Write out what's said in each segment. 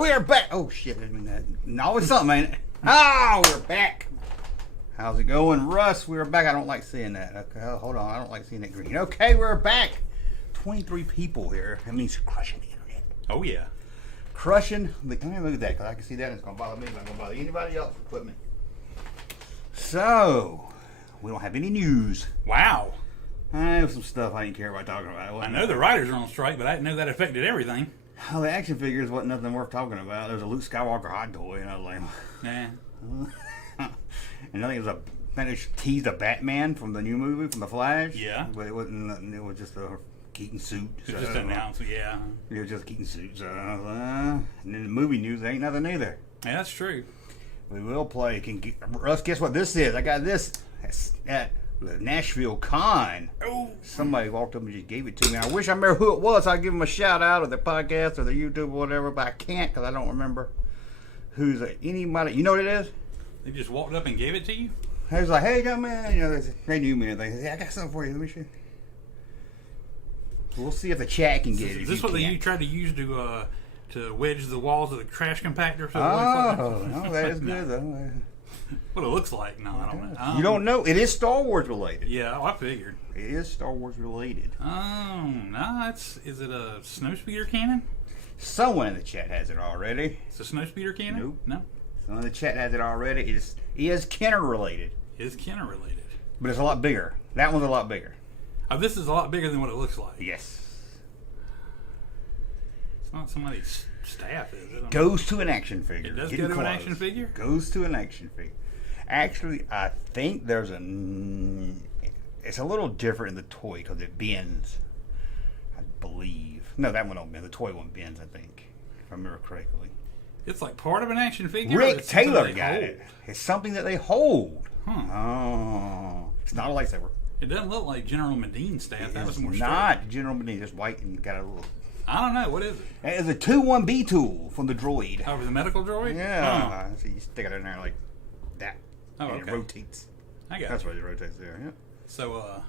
We're back. Oh shit! I mean that. No, it's something, ain't it? Oh, we're back. How's it going, Russ? We're back. I don't like seeing that. Okay, hold on. I don't like seeing that green. Okay, we're back. 23 people here. That means crushing the internet. Oh yeah, crushing. Let me look at that because I can see that. And it's gonna bother me. It's not gonna bother anybody else. But me. So we don't have any news. wow. There's some stuff I didn't care about talking about. I know the writers are on strike, but I didn't know that affected everything. Oh, the action figures wasn't nothing worth talking about. There was a Luke Skywalker hot toy, and I was like, Nah. and I think it was they teased a Batman from the new movie from the Flash. Yeah. But it wasn't nothing. It was just a Keaton suit. It was just announced, yeah. It was just a Keaton suit. So, and then the movie news, there ain't nothing either. Yeah, that's true. We will play. Russ, guess what this is? I got this at the Nashville Con. Oh. Somebody walked up and just gave it to me. I wish I remember who it was. I'd give them a shout out or their podcast or their YouTube or whatever, but I can't because I don't remember who's anybody. You know what it is? They just walked up and gave it to you? They was like, hey, young man. You know, they knew me and they said, hey, I got something for you. Let me show you. We'll see if the chat can get it. Is this what you tried to use to wedge the walls of the trash compactor? So no, that is good though. What it looks like? No, I don't know. You don't know? It is Star Wars related. Yeah, I figured. It is Star Wars related. Oh, no, is it a snowspeeder cannon? Someone in the chat has it already. It's a snowspeeder cannon? Nope. No. Someone in the chat has it already. It is Kenner related. Is Kenner related? But it's a lot bigger. That one's a lot bigger. Oh, this is a lot bigger than what it looks like. Yes. It's not somebody's staff, is it? Goes to an action figure. It does go to an action figure? Goes to an action figure. Actually, I think there's it's a little different in the toy because it bends, I believe. No, that one don't bend. The toy one bends, I think, if I remember correctly. It's like part of an action figure? Rick Taylor got it. It's something that they hold. Huh. Oh. It's not a lightsaber. It doesn't look like General Madine's staff. That was more not straight. General Medina. It's white and got a little... I don't know. What is it? It's a 2-1-B tool from the droid. Oh, the medical droid? Yeah. So you stick it in there like that. Oh, and okay. It rotates. I got That's it. why it rotates there, yeah. So,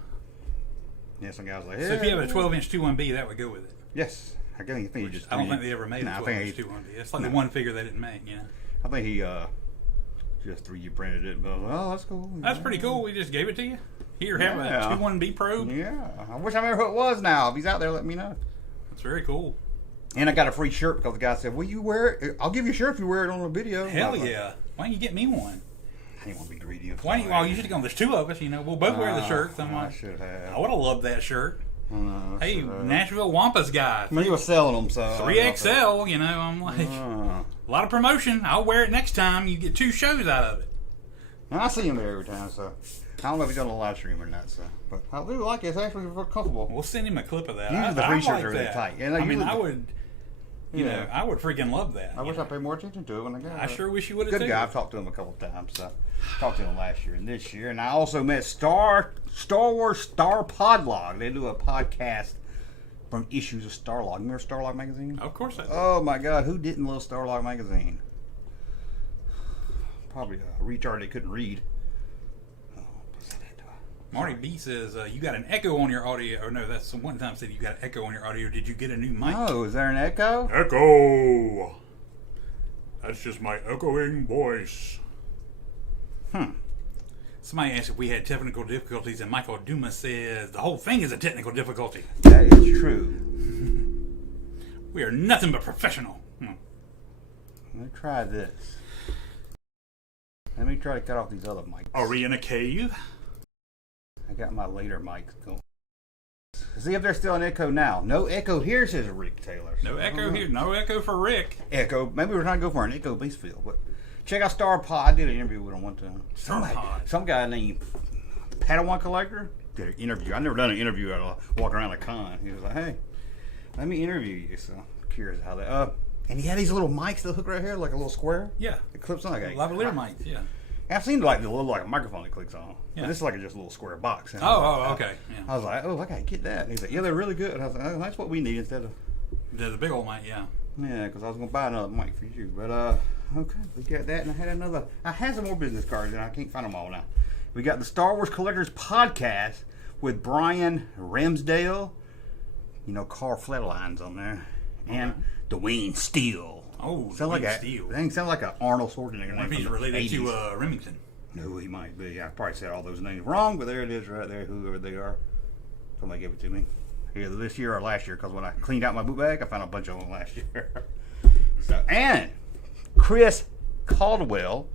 Yeah, some guys like, so if you have a 12-inch 2-1-B, that would go with it. Yes. I think you just... I don't think they ever made a 12-inch 2-1-B. It's like the one figure they didn't make, you know. I think he just 3D printed it. But oh, that's cool. That's pretty cool. We just gave it to you. Here, have a 2-1-B probe. Yeah. I wish I remember who it was now. If he's out there, let me know. That's very cool. And I got a free shirt because the guy said, will you wear it? I'll give you a shirt if you wear it on a video. Hell yeah. Why don't you get me one? I didn't want to be greedy. Why don't you? Well, you should go. There's two of us, you know. We'll both wear the shirts. I should have. I would have loved that shirt. Hey, have. Nashville Wampus guy. I mean, he was selling them, so 3XL, you know. I'm like, a lot of promotion. I'll wear it next time. You get 2 shows out of it. I see him there every time, so I don't know if he's on a live stream or not. So, but I do like it. It's actually comfortable. We'll send him a clip of that. Usually the free shirts are really that. tight. I mean, I would. You know, I would freaking love that. I wish I paid more attention to it when I got it. I sure wish you would have. Good guy. I've talked to him a couple of times. So talked to him last year and this year, and I also met Star Wars Star Podlog. They do a podcast from issues of Starlog. Remember Starlog magazine? Of course I do. Oh my God, who didn't love Starlog magazine? Probably a retard that couldn't read. Marty B says, you got an echo on your audio. Or no, that's one time said you got an echo on your audio. Did you get a new mic? Oh, is there an echo? Echo! That's just my echoing voice. Somebody asked if we had technical difficulties, and Michael Dumas says, the whole thing is a technical difficulty. That is true. We are nothing but professional. Let me try this. Let me try to cut off these other mics. Are we in a cave? I got my later mics going. See if there's still an echo now. No echo here, says Rick Taylor. No echo here. No echo for Rick. Echo. Maybe we're trying to go for an echo Basefield. But check out Star Pod. I did an interview with him one time. Some guy named Padawan Collector did an interview. I've never done an interview. I walk around a con. He was like, hey, let me interview you. So I'm curious how that. And he had these little mics that hook right here, like a little square. Yeah. It clips on. Like lavalier mics, yeah. I've seen like the little like a microphone that clicks on. Yeah. But this is like just a little square box. Okay. Yeah. I was like, oh, I gotta get that. And he's like, yeah, they're really good. And I was like, oh, that's what we need instead of. The big old mic, yeah. Yeah, because I was gonna buy another mic for you. But okay, we got that, and I had some more business cards, and I can't find them all now. We got the Star Wars Collectors Podcast with Brian Ramsdale. You know, Carl Flatline's on there, and Dwayne Steele. Oh, sounds like Steel. That sounds like an Arnold Schwarzenegger. What if he's related to Remington? No, he might be. I probably said all those names wrong, but there it is right there, whoever they are. Somebody gave it to me. Either this year or last year, because when I cleaned out my boot bag, I found a bunch of them last year. And Chris Caldwell,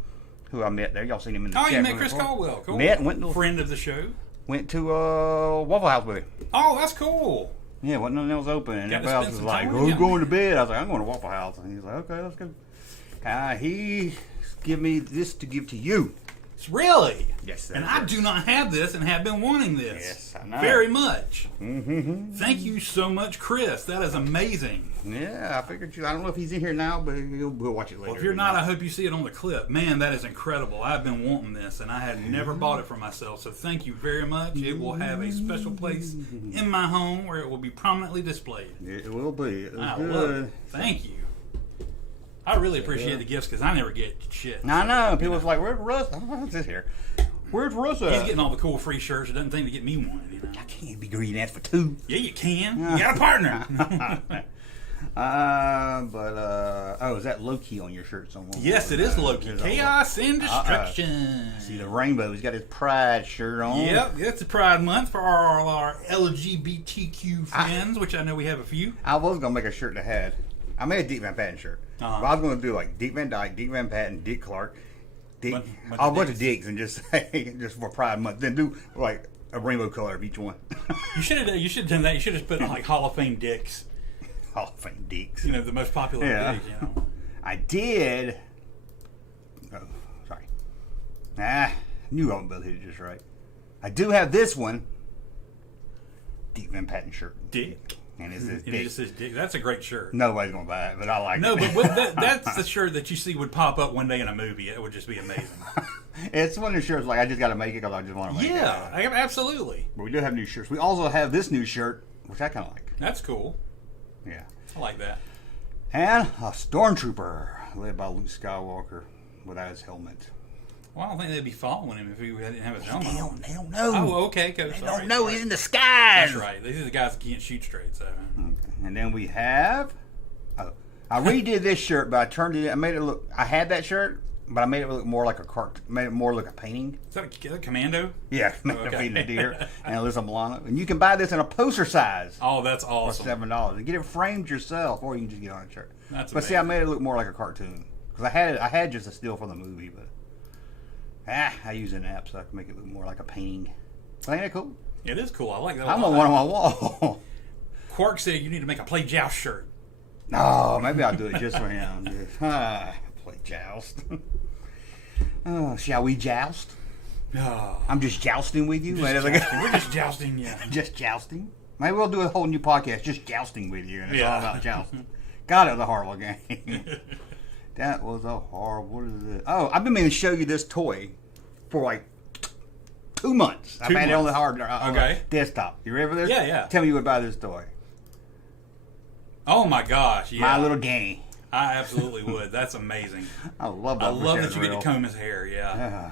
who I met there. Y'all seen him in the chat you met room Chris before. Caldwell. Cool. Went to Friend of the show. Went to Waffle House with him. Oh, that's cool. Yeah, wasn't nothing else open, and Got to everybody else spend was some like, time "Who's with going him. to bed?" I was like, "I'm going to Waffle House," and he's like, "Okay, let's go." He give me this to give to you. Really? Yes, and I do not have this and have been wanting this. Yes, I know. Very much. Mm-hmm. Thank you so much, Chris. That is amazing. Yeah, I figured you. I don't know if he's in here now, but we'll watch it later. Well, if you're not, I hope you see it on the clip. Man, that is incredible. I've been wanting this, and I had never bought it for myself. So thank you very much. It will have a special place in my home where it will be prominently displayed. It will be. It was I good. love it. Thank you. I really appreciate the gifts because I never get shit. I know. People's like, "Where's Russ?" What's this here? Where's Russ at? He's getting all the cool free shirts. It doesn't think to get me one. You know? I can't be greedy and ask for two. Yeah, you can. You got a partner. Is that Loki on your shirt somewhere? Yes, it is Loki. Chaos and Destruction. See the rainbow. He's got his Pride shirt on. Yep, it's a Pride Month for all our LGBTQ friends, which I know we have a few. I was gonna make a shirt that had. I made a Dick Van Patten shirt. Uh-huh. But I was gonna do like Dick Van Dyke, Dick Van Patten, Dick Clark, Dick, Bunch a of bunch dicks. of dicks, and just say just for Pride Month. Then do like a rainbow color of each one. You should have done that. You should have put like Hall of Fame dicks. Hall of Fame dicks. You know, the most popular dicks. You know. I did. Oh, sorry. Knew I wasn't able to hit it just right. I do have this one. Dick Van Patten shirt. Dick. And it says It Dick. just says dick. That's a great shirt. Nobody's gonna buy it, but I like No, it. but that's the shirt that you see would pop up one day in a movie. It would just be amazing. It's one of the shirts like I just got to make it because I just want to make it. Yeah, absolutely. But we do have new shirts. We also have this new shirt, which I kind of like. That's cool. Yeah. I like that. And a stormtrooper led by Luke Skywalker without his helmet. Well, I don't think they'd be following him if he didn't have his helmet. They don't know. Oh, okay. They don't know. He's in the skies. That's right. These are the guys that can't shoot straight. So. Okay. And then we have. I redid this shirt, but I turned it. I made it look. I had that shirt, but I made it look more like a cart. Made it more like a painting. Is that a commando? Yeah, made Okay. a painting of deer and Alyssa Milano. And you can buy this in a poster size. Oh, that's For awesome. $7 and get it framed yourself, or you can just get it on a shirt. That's but see, I amazing. made it look more like a cartoon because I had just a still from the movie, but I use an app so I can make it look more like a painting. But ain't that cool? It is cool. I like that. I'm a on lot. one on my wall. Quark said you need to make a play joust shirt. No, maybe I'll do it just for him. Play joust. Shall we joust? Oh, I'm just jousting with you. We're just jousting, yeah. Just jousting. Maybe we'll do a whole new podcast, just jousting with you, and it's all Yeah. about jousting. God, it was a horrible game. That was a horrible. What is it? Oh, I've been meaning to show you this toy for like 2 months. I've had it on the Okay. desktop. You ready for this? Yeah, yeah. Tell me you would buy this toy. Oh my gosh, yeah. My little gang. I absolutely would. That's amazing. I love that. I love that you get to comb his hair, yeah. Yeah.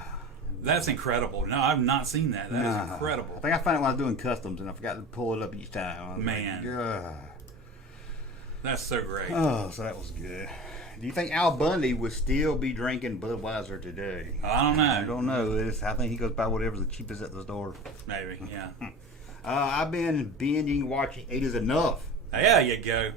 That's incredible. No, I've not seen that. That is incredible. I think I found it when I was doing customs, and I forgot to pull it up each time. I was Man. like, "Ugh." That's so great. Oh, so that was good. Do you think Al Bundy would still be drinking Budweiser today? I don't know. I don't know. I think he goes by whatever's the cheapest at the store. Maybe, yeah. I've been binging, watching Eight Is Enough. There you go.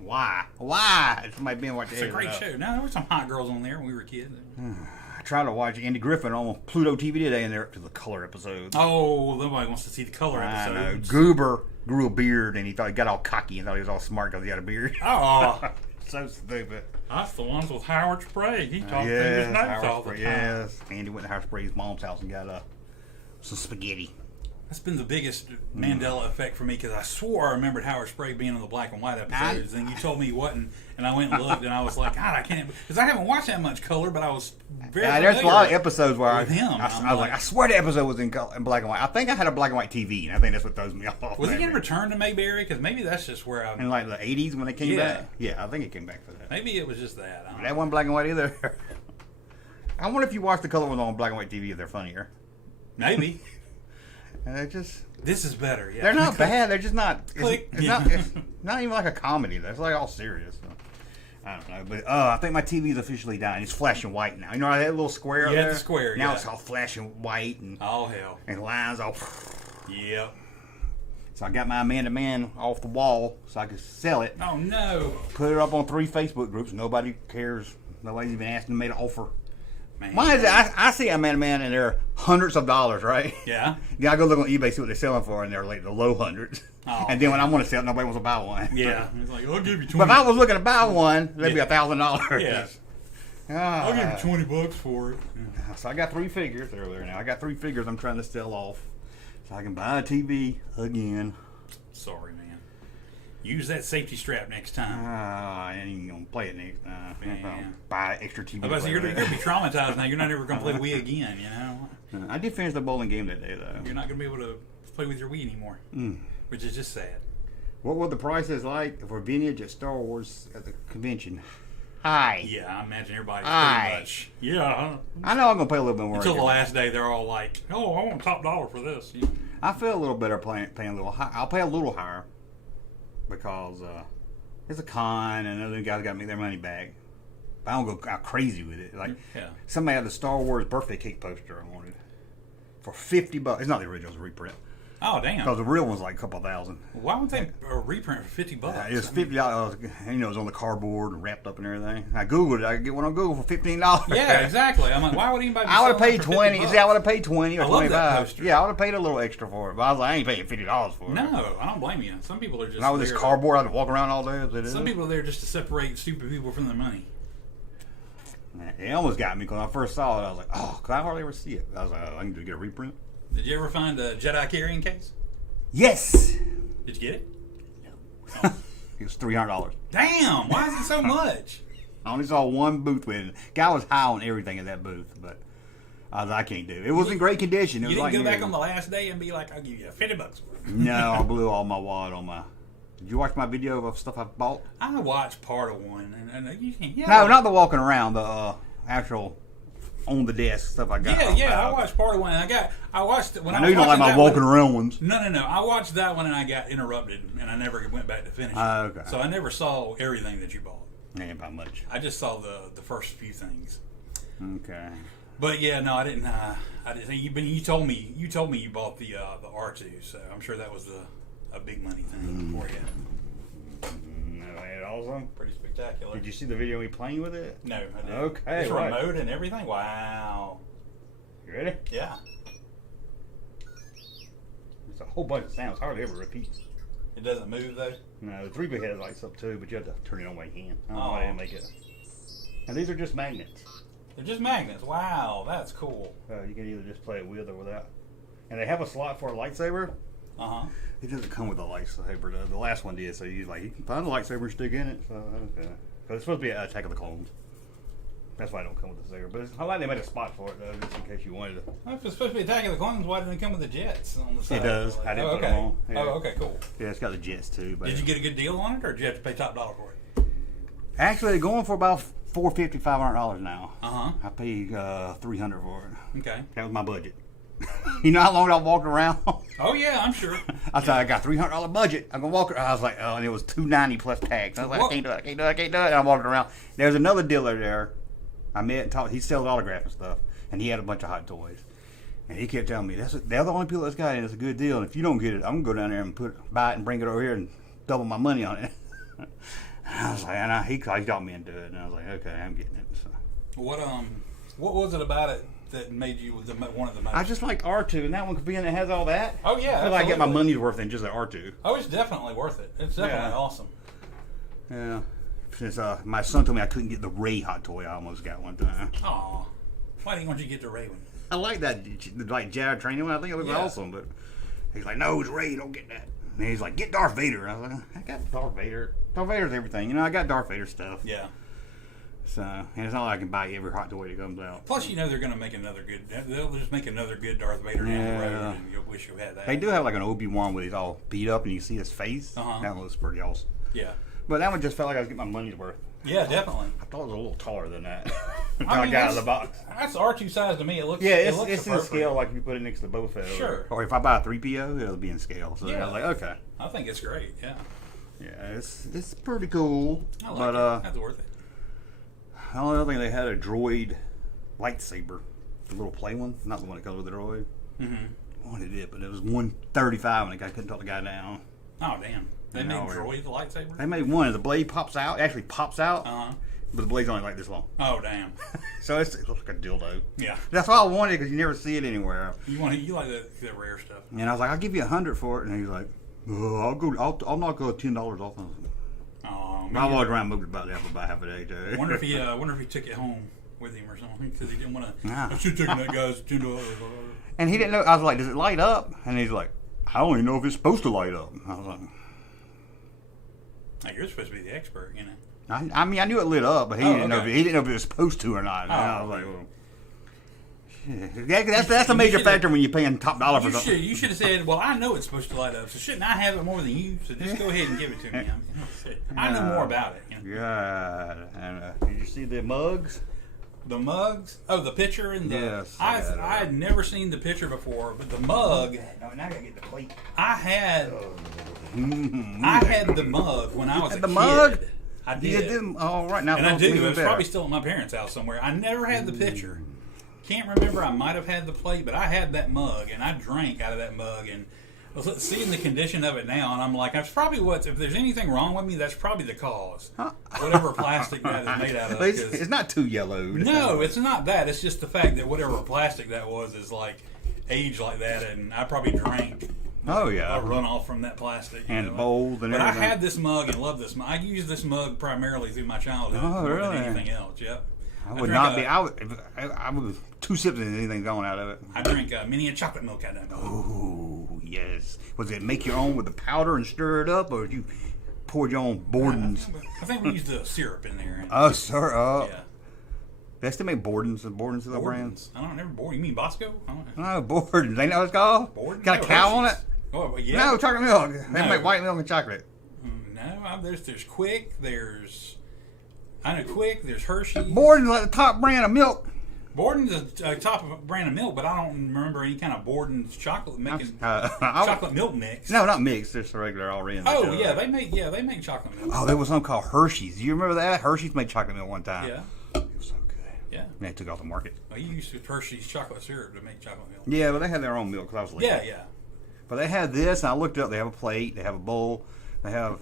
Why? Why? Somebody been watching It's Eight a Is great Enough. show. No, there were some hot girls on there when we were kids. I tried to watch Andy Griffin on Pluto TV today, and they're up to the color episodes. Oh, nobody wants to see the color I know. episodes. Goober grew a beard, and he thought he got all cocky and thought he was all smart because he had a beard. Oh, So stupid. that's the ones with Howard Sprague. He talked through Yes, his notes Howard all the time. Spray, yes. Andy went to Howard Spray's mom's house and got some spaghetti. That's been the biggest Mandela effect for me because I swore I remembered Howard Sprague being on the black and white episodes, and you told me he wasn't, and I went and looked, and I was like, God, I can't, because I haven't watched that much color, but I was very There's a familiar lot of episodes where with him. I was like, I swear the episode was in black and white. I think I had a black and white TV, and I think that's what throws me off. Was he maybe. in Return to Mayberry? Because maybe that's just where in I. like the 80s when they came Yeah. back? Yeah, I think it came back for that. Maybe it was just that. I don't know. That wasn't black and white either. I wonder if you watch the color ones on black and white TV if they're funnier. Maybe They're just. this is better. Yeah, They're not bad. They're just not. Click. It's not even like a comedy. That's like all serious. I don't know, but I think my TV's officially dying. It's flashing white now. You know that little square up there? Yeah, the square, now yeah. it's all flashing white and Oh, hell. and lines all. Yep. So I got my man-to-man off the wall so I could sell it. Oh, no. Put it up on 3 Facebook groups. Nobody cares. Nobody's even asking me to offer. Man. Why is it? I see a man-to-man and they're hundreds of dollars, right? Yeah. Yeah, I go look on eBay, see what they're selling for, and they're like the low hundreds. Oh, and then when I want to sell it, nobody wants to buy one. Yeah. It's like, I'll give you 20. But if I was looking to buy one, that'd be $1,000. Yeah. Ah. I'll give you $20 for it. Yeah. So I got 3 figures earlier now. I got 3 figures I'm trying to sell off. So I can buy a TV again. Sorry, man. Use that safety strap next time. I ain't even going to play it next time. Man. Buy extra TV. I was about to say, you're going to be traumatized now. You're not ever going to play Wii again, you know? I did finish the bowling game that day, though. You're not going to be able to play with your Wii anymore, which is just sad. What were the prices like for vintage at Star Wars at the convention? High. Yeah, I imagine everybody's Aye. pretty much. Yeah. I know I'm going to pay a little bit more. Until the last day, they're all like, oh, I want top dollar for this. Yeah. I feel a little better paying a little high. I'll pay a little higher because it's a con and other guys got to make their money back. But I don't go out crazy with it. Like somebody had the Star Wars birthday cake poster I wanted for $50. It's not the original, it's a reprint. Oh, damn. Because the real one's like a couple thousand. Why would they reprint for $50? It was $50. You know, it was on the cardboard and wrapped up and everything. I googled it. I could get one on Google for $15. Yeah, exactly. I'm like, why would anybody? I would have paid $20. 20. See, I would have paid 20 or I love 25. that poster. Yeah, I would have paid a little extra for it. But I was like, I ain't paying $50 for it. No, I don't blame you. Some people are just. Not with this there- cardboard, I had to walk around all day. Some people are there just to separate stupid people from their money. It almost got me because when I first saw it, I was like, oh, because I hardly ever see it. I was like, oh, I can just get a reprint. Did you ever find a Jedi carrying case? Yes! Did you get it? No. It was $300. Damn! Why is it so much? I only saw one booth with it. Guy was high on everything in that booth, but I was like, I can't do it. It was in great condition. It You was didn't like go back on the last day and be like, I'll give you $50 for it. No, I blew all my wad on my. Did you watch my video of stuff I bought? I watched part of one, and you can. Yeah. No, not the walking around. The actual on the desk stuff I got. Yeah. I watched part of one. And I watched it when I I know was you don't like watching my that walking one. around ones. No. I watched that one and I got interrupted, and I never went back to finish it. Okay. So I never saw everything that you bought. Ain't by much. I just saw the first few things. Okay. But yeah, no, I didn't. I didn't think you told me you bought the R2, so I'm sure that was a big money thing for you. No, ain't it awesome? Pretty spectacular. Did you see the video of me playing with it? No, I didn't. Okay, It's right. remote and everything. Wow. You ready? Yeah. It's a whole bunch of sounds. Hardly ever repeats. It doesn't move though. No, the 3-bit head lights up too, but you have to turn it on by hand. I don't know why Oh. they didn't make it. And these are just magnets. They're just magnets. Wow, that's cool. You can either just play it with or without. And they have a slot for a lightsaber. Uh-huh. It doesn't come with a lightsaber. The last one did, so you can find a lightsaber and stick in it. So okay, because it's supposed to be an Attack of the Clones. That's why I don't come with the saber. But I like they made a spot for it though, just in case you wanted to. Well, if it's supposed to be Attack of the Clones, why didn't it come with the jets on the side? It does. I didn't put okay. them on. Yeah. Oh, okay, cool. Yeah, it's got the jets too. But Did you get a good deal on it, or did you have to pay top dollar for it? actually, they're going for about $450, $500 now. Uh-huh. I paid $300 for it. Okay. That was my budget. You know how long I walked around? Oh yeah, I'm sure. I said I got $300 budget. I'm gonna walk around. I was like, oh, and it was $290 plus tax. I was like, I can't do it. And I'm walking around. There's another dealer there. I met and talked. He sells autographs and stuff, and he had a bunch of hot toys. And he kept telling me they're the only people that's got it. It's a good deal. And if you don't get it, I'm gonna go down there and buy it and bring it over here and double my money on it. And I was like, he got me into it, and I was like, okay, I'm getting it. So. What was it about it that made you one of the most? I just like R2, and that one being that has all that. Oh yeah, I feel like I get my absolutely. money's worth in just an R2. Oh, it's definitely worth it. It's definitely awesome. Yeah. Since my son told me I couldn't get the Ray hot toy, I almost got one time. Aw. Why didn't you get the Ray one? I like that, like Jedi training one. I think it was awesome, but he's like, no, it's Ray, don't get that. And he's like, get Darth Vader. I was like, I got Darth Vader. Darth Vader's everything. You know, I got Darth Vader stuff. Yeah. So, and it's not like I can buy every hot toy that comes out. Plus, you know they're going to make another good. They'll just make another good Darth Vader down the road, and you'll wish you had that. They do have like an Obi-Wan where he's all beat up and you see his face. Uh-huh. That one was pretty awesome. Yeah. But that one just felt like I was getting my money's worth. Yeah, definitely. I thought it was a little taller than that. I mean, got out of the box. That's R2 size to me. It looks. Yeah, it looks it's in appropriate. scale like if you put it next to Boba Fett. Sure. Or if I buy a 3PO, it'll be in scale. So Yeah. I was like, okay. I think it's great. Yeah. Yeah, it's pretty cool. I like but it. That's worth it. The only other thing, they had a droid lightsaber, the little play one, not the one that comes with the droid. I wanted it, but it was $135, and the guy couldn't talk the guy down. Oh damn! They made droid the lightsaber. They made one. The blade pops out. It actually pops out. But the blade's only like this long. Oh damn! So it looks like a dildo. Yeah. That's all I wanted because you never see it anywhere. You like the rare stuff. And I was like, I'll give you $100 for it, and he's like, I'll knock $10 off. Oh man! I walked around moved about that for about half a day too. Wonder if he took it home with him or something because he didn't want to. I should have taken that guy's $10. And he didn't know. I was like, does it light up? And he's like, I don't even know if it's supposed to light up. I was like, hey, you're supposed to be the expert, you know. I mean, I knew it lit up, but he didn't know if it was supposed to or not. And I was like, well, that's a major factor when you're paying top dollar for something. You should have said, well, I know it's supposed to light up, so shouldn't I have it more than you? So just go ahead and give it to me. I know more about it. You know? God. And did you see the mugs? The mugs? Oh, the pitcher and the. Yes. I had never seen the pitcher before, but the mug. No, now I gotta get the plate. I had the mug when I was a kid. The mug? I did. All right, now and I do. It was probably still at my parents' house somewhere. I never had the pitcher. Can't remember. I might have had the plate, but I had that mug, and I drank out of that mug. And I was seeing the condition of it now, and I'm like, that's probably if there's anything wrong with me, that's probably the cause. Whatever plastic that is made out of. It's not too yellowed. No, it's not that. It's just the fact that whatever plastic that was is like aged like that, and I probably drank. Oh yeah, a runoff from that plastic and bowls and but everything. I had this mug and loved this mug. I used this mug primarily through my childhood more than anything else. Yep. I would not be. I was 2 sips and anything going out of it. I drink mini and chocolate milk out of that mug. Oh yes. Was it make your own with the powder and stir it up, or did you pour your own Borden's? I think we used the syrup in there. Oh, sir. Yeah. They still make Borden's. Borden's is the brands. I don't never Borden. You mean Bosco? No, Borden's. Ain't that what it's called? Borden. Got a cow on it. Oh, yeah. No, chocolate milk. They make white milk and chocolate. No, there's Quick. I know Quick. There's Hershey. Borden's like the top brand of milk. Borden's a top brand of milk, but I don't remember any kind of Borden's chocolate chocolate milk mix. No, not mix. Just a regular already. Oh yeah, they make chocolate milk. Oh, there was something called Hershey's. Do you remember that? Hershey's made chocolate milk one time. Yeah. It was so good. Yeah. And they took it off the market. Well, you used Hershey's chocolate syrup to make chocolate milk. Yeah, but they had their own milk because I was late. Yeah. But they had this, and I looked up. They have a plate. They have a bowl. They have,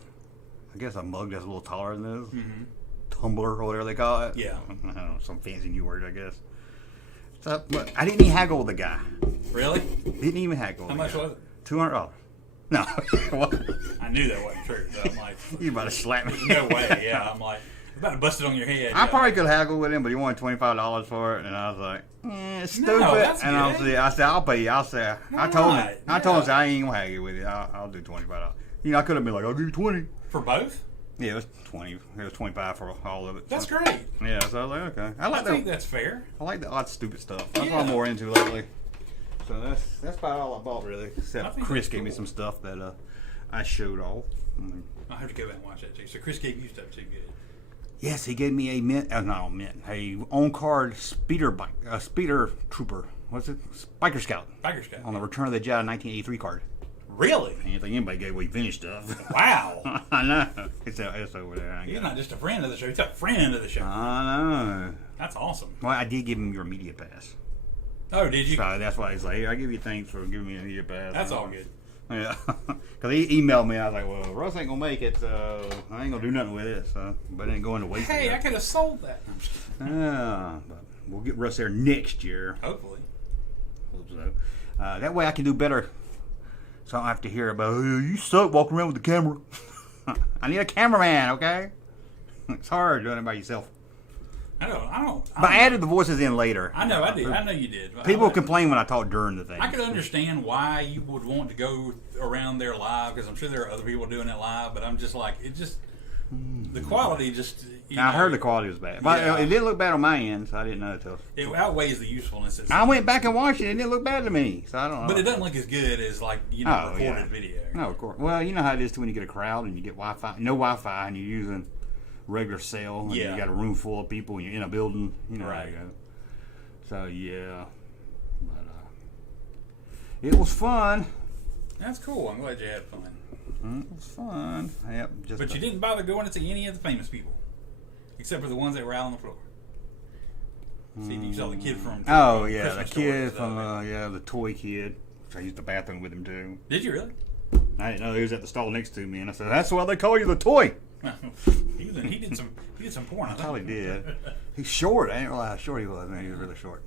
I guess, a mug that's a little taller than this. Mm-hmm. Tumbler or whatever they call it. Yeah. I don't know, some fancy new word, I guess. So, but I didn't even haggle with the guy. Really? Didn't even haggle. How much was it? $200. No. I knew that wasn't true. So I'm like, you about to slap me? No way. Yeah. I'm like, about to bust it on your head. I probably could haggle with him, but he wanted $25 for it, and I was like, it's stupid. No, that's and I said, I'll pay you. I said, I told him, I ain't gonna haggle with you. I'll do $25. You know, I could have been like, I'll give you 20 for both. Yeah, it was 20. It was 25 for all of it. That's great. Yeah, so I was like, okay. I think that's fair. I like the odd, stupid stuff. That's what I'm more into lately. So that's about all I bought, really. Except Chris gave me some stuff that I showed off. I'll have to go back and watch that too. So Chris gave you stuff too, good. Yes, he gave me a on-card speeder trooper. What's it? Biker Scout. On the Return of the Jedi 1983 card. Really? I didn't think anybody gave away finished stuff. Wow. I know. It's over there. He's not just a friend of the show. He's a friend of the show. I know. That's awesome. Well, I did give him your media pass. Oh, did you? So that's why he's like, hey, I give you thanks for giving me a media pass. That's all good. Yeah. Because he emailed me. I was like, well, Russ ain't going to make it, so I ain't going to do nothing with it. So, but it ain't going to waste. Hey, I could have sold that. But we'll get Russ there next year. Hopefully. Hope so. That way I can do better. So I don't have to hear about, you suck walking around with the camera. I need a cameraman, okay? It's hard doing it by yourself. I don't. But I added the voices in later. I know, I did. I know you did. People complain when I talk during the thing. I could understand why you would want to go around there live, because I'm sure there are other people doing it live, but I'm just like, the quality just... I heard the quality was bad. But it didn't look bad on my end, so I didn't know until... It outweighs the usefulness. I went back and watched it, and it didn't look bad to me, so I don't know. But it doesn't look as good as, recorded video. No, of course. Well, you know how it is too when you get a crowd and you get Wi-Fi, no Wi-Fi, and you're using regular cell, and you got a room full of people, and you're in a building, you know how it goes. So, yeah. But, it was fun. That's cool. I'm glad you had fun. It was fun. Yep. But you didn't bother going to see any of the famous people, except for the ones that were out on the floor. See, you saw the kid from Oh yeah, Christmas the kid Story, from so, the toy kid. I used the bathroom with him too. Did you really? I didn't know he was at the stall next to me, and I said, "That's why they call you the toy." he did some porn. I Probably did. He's short. I didn't realize how short he was. Man, he was really short.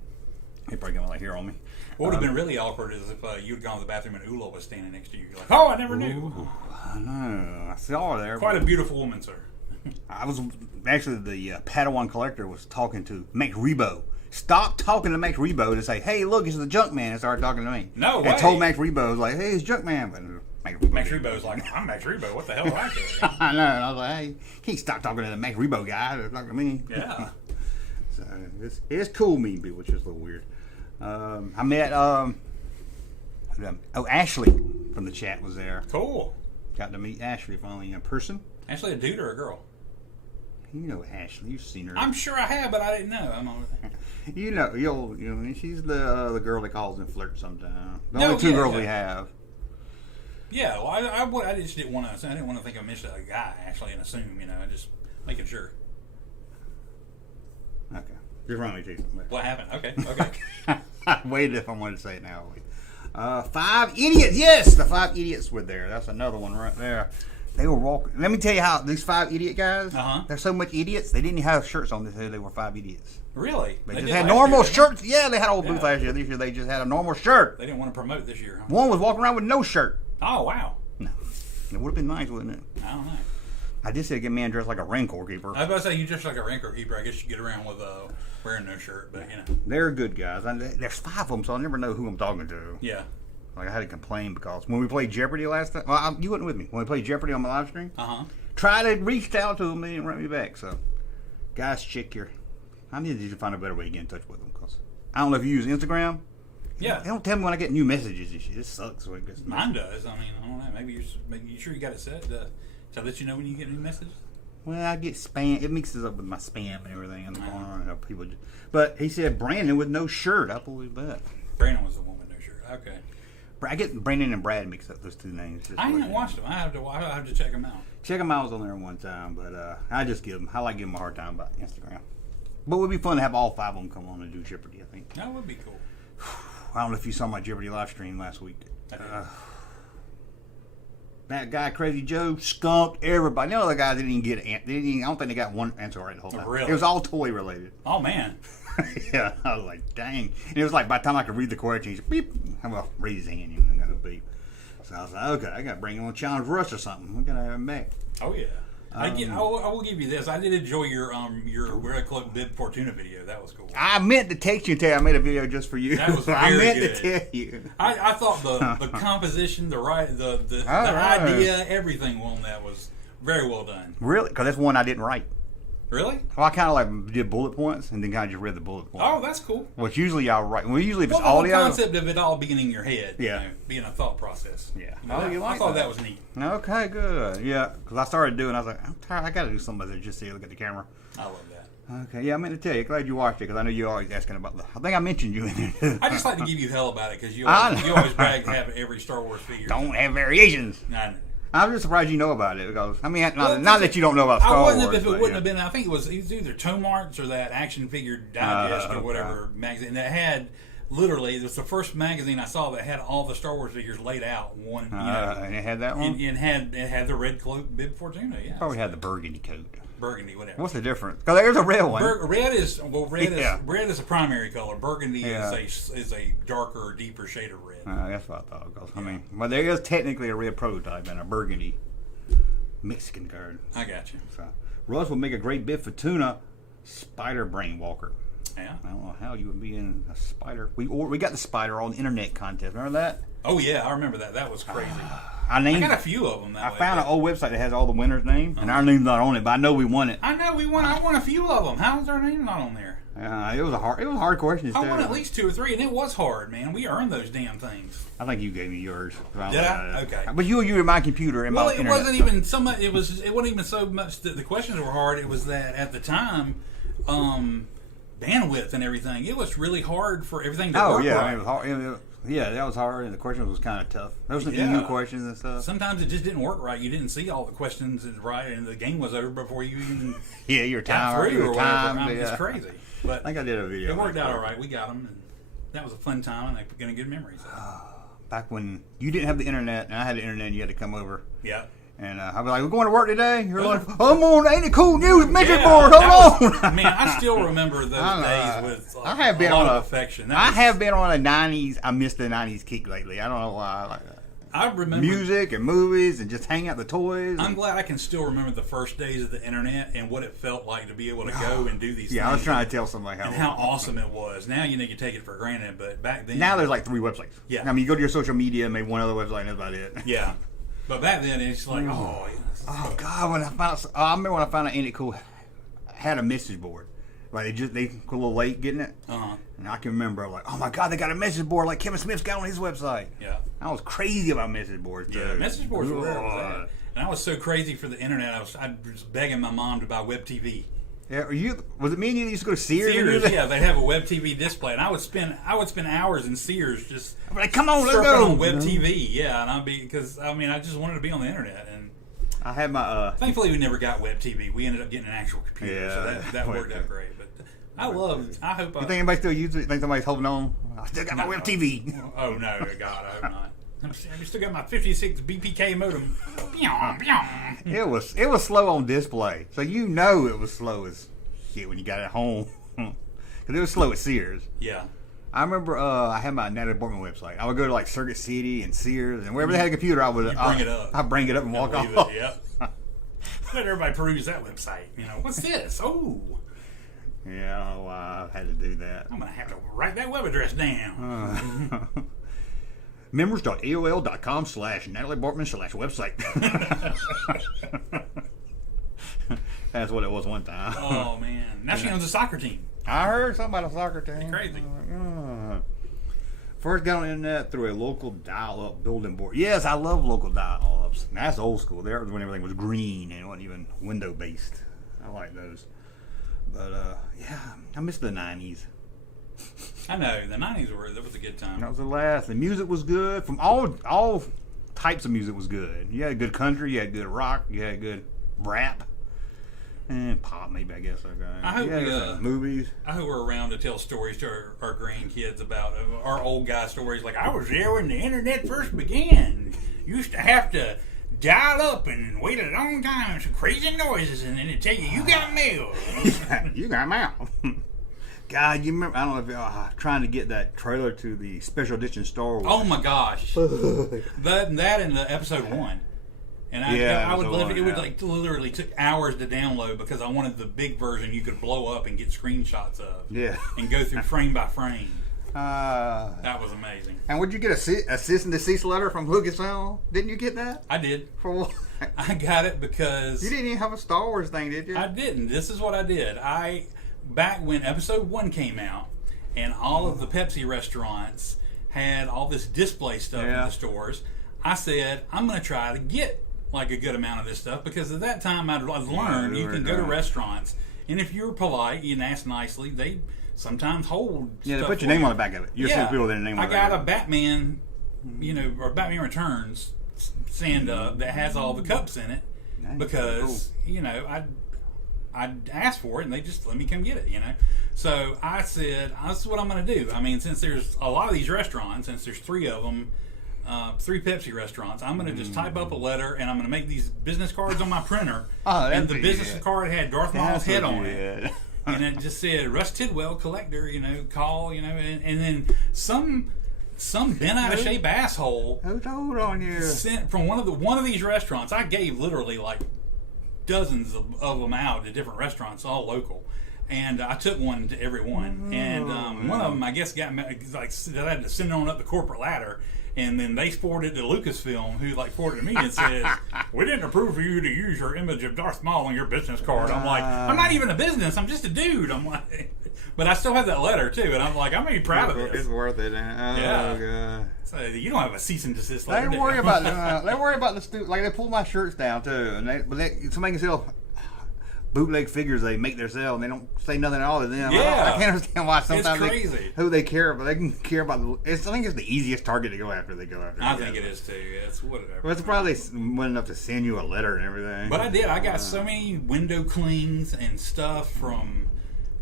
He probably came like here on me. What would have been really awkward is if you had gone to the bathroom and Ula was standing next to you. You're like, oh, I never knew. I know. I saw her there. Quite a beautiful woman, sir. I was actually the Padawan collector was talking to Max Rebo. Stop talking to Max Rebo to say, "Hey, look, it's the Junkman," and started talking to me. No way. And told Max Rebo, I was like, "Hey, it's Junkman." But Max Rebo's like, "I'm Max Rebo. What the hell do I care?" I know. And I was like, "Hey, can't stop talking to the Max Rebo guy. Talk to me." Yeah. So it's cool meeting people, which is a little weird. I met Ashley from the chat was there. Cool. Got to meet Ashley finally in person. Ashley, a dude or a girl? You know Ashley, you've seen her. I'm sure I have, but I didn't know. You know, she's the girl that calls and flirts sometimes. The only No, two yeah, girls yeah. we have. Yeah, well, I just didn't want to. I didn't want to think I missed a guy actually and assume. You know, just making sure. Okay, just run me to something. What happened? Okay. I waited if I wanted to say it now. 5 idiots. Yes, the 5 idiots were there. That's another one right there. They were walking. Let me tell you how these 5 idiot guys. They're so much idiots. They didn't have shirts on. They said they were 5 idiots. Really? They just had normal shirts. Yeah, they had a whole booth last year. This year they just had a normal shirt. They didn't want to promote this year. Huh? One was walking around with no shirt. Oh wow. No, it would have been nice, wouldn't it? I don't know. I just said get a man dressed like a rancor keeper. I was about to say you dress like a rancor keeper. I guess you get around with wearing no shirt, but you know. They're good guys. There's 5 of them, so I never know who I'm talking to. Yeah. Like I had to complain because when we played Jeopardy last time, well, you wasn't with me. When we played Jeopardy on my live stream, tried to reach out to them, they didn't write me back. So, guys, check your. I need to find a better way to get in touch with them because I don't know if you use Instagram. Yeah. They don't tell me when I get new messages and shit. It sucks. So Mine does. I mean, I don't know. Maybe you sure you got it set to let you know when you get new messages. Well, I get spam. It mixes up with my spam and everything on the corner. People. But he said Brandon with no shirt. I believe that. Brandon was the one with no shirt. Okay. I get Brandon and Brad mixed up, those two names. I haven't watched them. I have to check them out. Check them out. I was on there one time, but I just give them. I like giving them a hard time about Instagram. But it would be fun to have all 5 of them come on and do Jeopardy, I think. That would be cool. I don't know if you saw my Jeopardy live stream last week. That guy, Crazy Joe, skunked everybody. The other guys didn't even get an I don't think they got one answer right the whole time. Really? It was all toy related. Oh, man. Yeah, I was like, dang. And it was like by the time I could read the question, he's beep. Well, raise his hand, you know, I got no beep. So I was like, okay, I got to bring him on Challenge Russ or something. We got to have him back. Oh, yeah. I will give you this. I did enjoy your Red Cloak Bib Fortuna video. That was cool. I meant to text you and tell you I made a video just for you. That was very I meant good. to tell you. I thought the composition, the idea, everything on that was very well done. Really? Because that's one I didn't write. Really? Well, I kind of like did bullet points and then kind of just read the bullet points. Oh, that's cool. Which usually I'll write. Well, usually if it's the whole audio. concept of it all being in your head. Yeah. You know, being a thought process. Yeah. I thought that was neat. Okay, good. Yeah, because I started doing I was like, I'm tired. I got to do something that just see, look at the camera. I love that. Okay, yeah, I meant to tell you. Glad you watched it because I know you're always asking about I think I mentioned you in there too. I just like to give you hell about it because you always brag to have every Star Wars figure. Don't have variations. I know. I'm just surprised you know about it because I mean, not that you don't know about Star Wars. I wouldn't if it wouldn't have been. I think it was either Toe Marks or that Action Figure Digest or whatever magazine that had. Literally, it was the first magazine I saw that had all the Star Wars figures laid out. And it had that one. It had the Red Cloak Bib Fortuna. Yeah, probably had the burgundy coat. Burgundy, whatever. What's the difference? Because there's a red one. Red is a primary color. Burgundy is a darker, deeper shade of red. That's what I thought. Cause, I mean, well, there is technically a red prototype and a burgundy Mexican card. I got you. So, Russ would make a great Bib Fortuna Spider Brain Walker. Yeah. I don't know how you would be in a spider. We got the spider on the internet contest. Remember that? Oh yeah, I remember that. That was crazy. I got a few of them. I found an old website that has all the winners' names, and our name's not on it. But I know we won it. I know we won. I won a few of them. How is our name not on there? It was a hard question. I won at least 2 or 3, and it was hard, man. We earned those damn things. I think you gave me yours. Did I? Okay. But you were my computer and my internet. Well, it wasn't even so much. It wasn't even so much that the questions were hard. It was that at the time, bandwidth and everything. It was really hard for everything to work right. It was hard. Yeah, that was hard, and the questions was kind of tough. There was some EU questions and stuff. Sometimes it just didn't work right. You didn't see all the questions right, and the game was over before you even your time got through or whatever. It's crazy. But I think I did a video. It worked out all right. We got them, and that was a fun time, and they're going to good memories. Back when you didn't have the internet, and I had the internet, and you had to come over. Yeah. And I'd be like, we're going to work today? You're like, I'm on Ain't It Cool News message board, hold on. Man, I still remember those days with I have been a lot on of affection. I have been on a 90s, I missed the 90s kick lately. I don't know why. I like that. I remember music and movies and just hang out the toys. I'm glad I can still remember the first days of the internet and what it felt like to be able to go and do these things. Yeah, I was trying to tell somebody how awesome it was. Now, you take it for granted, but back then... Now there's like 3 websites. Yeah. I mean, you go to your social media, maybe one other website, and that's about it. Yeah. But back then, it's like, Oh God! When I remember when I found out Ain't It Cool had a message board. Like they were a little late getting it. And I can remember like, oh my God, they got a message board like Kevin Smith's got on his website. Yeah. I was crazy about message boards. Yeah, message boards were there. And I was so crazy for the internet. I was begging my mom to buy web TV. Yeah, was it me and you that used to go to Sears? Yeah, they have a web TV display, and I would spend hours in Sears just. I'm like, come on, let's go on web TV. Yeah, and because I just wanted to be on the internet, and I had my. Thankfully, we never got web TV. We ended up getting an actual computer, so that worked out great. But I hope. You think anybody still uses it? You think somebody's holding on? I still got my web TV. Oh no, God, I hope not. I still got my 56 BPK modem. It was slow on display, so it was slow as shit when you got it home. Because it was slow at Sears. Yeah. I remember I had my Natalie Portman website. I would go to like Circuit City and Sears, and wherever they had a computer, I would bring it up. I'd bring it up and walk off. Yep. Let everybody peruse that website. What's this? Oh. Yeah, I don't know why I had to do that. I'm going to have to write that web address down. Members.aol.com/Natalie Bortman/website. That's what it was one time. Oh, man. Now she owns a soccer team. I heard something about a soccer team. It's crazy. First got on the internet through a local dial-up building board. Yes, I love local dial-ups. That's old school. There was when everything was green and it wasn't even window-based. I like those. But, yeah, I miss the 90s. I know. The 90s that was a good time. That was the last. The music was good. From all types of music was good. You had good country. You had good rock. You had good rap. And pop, maybe, I guess. I hope movies. I hope we're around to tell stories to our grandkids about our old guy stories. Like, I was there when the internet first began. Used to have to dial up and wait a long time and some crazy noises, and then it tell you got mail. You got mail. God, you remember? I don't know if y'all trying to get that trailer to the special edition Star Wars. Oh my gosh, that in the episode 1. And I would love it. It would literally took hours to download because I wanted the big version you could blow up and get screenshots of. Yeah. And go through frame by frame. That was amazing. And would you get a cease and desist letter from Lucasfilm? Didn't you get that? I did. For what? I got it because you didn't even have a Star Wars thing, did you? I didn't. This is what I did. Back when episode 1 came out, and all of the Pepsi restaurants had all this display stuff in the stores, I said I'm going to try to get like a good amount of this stuff because at that time I'd learned you can go to restaurants and if you're polite and ask nicely, they sometimes hold. Yeah, they put your name on the back of it. You'll see people with their name on the back. I got a Batman, or Batman Returns stand up that has all the cups in it because I'd asked for it and they just let me come get it. So I said, this is what I'm going to do. I mean, since there's a lot of these restaurants, since there's 3 of them. 3 Pepsi restaurants. I'm going to just type up a letter and I'm going to make these business cards on my printer. And the business card had Darth Maul's head on it. And it just said, Russ Tidwell, collector, call, and then some bent out of shape asshole who told on you sent from one of these restaurants. I gave literally like dozens of them out to different restaurants, all local. And I took one to every one. And one of them, I guess, got like I had to send it on up the corporate ladder. And then they forwarded it to Lucasfilm, who forwarded to me and said, "We didn't approve for you to use your image of Darth Maul on your business card." I'm like, I'm not even a business. I'm just a dude. I'm like, but I still have that letter too, and I'm like, I'm gonna be proud of this. It's worth it. God. So you don't have a cease and desist letter. They worry about the like they pull my shirts down too, and somebody can sell bootleg figures they make themselves and they don't say nothing at all to them. I can't understand why sometimes it's crazy. Who they care about. They can care about I think it's the easiest target to go after. I think it is too. It's whatever. Well, it's probably went enough to send you a letter and everything. But I did. I got so many window clings and stuff from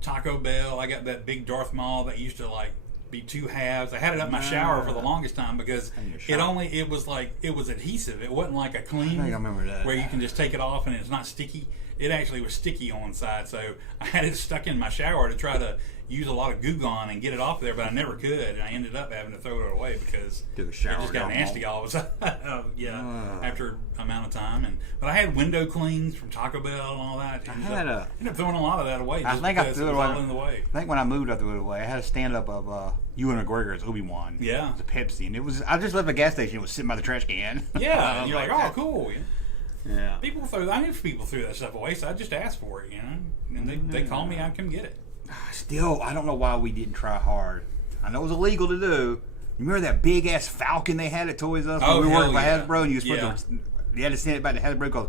Taco Bell. I got that big Darth Maul that used to like be 2 halves. I had it up my shower for the longest time because it was adhesive. It wasn't like a clean. I think I remember that. Where you can just take it off and it's not sticky. It actually was sticky on one side, so I had it stuck in my shower to try to use a lot of Goo Gone and get it off there, but I never could, and I ended up having to throw it away because it just got nasty all of a sudden. After amount of time. But I had window cleans from Taco Bell and all that. I ended up throwing a lot of that away just because it was all in the way. I think when I moved, I threw it away. I had a stand-up of Ewan McGregor's Obi-Wan. Yeah. It was a Pepsi, and I just left a gas station. It was sitting by the trash can. Yeah, and you're like, oh, cool. Yeah. I knew people threw that stuff away, so I just asked for it, And they call me, I'd come get it. Still, I don't know why we didn't try hard. I know it was illegal to do. You remember that big ass Falcon they had at Toys R Us when we worked for Hasbro, and you had to send it back to Hasbro because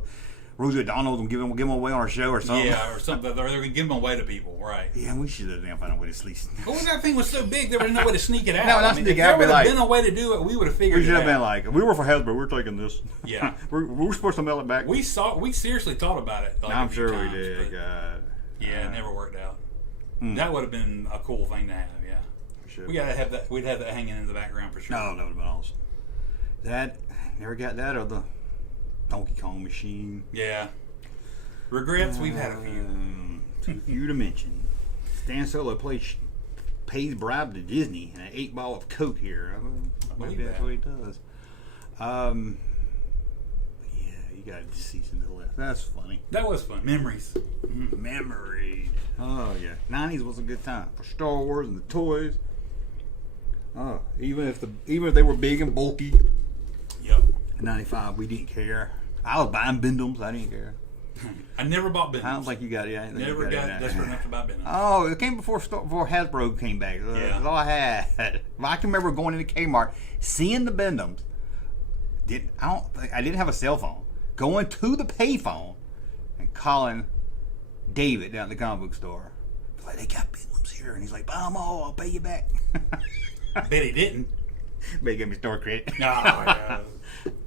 Rosie O'Donnell would give them away on our show or something. Yeah, or something. Or they're going to give them away to people, right? Yeah, we should have found a way to sneak. Well, that thing was so big, there was no way to sneak it out. No, not sneak it out. If there would have been a way to do it, we would have figured it out. We should have been like, we were for Hasbro, we're taking this. Yeah. we're supposed to mail it back. We seriously thought about it. Like I'm sure times, we did. God. Yeah, it never worked out. That would have been a cool thing to have, yeah. Sure. We gotta have that. We'd have that hanging in the background for sure. No, that would have been awesome. That never got that or the Donkey Kong machine. Yeah. Regrets? We've had a few. Too few to mention. Stan Solo pays bribe to Disney and an 8-ball of Coke here. Maybe that's what he does. Yeah, you got to see some of the left. That's funny. That was fun. Memories. Memories. Oh yeah, 90s was a good time for Star Wars and the toys. Oh, even if they were big and bulky. Yep. In 95, we didn't care. I was buying Bindums. I didn't care. I never bought Bindums. I don't think you got it. Never got desperate enough to buy Bindums. Oh, it came before Hasbro came back. That's all I had. I can remember going into Kmart, seeing the Bindums. I didn't have a cell phone. Going to the payphone and calling David down at the comic book store. Like, they got Bindums here, and he's like, buy them all. I'll pay you back. I bet he didn't. But he gave me store credit. No,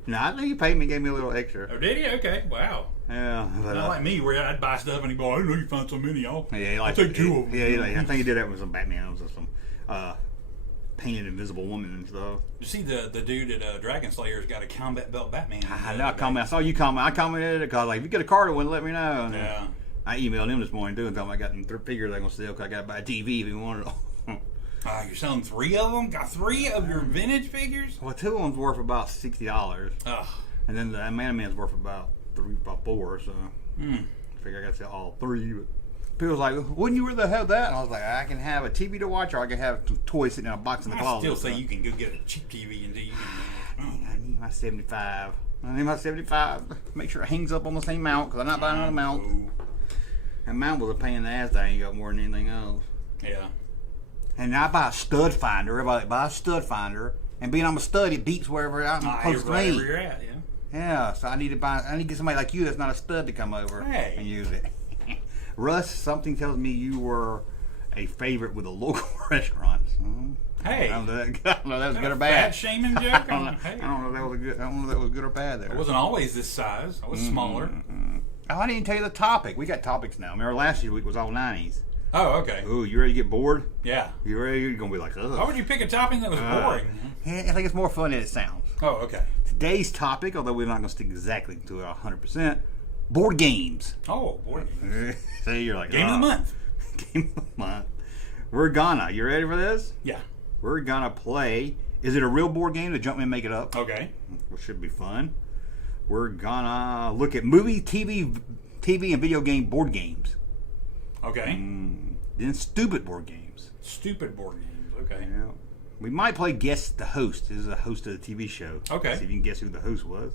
no, I think he paid me, gave me a little extra. Oh, did he? Okay, wow. Yeah. But, not like me, where I'd buy stuff and he'd go, I didn't know you found so many. I'll take 2 of them. Yeah, I think he did that with some Batmans or some painted Invisible Woman and stuff. You see the dude at Dragon Slayer's got a combat belt Batman. I saw you comment. I commented because like, if you get a card one, let me know. And yeah. I emailed him this morning too and told him I got them 3 figures I'm gonna sell because I got to buy a TV if he wanted them. You're selling 3 of them? Got 3 of your vintage figures? Well, 2 of them's worth about $60. And then the Man-Man's worth about 4. So I figure I got to sell all 3. But people was like, wouldn't you rather have that? And I was like, I can have a TV to watch, or I can have some toys sitting in a box in the closet. I still say you can go get a cheap TV and I need my 75. Make sure it hangs up on the same mount because I'm not buying another mount. That mount was a pain in the ass that I ain't got more than anything else. Yeah. And I buy a stud finder. Everybody buy a stud finder. And being I'm a stud, it beeps wherever I'm supposed to be. Wherever you're at, yeah. Yeah, so I need to get somebody like you that's not a stud to come over and use it. Russ, something tells me you were a favorite with the local restaurants. Hey, I don't know that was good or bad. Fat shaming joke. I don't know if that was good. I don't know if that was good or bad there. I wasn't always this size. I was smaller. Oh, I didn't tell you the topic. We got topics now. Remember last week was all 90s. Oh, okay. Ooh, you ready to get bored? Yeah. You ready? You're gonna be like, ugh. Why would you pick a topic that was boring? I think it's more fun than it sounds. Oh, okay. Today's topic, although we're not going to stick exactly to it 100%, board games. Oh, board games. So you're like, Game of the month. Game of the month. You ready for this? Yeah. We're gonna play. Is it a real board game? Did Junkman make it up? Okay. Which should be fun. We're gonna look at movie, TV, and video game board games. Okay. Then stupid board games. Stupid board games. Okay. Yeah. We might play Guess the Host. This is a host of the TV show. Okay. See if you can guess who the host was.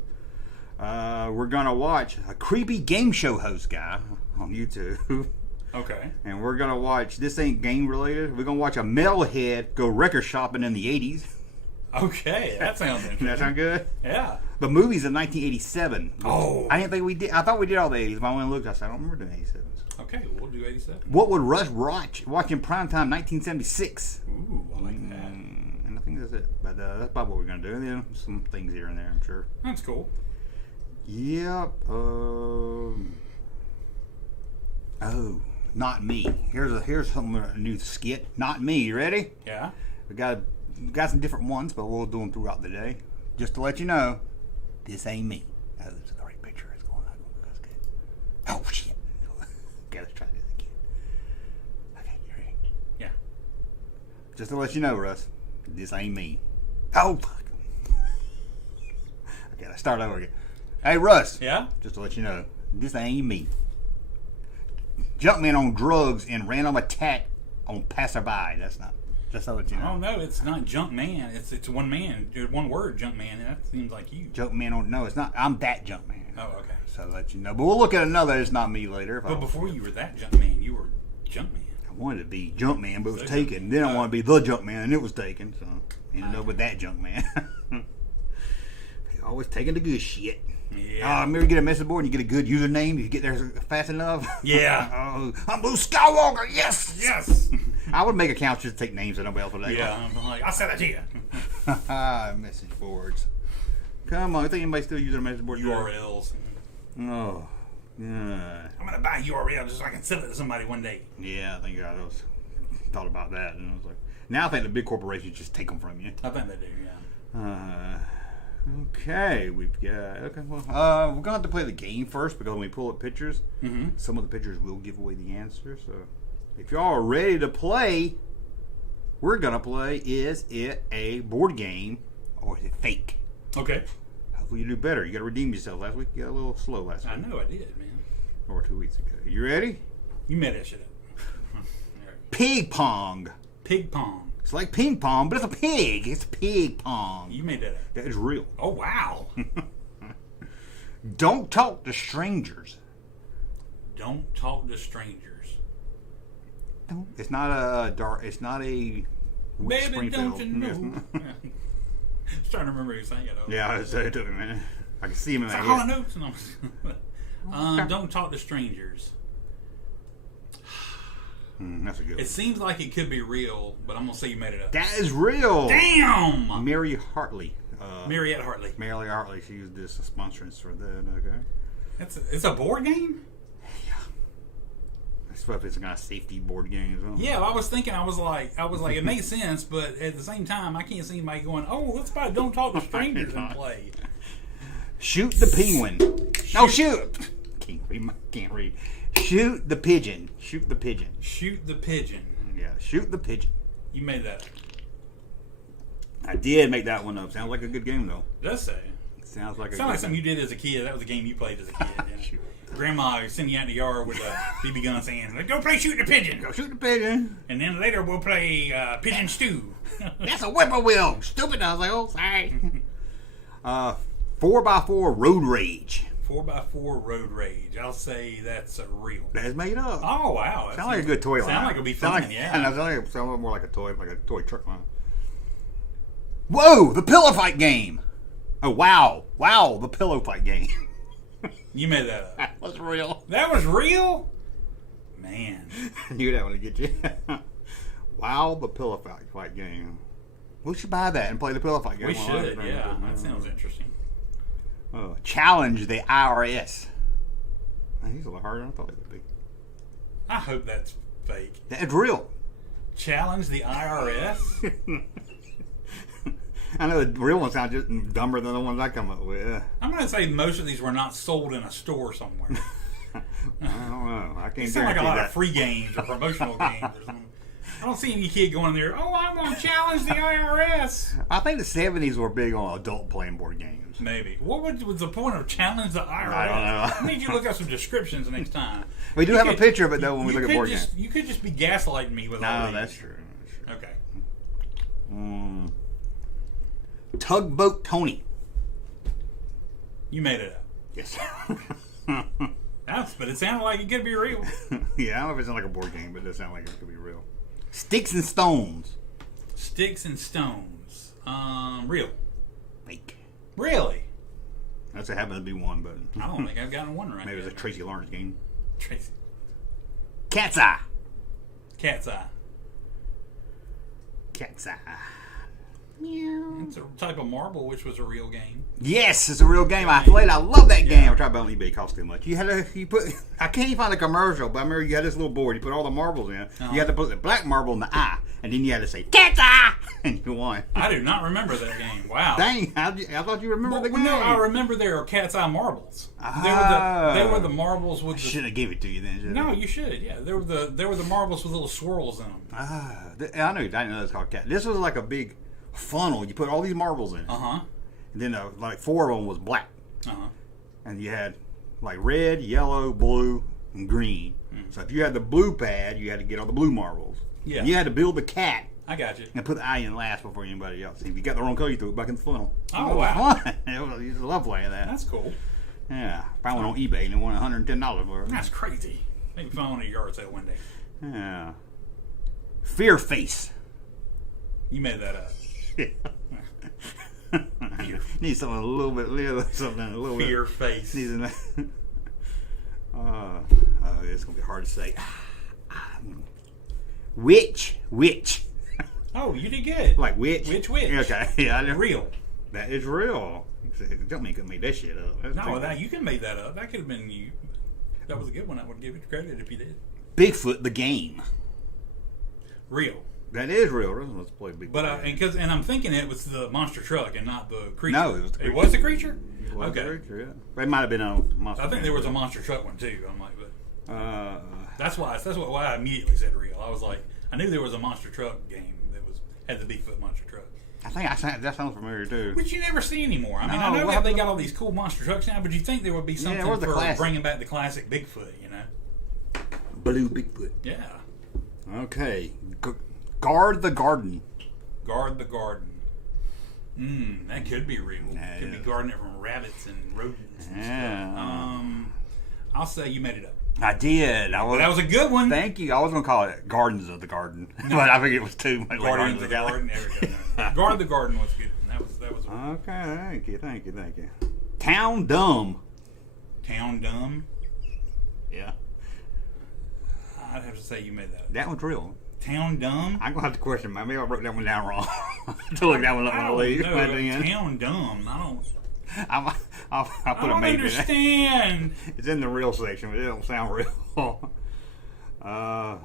We're going to watch a creepy game show host guy on YouTube. Okay. And we're going to watch, this ain't game related, we're going to watch a metalhead go record shopping in the 80s. Okay, that sounds interesting. That sound good? Yeah. The movie's in 1987. Oh. I didn't think we did. I thought we did all the 80s, but I went and looked. I said, I don't remember doing 87s. Okay, we'll do 87. What would Russ watch in primetime 1976? Ooh, I like that. And I think that's it. But that's about what we're going to do. And then some things here and there, I'm sure. That's cool. Yep. Not Me. Here's some new skit. Not Me. You ready? Yeah. We got some different ones, but we'll do them throughout the day. Just to let you know, this ain't me. Oh, this is the right picture. It's going on. That's good. Oh, shit. Okay, let's try this again. Okay, you ready? Yeah. Just to let you know, Russ, this ain't me. Oh, fuck. Okay, let's start over again. Hey, Russ. Yeah? Just to let you know, this ain't me. Junkman on drugs and random attack on passerby. That's not. Just to let you know. Oh no, it's not Junkman. It's one man. One word, Junkman. That seems like you. Junkman on no, it's not. I'm that Junkman. Oh, okay. So to let you know. But we'll look at another. It's not me later. But before you were that Junkman, you were Junkman. I wanted to be Junkman, but it was So taken. Then I wanted to be the Junkman, and it was taken. So ended up with that Junkman. Always taking the good shit. Yeah. Remember you get a message board and you get a good username. You get there fast enough. Yeah. I'm Luke Skywalker. Yes. Yes. I would make accounts just to take names that nobody else would take. Yeah. I'm like, I'll send that to you. Message boards. Come on. You think anybody still using a message board? URLs. Oh. Yeah. I'm gonna buy a URL just so I can send it to somebody one day. Yeah, I think I thought about that, and I was like, now I think the big corporations just take them from you. I think they do. Yeah. Okay, we've got. Okay, well, we're gonna have to play the game first because when we pull up pictures, some of the pictures will give away the answer. So, if y'all are ready to play, we're gonna play. Is it a board game or is it fake? Okay. Hopefully you do better. You got to redeem yourself. Last week you got a little slow last week. I know I did, man. Or 2 weeks ago. You ready? You made that shit up. Pig pong. Pig pong. It's like ping pong, but it's a pig. It's pig pong. You made that up. That is real. Oh wow. Don't talk to strangers. Don't talk to strangers. It's not a dark. It's not a. Baby, don't you know? I was trying to remember who sang it. Yeah, it took me a minute. I can see him in my Hall head. Notes. Don't talk to strangers. That's a good one. It seems like it could be real, but I'm gonna say you made it up. That is real. Damn. Mary Hartley. Mariette Hartley. Mary Hartley. She used this as sponsorance for that. Okay. It's a board game. Yeah. I suppose it's a kind of safety board game as well. Yeah, I was thinking. I was like, it makes sense, but at the same time, I can't see anybody going, "Oh, let's buy Don't Talk to Strangers and play." Shoot the penguin. No, shoot. Can't read. Shoot the pigeon. Shoot the pigeon. Shoot the pigeon. Yeah, shoot the pigeon. You made that up. I did make that one up. Sounds like a good game, though. It does say. Sounds like something you did as a kid. That was a game you played as a kid. You know? Grandma send you out in the yard with a BB gun saying, like, "Go play shoot the pigeon." Go shoot the pigeon. And then later we'll play pigeon stew. That's a whippoorwill. Stupid. I was like, oh, sorry. 4x4 road rage. 4x4 road rage. I'll say that's real. That's made up. Oh wow! Sound like a good toy line. Sound like it'll be fun. Yeah. And sound more like a toy truck line. Whoa! The pillow fight game. Oh wow! Wow! The pillow fight game. You made that up. That was real. That was real. Man, I knew that one to get you. Wow! The pillow fight game. We should buy that and play the pillow fight game. We should. Yeah, that sounds interesting. Challenge the IRS. Man, he's a lot harder than I thought he would be. I hope that's fake. That's real. Challenge the IRS? I know the real ones sound just dumber than the ones I come up with. I'm going to say most of these were not sold in a store somewhere. I don't know. I can't They sound like a lot that. of free games or promotional games or something. I don't see any kid going there, "Oh, I'm going to challenge the IRS." I think the 70s were big on adult playing board games. Maybe. What was the point of challenge the IRS? I don't know. I need you to look up some descriptions next time. We do have a picture of it, though, when we look at board games. You could just be gaslighting me with all No, these. that's true. Okay. Tugboat Tony. You made it up. Yes. But it sounded like it could be real. Yeah, I don't know if it sounds like a board game, but it does sound like it could be real. Sticks and Stones. Sticks and Stones. Real. Fake. Really? That's a happen to be one, but I don't think I've gotten one right. maybe it's a Tracy Lawrence game. Tracy. Cat's Eye. Cat's Eye. Cat's Eye. It's a type of marble, which was a real game. Yes, it's a real game. I played. I love that game. I tried to buy it on eBay. It cost too much. You put. I can't even find a commercial, but I remember you had this little board. You put all the marbles in. You had to put the black marble in the eye, and then you had to say "cat's eye," and you won. I do not remember that game. Wow. Dang, I thought you remembered the game. No, I remember there are cat's eye marbles. They were the marbles with. Should have gave it to you then. No, you should. Yeah, they were the marbles with little swirls in them. I know. I didn't know it was called cat. This was like a big funnel. You put all these marbles in. And then like 4 of them was black. And you had like red, yellow, blue, and green. So if you had the blue pad, you had to get all the blue marbles. Yeah. And you had to build the cat. I got you. And put the eye in last before anybody else. If you got the wrong color, you threw it back in the funnel. Oh, wow. I used to love playing that. That's cool. Yeah. Found one on eBay and it won $110 for it. That's crazy. Maybe find one at a yard sale one day. Yeah. Fear Face. You made that up. Need something a little bit something a little Fear bit. Face. It's gonna be hard to say. Witch. Oh, you did good. Like witch. Witch. Okay, yeah, Real. That is real. Junkman could make that shit up. No, you can make that up. That could have been you. That was a good one. I would give it credit if you did. Bigfoot the game. Real. That is real. Let's play Bigfoot. But and I'm thinking it was the monster truck and not the creature. No, it was the creature. It was the creature. It was okay. The creature, yeah. It might have been a monster. I think there was a monster truck one too. I'm like, but that's why I immediately said real. I was like, I knew there was a monster truck game that had the Bigfoot monster truck. I think that sounds familiar too. Which you never see anymore. I mean, I know they got all these cool monster trucks now, but you think there would be something for bringing back the classic Bigfoot, you know? Blue Bigfoot. Yeah. Okay. Guard the Garden. Guard the Garden. That could be real. Could be guarding it from rabbits and rodents and stuff. I'll say you made it up. I did. That was a good one. Thank you. I was going to call it Gardens of the Garden, but I think it was too much. Guardians of the Garden. Guard the Garden was good. That was. Okay. Thank you. Town Dumb. Town Dumb. Yeah. I'd have to say you made that. That one's real. Town Dumb. I'm gonna have to question. Maybe I wrote that one down wrong. To look that one up when I leave. Town Dumb. I'll put a maybe. Understand. It's in the real section, but it don't sound real. Town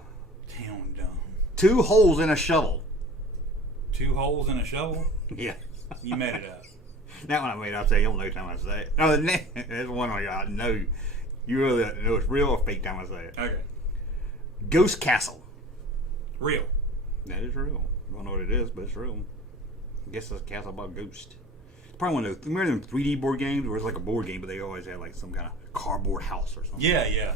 Dumb. 2 holes in a shovel. 2 holes in a shovel. Yeah. You made it up. That one I made. I'll tell you. You'll know time I say it. No, that's one I know. You really know it's real or fake time I say it. Okay. Ghost Castle. Real. That is real. I don't know what it is, but it's real. I guess it's a castle about a ghost. It's probably one of those. Remember them 3D board games where it's like a board game, but they always had like some kind of cardboard house or something. Yeah.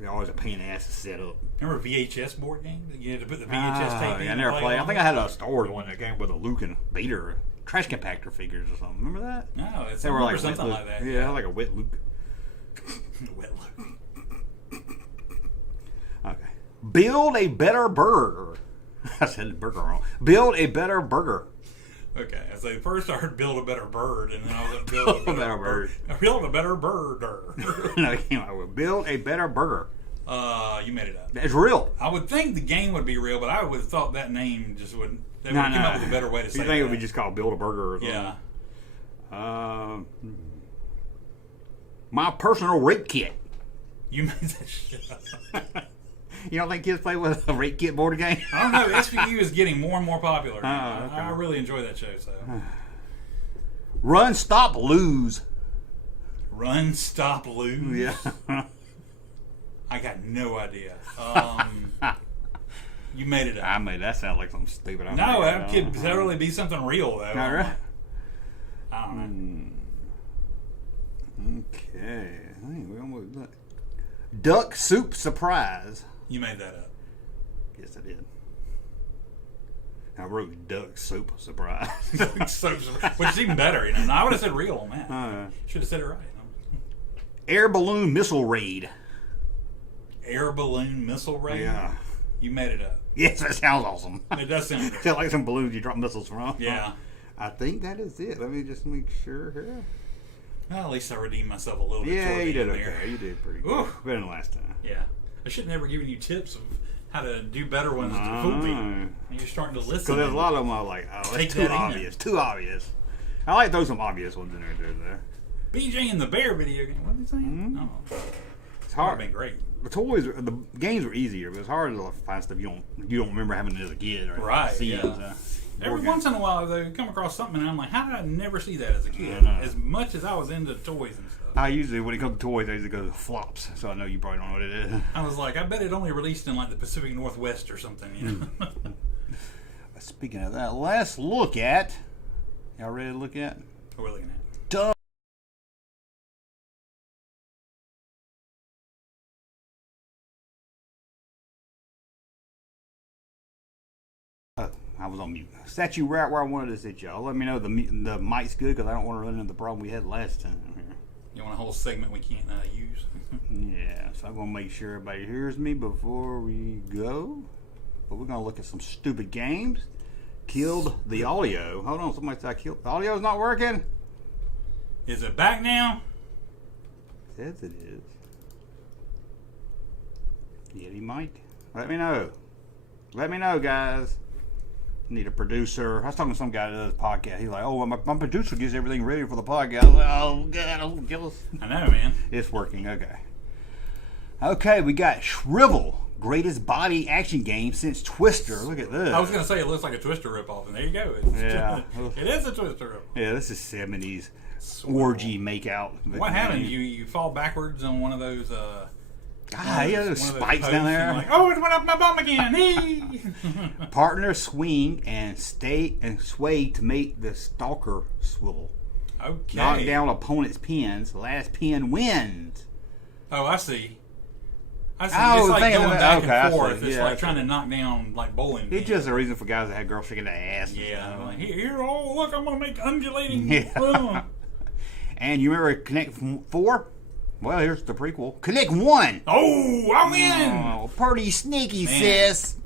They're always a pain in the ass to set up. Remember VHS board game? You had to put the VHS tape in. Yeah, I never played. I think I had a Star Wars one that came with a Luke and Vader trash compactor figures or something. Remember that? No, it's like something like that. Yeah, like a wet Luke. Wet Luke. Okay. Build a better burger. I said the burger wrong. Build a better burger. Okay, so first I heard build a better bird, and then I was at build a better bird. Build a better bird. No, it came out with build a better burger. You made it up. It's real. I would think the game would be real, but I would have thought that name just wouldn't. They would come up with a better way to say it. You think it would be just called build a burger or something? Yeah. My personal rape kit. You made that shit up. You don't think kids play with a rape kit board game? I don't know. SVU is getting more and more popular. Okay. I really enjoy that show. So, Run, stop, lose. Run, stop, lose. Yeah. I got no idea. You made it up. I made that sound like something stupid. No, that could totally be something real though. All right. I don't know. Okay. We almost done. Duck soup surprise. You made that up. Yes, I did. I wrote duck soup surprise. Which is even better. You know? No, I would have said real on that. Should have said it right. Air balloon missile raid. Air balloon missile raid? Yeah. You made it up. Yes, that sounds awesome. It does sound good. Sounds like some balloons you drop missiles from. Yeah. I think that is it. Let me just make sure here. Well, at least I redeemed myself a little bit. Yeah, you did okay. There. You did pretty good. Oof. Better than last time. Yeah. I should have never given you tips of how to do better ones to fool me. And you're starting to listen. Because there's a lot of them I was like, oh, that's too obvious. Too obvious. I like throw some obvious ones in there. BJ and the Bear video game. What are they saying? Mm-hmm. Oh. It's hard. Been great. The toys, the games were easier, but it's hard to find stuff you don't remember having it as a kid. Right. Seeing, yeah. Every once in a while, though, you come across something, and I'm like, how did I never see that as a kid? As much as I was into toys and stuff. I usually, when it comes to toys, I usually go to flops, so I know you probably don't know what it is. I was like, I bet it only released in like the Pacific Northwest or something. You know? Speaking of that, let's look at. Y'all ready to look at? What we're looking at? Duh. I was on mute. Set you right where I wanted to sit y'all. Let me know the mic's good because I don't want to run into the problem we had last time here. You want a whole segment we can't use? Yeah, so I'm going to make sure everybody hears me before we go. But we're going to look at some stupid games. Killed the audio. Hold on, somebody said I killed. The audio's not working? Is it back now? Says it is. Yeti Mike. Let me know. Let me know, guys. Need a producer. I was talking to some guy that does podcast. He's like, "Oh, well, my producer gets everything ready for the podcast." I was like, "Oh God, I'm jealous." I know, man. It's working. Okay, we got Shrivel, greatest body action game since Twister. Look at this. I was gonna say it looks like a Twister ripoff, and there you go. Yeah, it is a Twister ripoff. Yeah, this is '70s orgy makeout. What happened? You fall backwards on one of those. Those spikes down there. Like, oh, it went up my bum again. Partner swing and sway to make the stalker swivel. Okay. Knock down opponent's pins. Last pin wins. Oh, I see. It's Oh, like going back okay, and forth. It's yeah, like trying to knock down like bowling pins. It's just a reason for guys that have girls shaking their ass. Yeah. Like, here, oh, look, I'm going to make undulating. Yeah. And you remember Connect 4? Well, here's the prequel. Connect 1. Oh, I win. Oh, pretty sneaky, sis.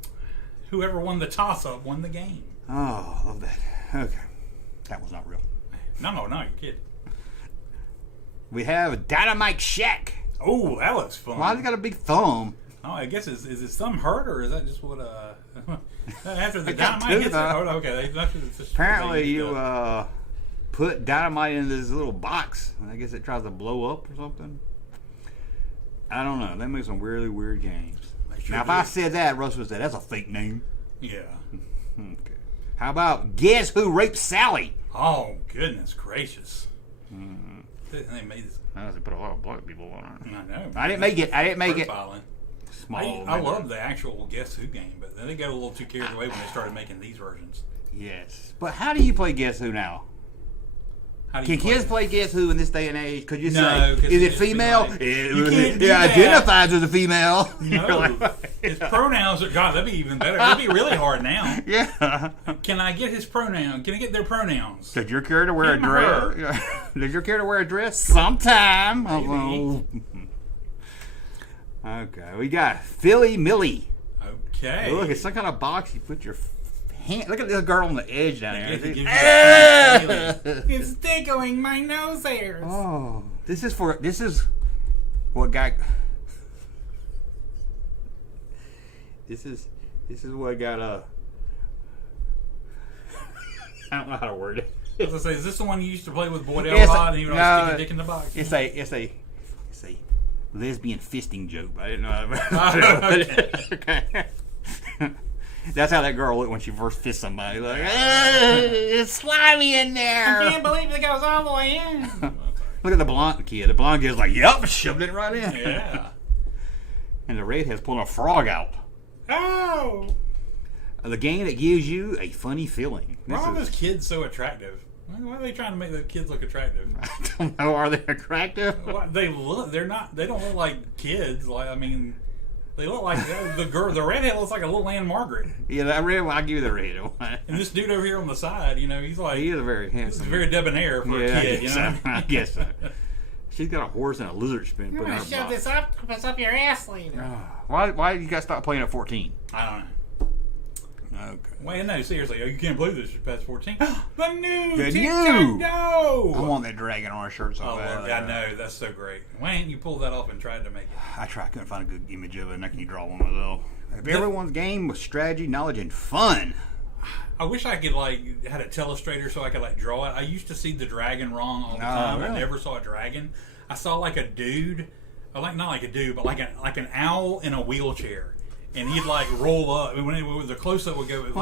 Whoever won the toss-up won the game. Oh, I love that. Okay. That was not real. No, you're kidding. We have Dynamite Shack. Oh, that looks fun. Why's it got a big thumb? Oh, I guess is his thumb hurt, or is that just what after the dynamite hits it? Oh, okay. Apparently you put dynamite in this little box, and I guess it tries to blow up or something. I don't know. They make some really weird games. Sure now, if I said that, Russ would say that's a fake name. Yeah. Okay. How about Guess Who Raped Sally? Oh, goodness gracious. They made this. I put a lot of black people on it. I know. I didn't make it. Small. I love the actual Guess Who game, but then they got a little too carried away when they started making these versions. Yes. But how do you play Guess Who now? Can kids play Guess Who in this day and age? Could you say, is it female? It identifies as a female. No. His pronouns are, God, that'd be even better. That'd be really hard now. Yeah. Can I get his pronoun? Can I get their pronouns? Does your character wear a dress? Does your character wear a dress? Sometime. Okay. We got Philly Millie. Okay. Look, it's some kind of box. You put your hand. Look at this girl on the edge down there. It's tickling my nose hairs. Oh, this is what got. This is what got I don't know how to word it. I was gonna say, is this the one you used to play with Boyd a lot, and you would always stick your dick in the box? It's a lesbian fisting joke. I didn't know how to okay. That's how that girl looked when she first fist somebody. Like, it's slimy in there. I can't believe it goes all the way in. Look at the blonde kid. The blonde kid's like, yep, shoved it right in. Yeah. And the redhead's pulling a frog out. Oh. The game that gives you a funny feeling. Why are those kids so attractive? Why are they trying to make the kids look attractive? I don't know. Are they attractive? Well, they look. They're not. They don't look like kids. They look like the girl. The redhead looks like a little Anne Margaret. Yeah, that red one. I'll give you the redhead one. And this dude over here on the side, he's like. He is a very handsome. He's very debonair for a kid. I guess so. She's got a horse and a lizard spin. You're gonna shove this up your ass later. Why you guys stop playing at 14? I don't know. Okay. Wait, no, seriously. You can't believe this is past 14. The new I want that dragon on our shirt so bad. I know. That's so great. Why didn't you pull that off and try to make it? I couldn't find a good image of it, and I can draw one myself. If everyone's game was strategy, knowledge, and fun. I wish I could had a telestrator so I could draw it. I used to see the dragon wrong all the time. Really? I never saw a dragon. I saw a dude, not like a dude, but like an owl in a wheelchair, and he'd roll up. When the close up would go, he'd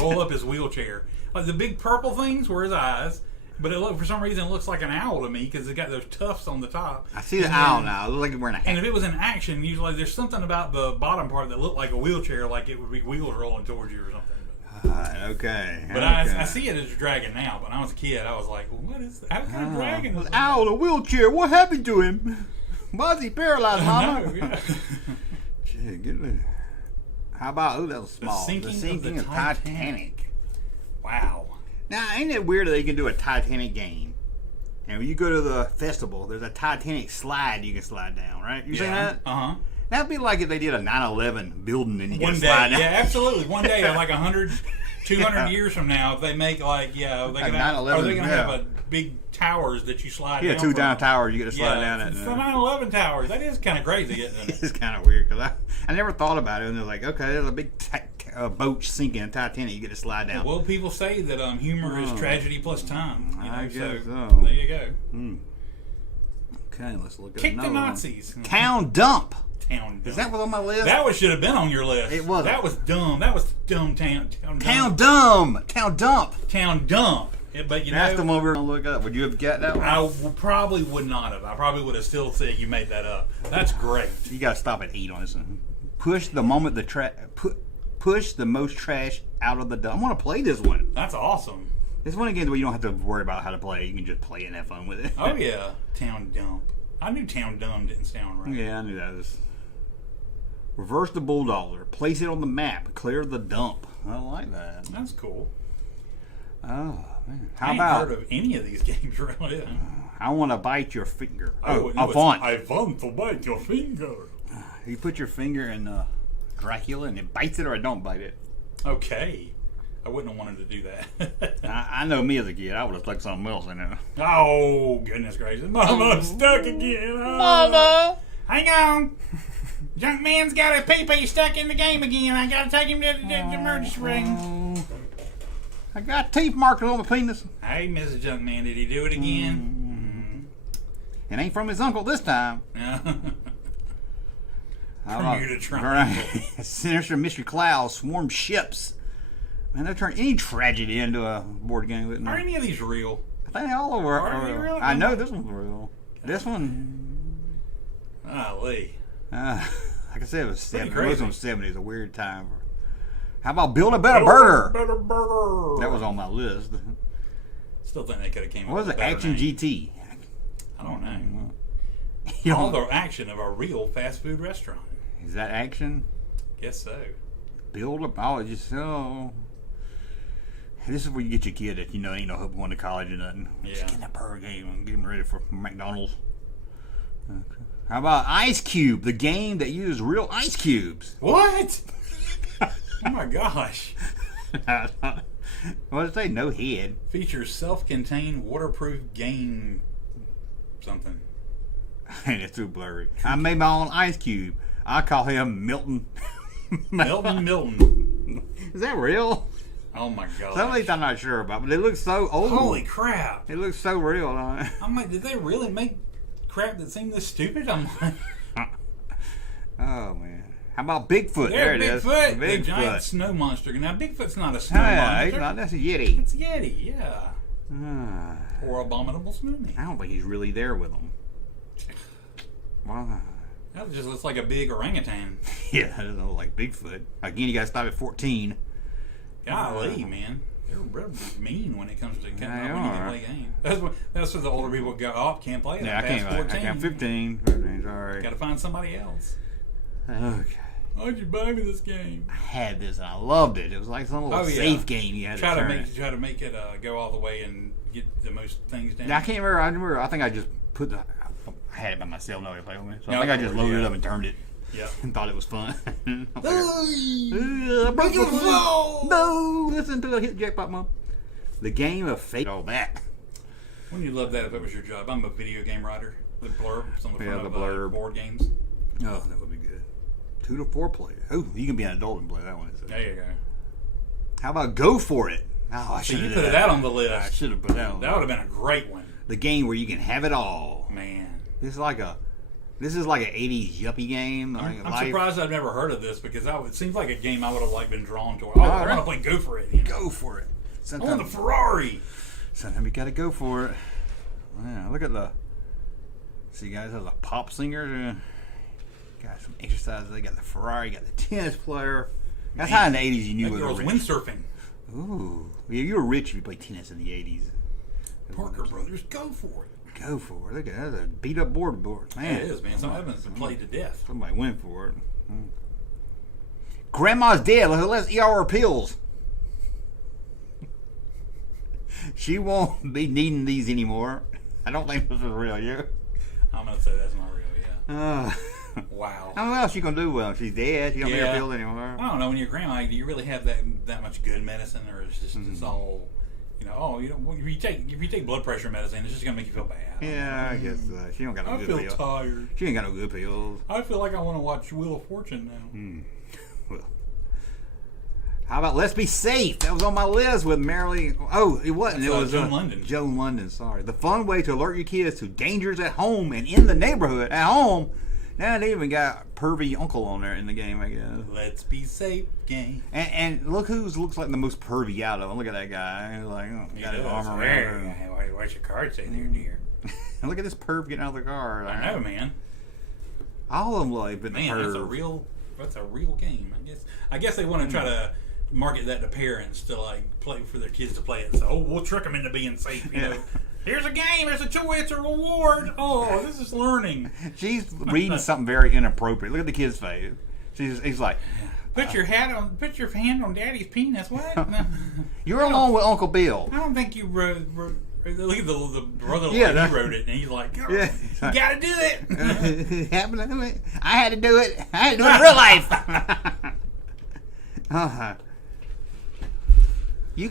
roll up his wheelchair. Like the big purple things were his eyes, but for some reason it looks like an owl to me because it got those tufts on the top. I see the owl now. It looks like he's wearing a hat. And if it was in action, usually there's something about the bottom part that looked like a wheelchair, like it would be wheels rolling towards you or something. Okay. But I see it as a dragon now. But when I was a kid, I was like, well, "What is? How kind of dragon is that?" Owl in a wheelchair. What happened to him? Why is he paralyzed, Mama? Yeah. Shit, get it. How about that was small? The sinking of the Titanic. Wow. Now, ain't it weird that they can do a Titanic game? And when you go to the festival, there's a Titanic slide you can slide down, right? You seen that? Uh-huh. That'd be like if they did a 9/11 building and you One can day, slide down. yeah, absolutely. One day, 100, 200 years from now, if they make are they going to have big towers that you slide down? Yeah, two down towers you get to slide down it. The 9/11 towers. That is kind of crazy, isn't it? It's kind of weird because I never thought about it. And they're like, okay, there's a big boat sinking, Titanic, you get to slide down. Well, people say that humor is tragedy plus time. I guess so. There you go. Okay, let's look at Kick the another one. Nazis. Town dump. Town dump. Is that what's on my list? That should have been on your list. It wasn't. That was dumb. That was dumb. Town dump. Town dump. Town dump. Town dump. But That's the one we were going to look up. Would you have got that one? I probably would not have. I probably would have still said you made that up. That's great. You got to stop at 8 on this one. Push the most trash out of the dump. I want to play this one. That's awesome. This one again where you don't have to worry about how to play. You can just play and have fun with it. Oh yeah, Town dump. I knew Town dumb didn't sound right. Yeah, I knew that was. Reverse the bulldozer. Place it on the map. Clear the dump. I like that. That's cool. Oh man! I ain't heard of any of these games really. I want to bite your finger. I want to bite your finger. You put your finger in Dracula and it bites it, or I don't bite it. Okay. I wouldn't have wanted to do that. I know me as a kid. I would have stuck something else in it. Oh, goodness gracious. Mama, I'm stuck again. Oh. Mama! Hang on. Junkman's got a pee-pee stuck in the game again. I got to take him to the emergency ring. I got teeth markers on my penis. Hey, Mrs. Junkman, did he do it again? It ain't from his uncle this time. Bermuda Triangle. Sinister mystery clouds swarm ships. Man, they'll turn any tragedy into a board game. Wouldn't Are they? any of these real? I think all of them Are they real? I know this one's real. This one, Golly. like I said, it was 70s. crazy. It was 70s. A weird time. How about Build a Better Burger? Better burger. That was on my list. Still think they could have came up What was with it? a better Action name. GT. I don't know. You All know, the action of a real fast food restaurant. is that action? Guess so. Build a This is where you get your kid that ain't no hope going to college or nothing. Yeah. Just get in that burger game and get him ready for McDonald's. Okay. How about Ice Cube, the game that uses real ice cubes? What? Oh my gosh. What did it say? No head. Features self-contained waterproof game something. And it's too blurry. I made my own ice cube. I call him Milton. Milton. Is that real? Oh my gosh. Some of these I'm not sure about, but they look so old. Holy crap. It looks so real. I'm like, did they really make crap that seemed this stupid? I'm like, Oh man. How about Bigfoot? There it is. Bigfoot. The giant snow monster. Now, Bigfoot's not a snow monster. That's a Yeti. It's Yeti, yeah. Or Abominable Snowman. I don't think he's really there with them. Well, That just looks like a big orangutan. yeah, I don't know, like Bigfoot. Again, you got to stop at 14. Golly, man. They're real mean when it comes to when you They can are. play games. That's what the older people go, oh, can't play that. Yeah, I Past can't. 14. I can't. 15. 15's all right. Got to find somebody else. Okay. Why'd you buy me this game? I had this and I loved it. It was like some little safe game you had Try to to turn make it. try to make it go all the way and get the most things down. Now, I can't remember. I think I just put the. I had it by myself. Nobody played with me. So I No, think I just loaded it yeah. up and turned it. Yeah. And thought it was fun. I broke Make my it foot. fall. No, listen to it. Hit jackpot, mom. The game of fate. All that. Wouldn't you love that if it was your job? I'm a video game writer. The blurbs on the front the of blurb. board games. Oh, that would be good. 2 to 4 players. Oh, you can be an adult and play that one. There you go. How about Go For It? Oh, I So should you have put that on the list. I should have put that on. That would have been a great one. The game where you can have it all. Man. This is like an 80s yuppie game. I'm surprised I've never heard of this because it seems like a game I would have been drawn to. I want to play Go For It. You know? Go for it. I want the Ferrari. Sometimes you got to go for it. Yeah, look at see guys, there's a pop singer. Got some exercises. They got the Ferrari, got the tennis player. That's how in the 80s you knew that it girl's was windsurfing. Ooh. Yeah, you were rich if you played tennis in the 80s. Parker Brothers, go for it. Go for it. Look at that. That's a beat up board. Man. Yeah, it is, man. Some Evans have played to death. Somebody went for it. Grandma's dead. Let's eat all her pills. She won't be needing these anymore. I don't think this is real, yeah? I'm going to say that's not real, yeah. Wow. How else you going to do well? She's dead. She don't need her pills anymore. I don't know. When you're grandma, do you really have that much good medicine, or is just it's all, if you take blood pressure medicine, it's just going to make you feel bad. Yeah, I guess she don't got no good pills. I feel tired. She ain't got no good pills. I feel like I want to watch Wheel of Fortune now. Well, how about Let's Be Safe? That was on my list with Marilyn. Oh, it wasn't. That's, it was Joan London. Joan London, sorry. The fun way to alert your kids to dangers at home and in the neighborhood. At home. Now they even got pervy uncle on there in the game, I guess. Let's Be Safe game. And look who looks like the most pervy out of them. Look at that guy. He's like, got his arm around her. What's your card say there, dear? And look at this perv getting out of the car. I know, man. All of them like, but man, that's a real game. I guess they want to try to market that to parents to play for their kids to play it. So we'll trick them into being safe. You know, here's a game. There's a choice. It's a reward. Oh, this is learning. She's reading something very inappropriate. Look at the kid's face. He's like, put your hand on Daddy's penis. What? You're along with Uncle Bill. I don't think you wrote. Look at the brother. He wrote it, and he's like, you gotta do it. I had to do it. I had to do it in real life. You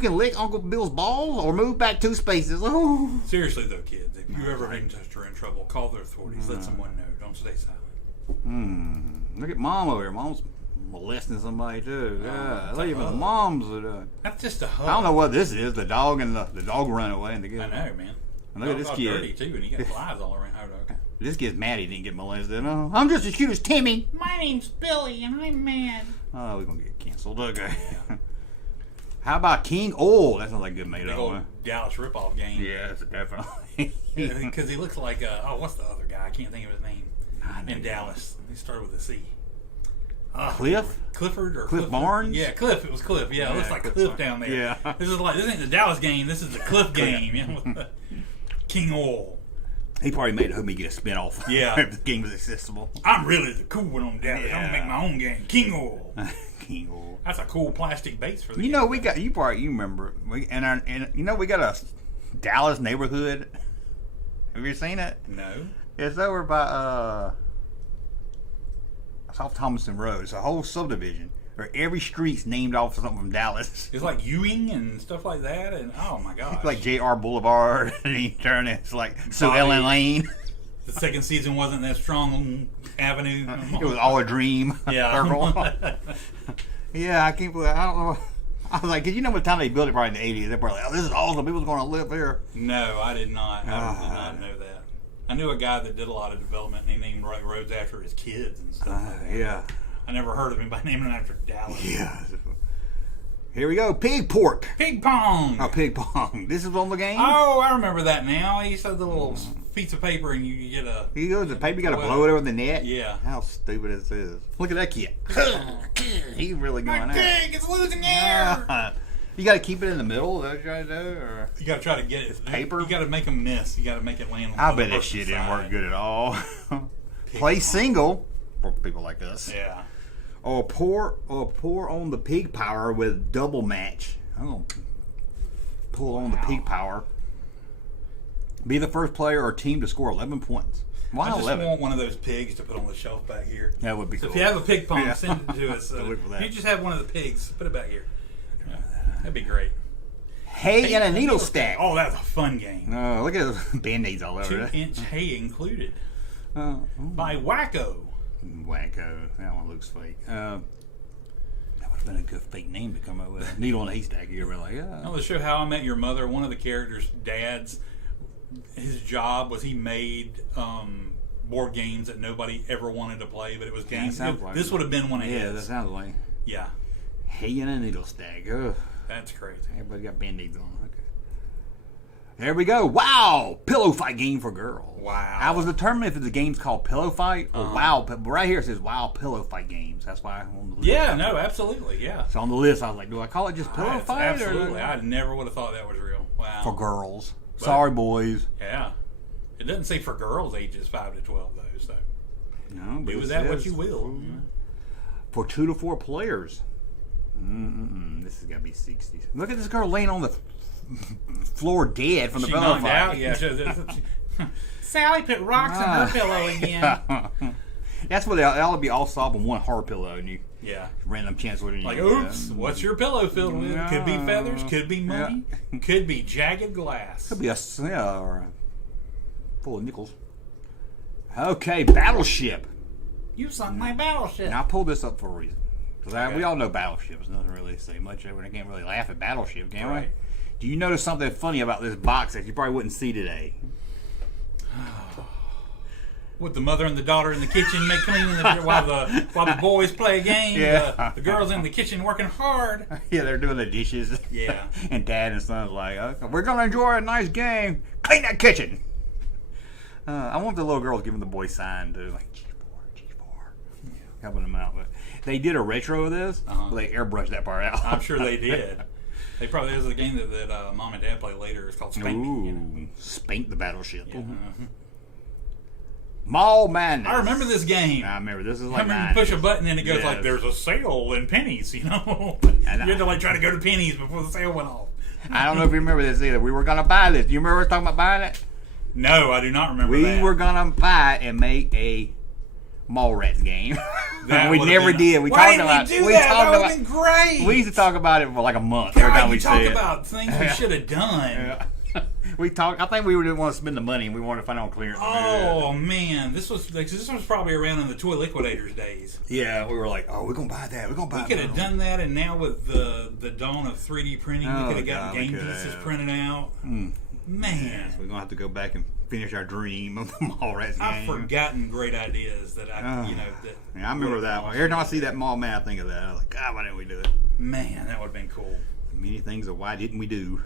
can lick Uncle Bill's balls or move back 2 spaces. Oh. Seriously though, kids, if you ever hang touched or in trouble, call the authorities. Let someone know. Don't stay silent. Look at Mom over here. Mom's molesting somebody too. Yeah, look at the moms are doing. That's just a hug. I don't know what this is. The dog and the dog run away and the kid. I know, man. And look at this kid. Dirty too, and he got flies all around. Okay. This kid's mad he didn't get molested. Oh, I'm just as cute as Timmy. My name's Billy, and I'm mad. Oh, we're gonna get canceled. Okay. Yeah. How about King Oil? That sounds like a good made up. Dallas ripoff game. Yeah, definitely. Because he looks like what's the other guy? I can't think of his name. In Dallas, he started with a C. Cliff? Clifford or Cliff Barnes? Yeah, Cliff. It was Cliff. Yeah, it looks like Cliff down there. Yeah. This ain't the Dallas game. This is the Cliff game. You know? King Oil. He probably made it hope he get a spinoff. Yeah. If the game was accessible. I'm really the cool one on Dallas. I'm gonna make my own game. King Oil. King Oil. That's a cool plastic base for the game. We got you remember we got a Dallas neighborhood. Have you seen it? No. It's over by South Thomason Road. It's a whole subdivision where every street's named off something from Dallas. It's like Ewing and stuff like that, and oh my gosh. It's like J.R. Boulevard, and you turn it, it's like Sue Ellen Lane. The second season wasn't that strong avenue. It was all a dream. Yeah. Yeah, I can't believe I don't know. I was like, 'cause you know by the time they built it probably in the 80s, they're probably like, oh, this is awesome. People's going to live here. No, I did not. I did not know that. I knew a guy that did a lot of development, and he named roads after his kids and stuff like that. Yeah. I never heard of anybody naming it after Dallas. Yeah. Here we go. Pig pork. Pig pong. Oh, pig pong. This is on the game? Oh, I remember that now. He used to have the little piece of paper and you get a... He goes, the paper, you got to blow it over the net? Yeah. How stupid this is. Look at that kid. He's really going out. My pig is losing air. You got to keep it in the middle? Is that what you got to do? Or? You got to try to get it. Paper? You got to make him miss. You got to make it land on the I bet that shit didn't work good at all. Play single for people like us. Yeah. Or pour on the pig power with double match. I'm going to pull on the pig power. Be the first player or team to score 11 points. Why I just 11? want one of those pigs to put on the shelf back here. That would be so cool. If you have a pig pong, send it to us. Look for that. You just have one of the pigs. Put it back here. Yeah, that'd be great. Hay and a needle stack. Oh, that's a fun game. Look at those Band-Aids all over 2-inch hay included. By Wacko. Wacko. That one looks fake. That would have been a good fake name to come up with. Needle in a haystack. You're like, yeah. On the show How I Met Your Mother, one of the characters' dads, his job was he made board games that nobody ever wanted to play, but it was games. This would have been one of his. Yeah, that sounds like. Yeah. Hay in a needle stack. Ugh. That's crazy. Everybody got band-aids on. Okay. There we go. Wow. Pillow fight game for girls. Wow. I was determined if the game's called Pillow Fight or Wow. But right here it says Wow Pillow Fight Games. That's why I'm on the list. Yeah, no, absolutely, yeah. So on the list, I was like, do I call it just Pillow Fight? Absolutely. Or I never would have thought that was real. Wow. for girls. But, Sorry, boys. Yeah. It doesn't say for girls ages 5 to 12, though, so. No, but Do with that what you will. For 2 to 4 players. This has got to be 60s. Look at this girl laying on the floor dead from the She pillow knocked fight. out? Yeah. Sally put rocks in her pillow again. That's what they ought to be all solved in one hard pillow, and you Yeah. random chance with it. Like, oops, what's your pillow filled with? Could be feathers, could be money, could be jagged glass. Could be or full of nickels. Okay, Battleship. You sunk my battleship. Now I pulled this up for a reason. Because we all know Battleships. Nothing really to say much over it. I can't really laugh at Battleship, can we? Right. Do you notice something funny about this box that you probably wouldn't see today? With the mother and the daughter in the kitchen make cleaning while the boys play a game. Yeah. The girls in the kitchen working hard. Yeah, they're doing the dishes. Yeah. And dad and son's like, okay, we're going to enjoy a nice game. Clean that kitchen. I want the little girls giving the boys sign too. Like, G4. Helping them out. But they did a retro of this, but they airbrushed that part out. I'm sure they did. They probably, there's a game that mom and dad play later. It's called Spank. Ooh, You know? Spank the Battleship. Yeah. Mall Madness. I remember this game. I remember this is I like remember you push a button and it goes like, Yes. there's a sale in pennies, you know? And You had to like try to go to pennies before the sale went off. I don't know if you remember this either. We were going to buy this. Do you remember us talking about buying it? No, I do not remember We that. were going to buy it and make a Mallrats game. That We would've never been- did. We Why talked didn't about we do we that? talked That would about have been great. We used to talk about it for like a month every God, time we you talk see it. about things we should have done. Yeah. We talked. I think we didn't want to spend the money, and we wanted to find it on clearance. Oh man, this was probably around in the Toy Liquidators days. Yeah, we were like, oh, we're gonna buy that. We're gonna buy. We could have done that, and now with the dawn of 3D printing, we could have gotten game pieces printed out. Man, We're gonna have to go back and finish our dream of the Mallrats game. I've forgotten great ideas that I, that. Yeah, I remember that one. Every time I see that Mall Man, I think of that. I was like, God, why didn't we do it? Man, that would have been cool. Many things of why didn't we do?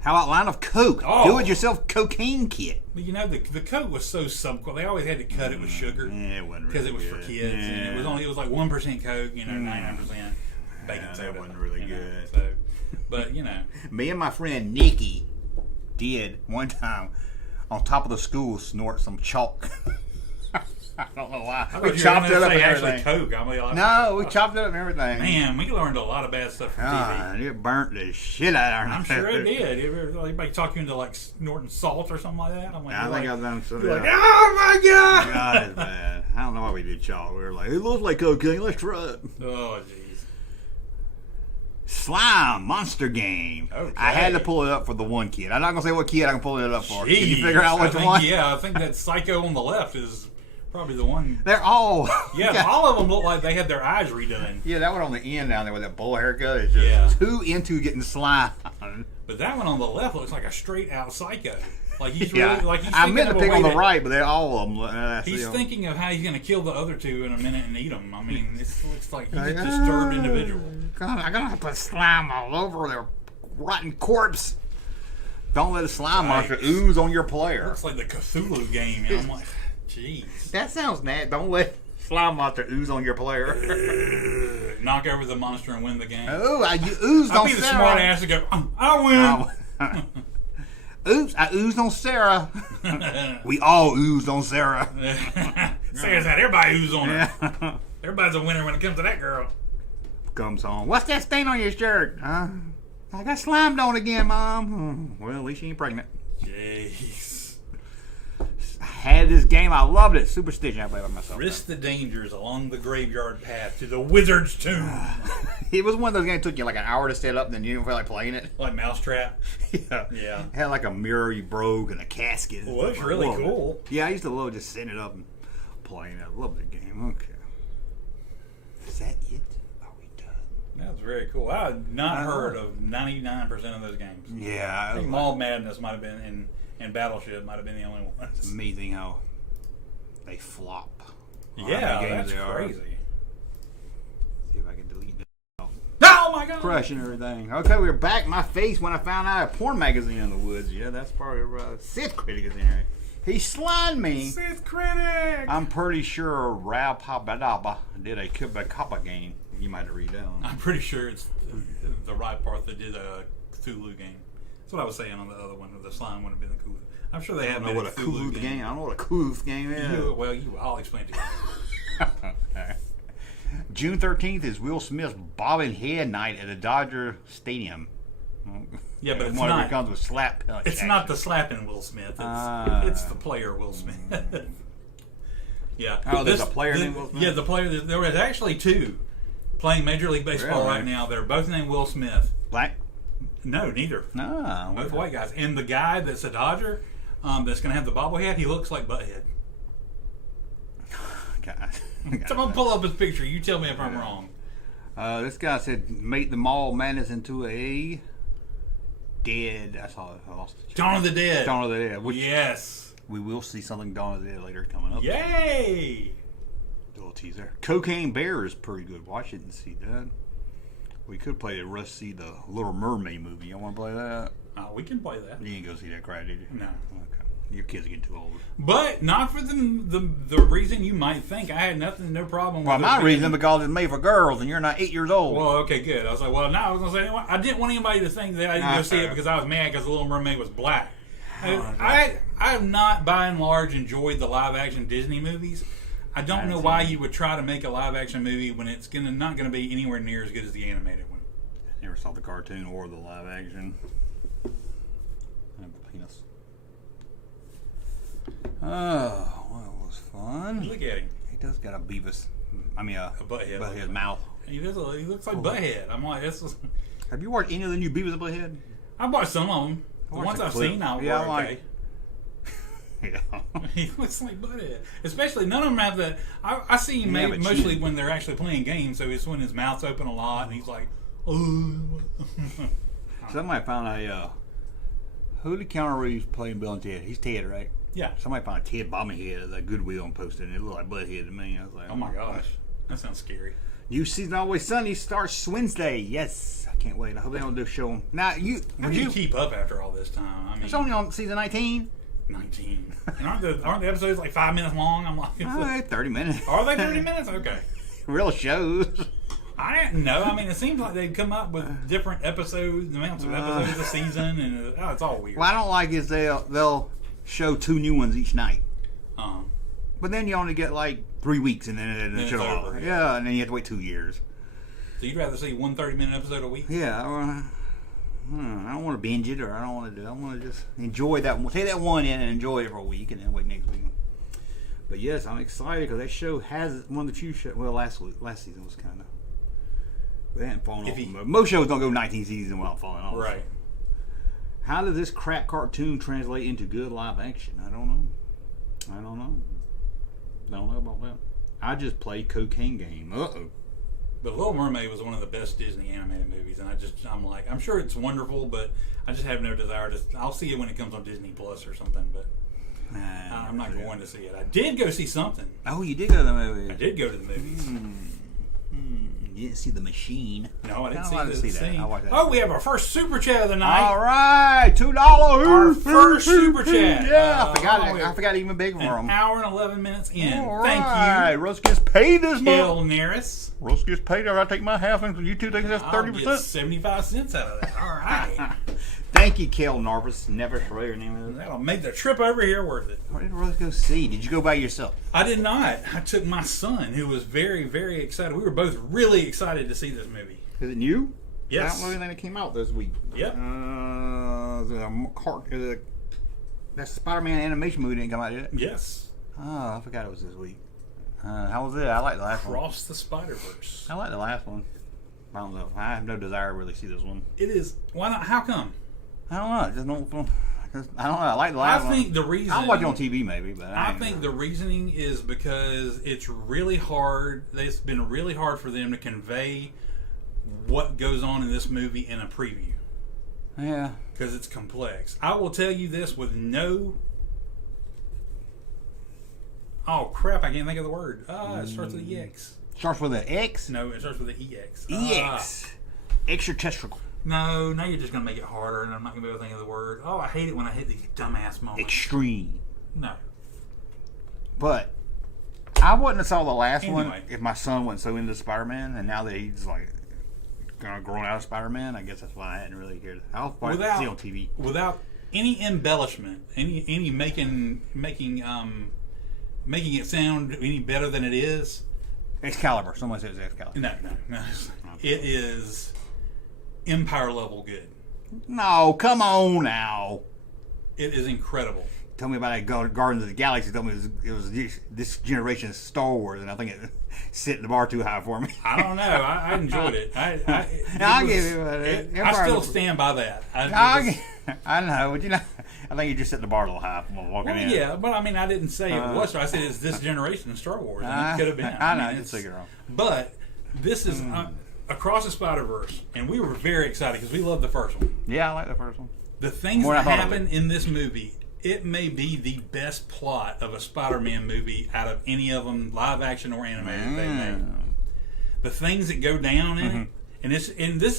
How about line of Coke? Oh. Do-it-yourself cocaine kit. But the Coke was so subqual. They always had to cut it with sugar Yeah, it wasn't because really it was for good. kids. And it was like 1% Coke, 99% baking that soda. wasn't really you know, good. So, but Me and my friend Nikki did one time on top of the school snort some chalk. I don't know why. I We thought you chopped were it gonna up say and actually everything. Coke. I mean, like, No, we chopped it up and everything. man, we learned a lot of bad stuff from TV. God, it burnt the shit out of our I'm sure it did. Anybody talk you into like snorting salt or something like that? I'm like, I think I've done some. you're like, oh my god! God, it's bad. I don't know why we did chalk. We were like, it looks like cocaine. Let's try it. Oh jeez. Slime monster game. Okay. I had to pull it up for the one kid. I'm not gonna say what kid I can pull it up for. Can you Jeez. figure out which one? Yeah, I think that Psycho on the left is probably the one. They're all. Yeah, all of them look like they had their eyes redone. Yeah, that one on the end down there with that bowl haircut is just Yeah. too into getting slime. But that one on the left looks like a straight out Psycho. Like he's Yeah, really like he's I thinking meant to of a pick way on the that- right, but they're all of them. He's thinking of how he's going to kill the other two in a minute and eat them. I mean, it looks like he's a disturbed individual. God, I'm gonna have to put slime all over their rotten corpse. Don't let a slime monster ooze on your player. Looks like the Cthulhu game. And I'm like, jeez. That sounds mad. Don't let slime monster ooze on your player. Knock over the monster and win the game. Oh, you oozed I'd on be the Sarah. smart ass to go, I win. Oops, I oozed on Sarah. We all oozed on Sarah. Sarah's that everybody ooze on her. Everybody's a winner when it comes to that girl. Comes home. What's that stain on your shirt? I got slimed on again, Mom. Well, at least she ain't pregnant. Jeez. I had this game. I loved it. Superstition. I played by myself. Risk the dangers along the graveyard path to the wizard's tomb. It was one of those games that took you like an hour to set up, and then you didn't feel like playing it. Like Mousetrap. Yeah. Yeah. It had like a mirror you broke and a casket. Well, that's really cool. Yeah, I used to love just setting it up and playing that. Love that game. Okay. Is that it? Are we done? That was very cool. I had not heard of 99% of those games. Yeah. I think Mall Madness might have been, and Battleship might have been the only ones. It's amazing how they flop. Yeah, that's crazy. See if I can delete that. Oh my god! Crushing everything. Okay, we're back. My face when I found out a porn magazine in the woods. Yeah, that's part of Sith Critic is in here. He slimed me. Sith Critic! I'm pretty sure Rao Papadaba did a Kappa game. You might have read that one. I'm pretty sure it's the right part that did a Cthulhu game. That's what I was saying on the other one. The slime would have been the Cthulhu. I'm sure they have know what a Cthulhu game. I don't know what a Cthulhu game is. I'll explain to you. Okay. June 13th is Will Smith's bobbing head night at the Dodger Stadium. Yeah, but it's whenever not. It comes with slap. It's not the slapping Will Smith. It's the player Will Smith. Yeah. Oh, there's a player named Will Smith? Yeah, the player. There was actually two playing Major League Baseball right now. They're both named Will Smith. Black? No, neither. No. Both white guys. And the guy that's a Dodger, that's going to have the bobblehead, he looks like Butthead. God. Someone pull up his picture. You tell me if I'm wrong. This guy said, make the Mall Madness into a dead. That's all I lost. Dawn of the Dead. Dawn of the Dead. Which Yes. we will see something Dawn of the Dead later coming up. Yay! Little teaser. Cocaine Bear is pretty good. Watch it and see that. We could play the Russ see the Little Mermaid movie. You want to play that? We can play that. You didn't go see that crap, did you? No. Okay. Your kids are getting too old. But not for the reason you might think. I had no problem with Well, it my being- reason because it's made for girls and you're not 8 years old. Well, okay, good. I was like, well, no, I was going to say, I didn't want anybody to think that I didn't go see it because I was mad because The Little Mermaid was black. I have not, by and large, enjoyed the live-action Disney movies. I don't know why you would try to make a live-action movie when it's not going to be anywhere near as good as the animated one. Never saw the cartoon or the live-action. Penis. Oh, well, it was fun. Look at him. He does got a Beavis. I mean, a Butthead. Butthead mouth. He looks like Butthead. I'm like, Have you watched any of the new Beavis and Butthead? I watched some of them. The watched ones a I've clip. seen, I Yeah, I were like- okay. Yeah. He looks like Butthead. Especially, none of them have that. I see him Yeah, but mostly you- when they're actually playing games, so it's when his mouth's open a lot, and he's like, oh. Somebody found a. Who did Keanu Reeves playing Bill and Ted? He's Ted, right? Yeah. Somebody found a Ted Bobblehead at the Goodwill and posted it. It looked like Butthead to me. I was like, Oh my gosh. That sounds scary. New season Always Sunny starts Wednesday. Yes, I can't wait. I hope they don't do a show. Now How do you keep up after all this time? I mean, It's only on season 19. 19. And aren't the episodes like 5 minutes long? I'm like, All right, 30 minutes. are they 30 minutes? Okay. Real shows. I didn't know. I mean, it seems like they've come up with different episodes, amounts of episodes a season, and it's all weird. What I don't like is they'll show 2 new ones each night. Uh-huh. But then you only get like 3 weeks and then Then the it's show over, over. yeah. Yeah, and then you have to wait 2 years. So you'd rather see one 30-minute episode a week? Yeah, I don't want to binge it, or I don't want to do. I want to just enjoy that one. Take that one in and enjoy it for a week, and then wait next week. But yes, I'm excited because that show has one of the few shows. Well, last season was kind of. They hadn't fallen off. Most shows don't go 19 seasons without falling off. Right. How does this crap cartoon translate into good live action? I don't know. I don't know about that. I just played Cocaine Game. Uh-oh. But Little Mermaid was one of the best Disney animated movies, and I'm sure it's wonderful, but I just have no desire to. I'll see it when it comes on Disney Plus or something, but I'm not going to see it. I did go see something. Oh, you did go to the movie. I did go to the movies. You didn't see The Machine. No, I didn't I wanted to see that. scene. I watched that. Oh, we have our first super chat of the night. All right, $2. Our first super chat. Yeah, I forgot even bigger for An them. hour and 11 minutes in. All Thank right, you, Russ gets paid this Gail month. Neris. Russ gets paid. I gotta take my half, and you two think that's I'll 30%. get 75 cents out of that. All right. Thank you, Kel Narvis. Never sure your name is. That'll make the trip over here worth it. Where did Russ go see? Did you go by yourself? I did not. I took my son, who was very, very excited. We were both really excited to see this movie. Is it new? Yes. I don't know anything that came out this week. Yep. That Spider-Man animation movie didn't come out yet. Yes. Oh, I forgot it was this week. How was it? I like the last one. Cross the Spider-Verse. I like the last one. I don't know. I have no desire to really see this one. It is. Why not? How come? I don't know. I just don't. I don't know. I like the last one. I think the reason I'll watch it on TV maybe, but I think the reasoning is because it's really hard. It's been really hard for them to convey what goes on in this movie in a preview. Yeah. Because it's complex. I will tell you this with no... Oh, crap. I can't think of the word. It starts with an EX. Starts with an X? No, it starts with an EX. EX. Extraterrestrial. No, now you're just going to make it harder, and I'm not going to be able to think of the word. Oh, I hate it when I hit these dumbass moments. Extreme. No. But I wouldn't have saw the last one Anyway. if my son wasn't so into Spider-Man, and now that he's like kind of growing out of Spider-Man, I guess that's why I hadn't really cared. I'll probably see it on TV. Without any embellishment, any making it sound any better than it is. Excalibur. Someone says Excalibur. No. It is Empire level good. No, come on now. It is incredible. Tell me about that Guardians of the Galaxy. Tell me it was this generation's Star Wars, and I think it set the bar too high for me. I don't know. I enjoyed it. I'll give you that. I still stand by that. I know, but I think you just set the bar a little high from walking in. Yeah, but I mean, I didn't say it was. I said it's this generation of Star Wars, and it could have been. I know, I didn't say it wrong. But this is Across the Spider-Verse, and we were very excited because we loved the first one. Yeah, I like the first one. The things that happen in this movie, it may be the best plot of a Spider-Man movie out of any of them, live action or animated, they made. The things that go down in it, and this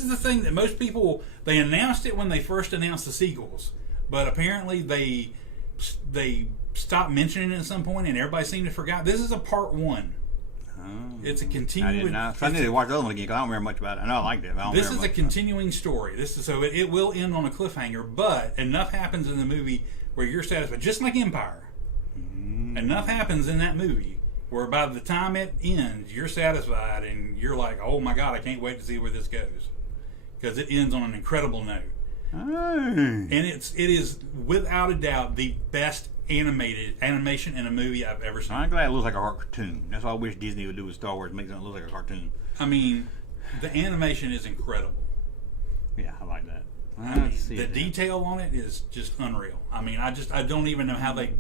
is the thing that most people, they announced it when they first announced the sequels, but apparently they stopped mentioning it at some point, and everybody seemed to forget. This is a part one. It's a continuing. I didn't know. So I need to watch the other one again because I don't remember much about it. I know I liked it. But I don't this remember is a much continuing story. It will end on a cliffhanger, but enough happens in the movie where you're satisfied, just like Empire. Enough happens in that movie where by the time it ends, you're satisfied and you're like, "Oh my God, I can't wait to see where this goes," because it ends on an incredible note. And it is without a doubt the best animation in a movie I've ever seen. I'm glad it looks like a cartoon. That's what I wish Disney would do with Star Wars, make it look like a cartoon. I mean, the animation is incredible. Yeah, I like that. The detail on it is just unreal. I mean, I don't even know how they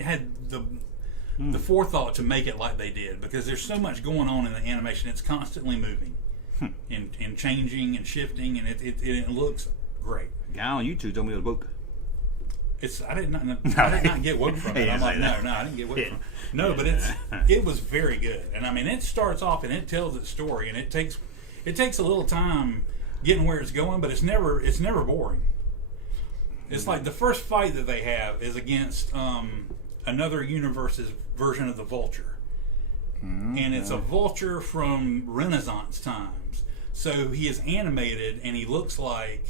had the forethought to make it like they did, because there's so much going on in the animation. It's constantly moving and changing and shifting, and it looks great. The guy on YouTube told me it was woke. I did not get woke from it. I'm like, no, I didn't get woke from it. No, but it was very good. And I mean, it starts off and it tells its story, and it takes a little time getting where it's going, but it's never boring. It's like the first fight that they have is against another universe's version of the Vulture. And it's a Vulture from Renaissance times. So he is animated and he looks like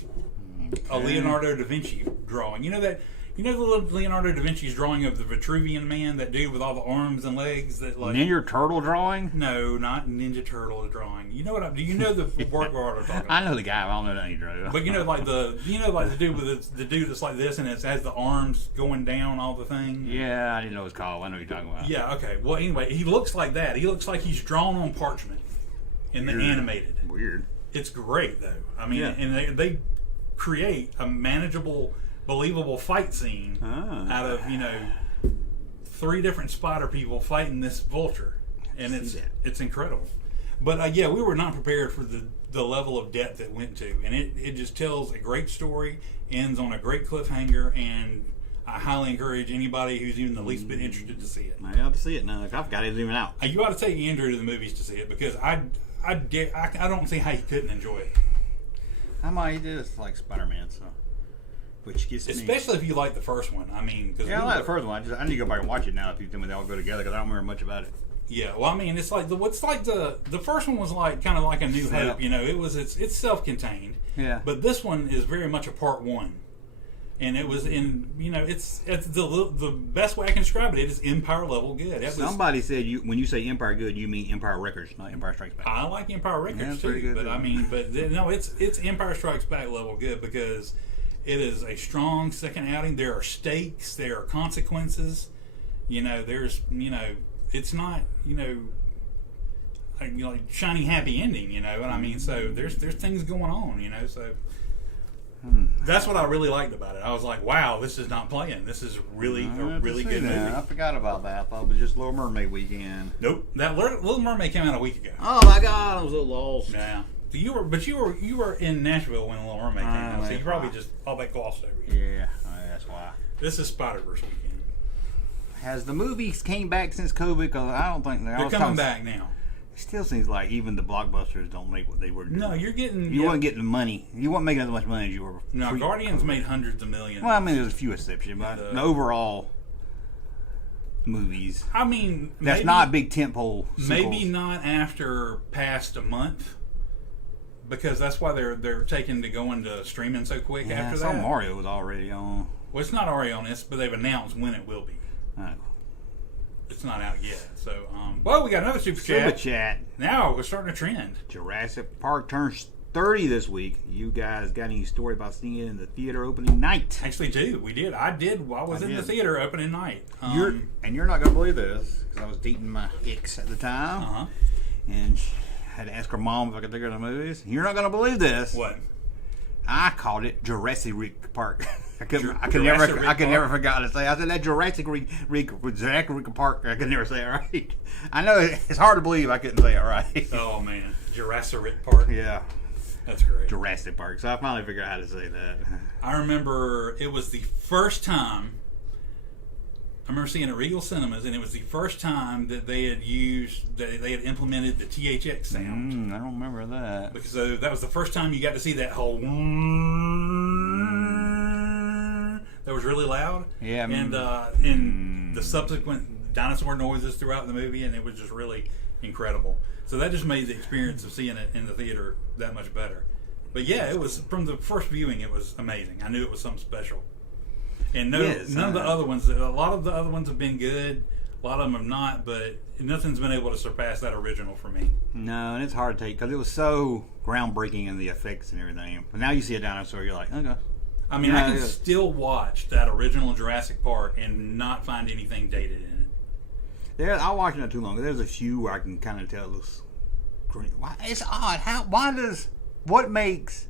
a Leonardo da Vinci drawing. You know the Leonardo da Vinci's drawing of the Vitruvian Man, that dude with all the arms and legs that like Ninja Turtle drawing? No, not Ninja Turtle drawing. You know what? Do you know the work art I'm talking about? I know the guy. I don't know that he drew. But like the dude with the dude that's like this, and it has the arms going down all the thing. Yeah, I didn't know what it's called. I know what you're talking about. Yeah. Okay. Well, anyway, he looks like that. He looks like he's drawn on parchment in the animated. Weird. It's great though. I mean, and they create a manageable, believable fight scene out of 3 different spider people fighting this Vulture, and it's incredible. But we were not prepared for the level of depth it went to, and it just tells a great story, ends on a great cliffhanger, and I highly encourage anybody who's even the least bit interested to see it. I have to see it now. I forgot it was even out. You ought to take Andrew to the movies to see it, because I don't see how you couldn't enjoy it. I might do this like Spider-Man, so which gets especially if you like the first one. I mean, I like the first one. I need to go back and watch it now. If you tell me they all go together, because I don't remember much about it. Yeah, well, I mean, it's like the first one was like kind of like A New Hope. It's self-contained. Yeah. But this one is very much a part one, and it was it's the best way I can describe it. It is Empire level good. Somebody said when you say Empire good, you mean Empire Records, not Empire Strikes Back. I like Empire Records too, good, but I mean, no, it's Empire Strikes Back level good, because it is a strong second outing. There are stakes. There are consequences. It's not like shiny happy ending. And I mean, so there's things going on. So That's what I really liked about it. I was like, wow, this is not playing. This is really a really good movie. I forgot about that. I thought it was just Little Mermaid weekend. Nope, that Little Mermaid came out a week ago. Oh my God, I was a little lost. Yeah. So you were in Nashville when Little Mermaid came out, so you probably just all that glossed over you. Yeah, that's why. This is Spider-Verse weekend. Has the movies came back since COVID? Because I don't think they're coming back now. It still seems like even the blockbusters don't make what they were doing. No, you weren't getting the money. You weren't making as much money as you were. No, Guardians made hundreds of millions. Well, I mean, there's a few exceptions, but the overall movies. I mean, that's not big tentpole. Maybe not after past a month, because that's why they're taking to going to streaming so quick after that. Mario was already on. Well, it's not already on this, but they've announced when it will be. Oh. It's not out yet. So, well, we got another super chat. Now we're starting a trend. Jurassic Park turns 30 this week. You guys got any story about seeing it in the theater opening night? Actually, we did. I was in the theater opening night. You're not going to believe this, because I was dating my ex at the time. And I had to ask her mom if I could take her to the movies. You're not going to believe this. What? I called it Jurassic Park. I could never forget how to say it. I said that Jurassic Park. I could never say it right. I know it's hard to believe I couldn't say it right. Oh man, Jurassic Park. Yeah, that's great. Jurassic Park. So I finally figured out how to say that. I remember it was the first time. I remember seeing it at Regal Cinemas, and it was the first time that they had implemented the THX sound. I don't remember that. Because that was the first time you got to see that whole that was really loud. Yeah. And the subsequent dinosaur noises throughout the movie, and it was just really incredible. So that just made the experience of seeing it in the theater that much better. But yeah, it was, from the first viewing, it was amazing. I knew it was something special. And none of the other ones, a lot of the other ones have been good. A lot of them have not, but nothing's been able to surpass that original for me. No, and it's hard to take because it was so groundbreaking in the effects and everything. But now you see a dinosaur, you're like, okay. I mean, I can still watch that original Jurassic Park and not find anything dated in it. I watched it not too long. There's a few where I can kind of tell this. It's odd. What makes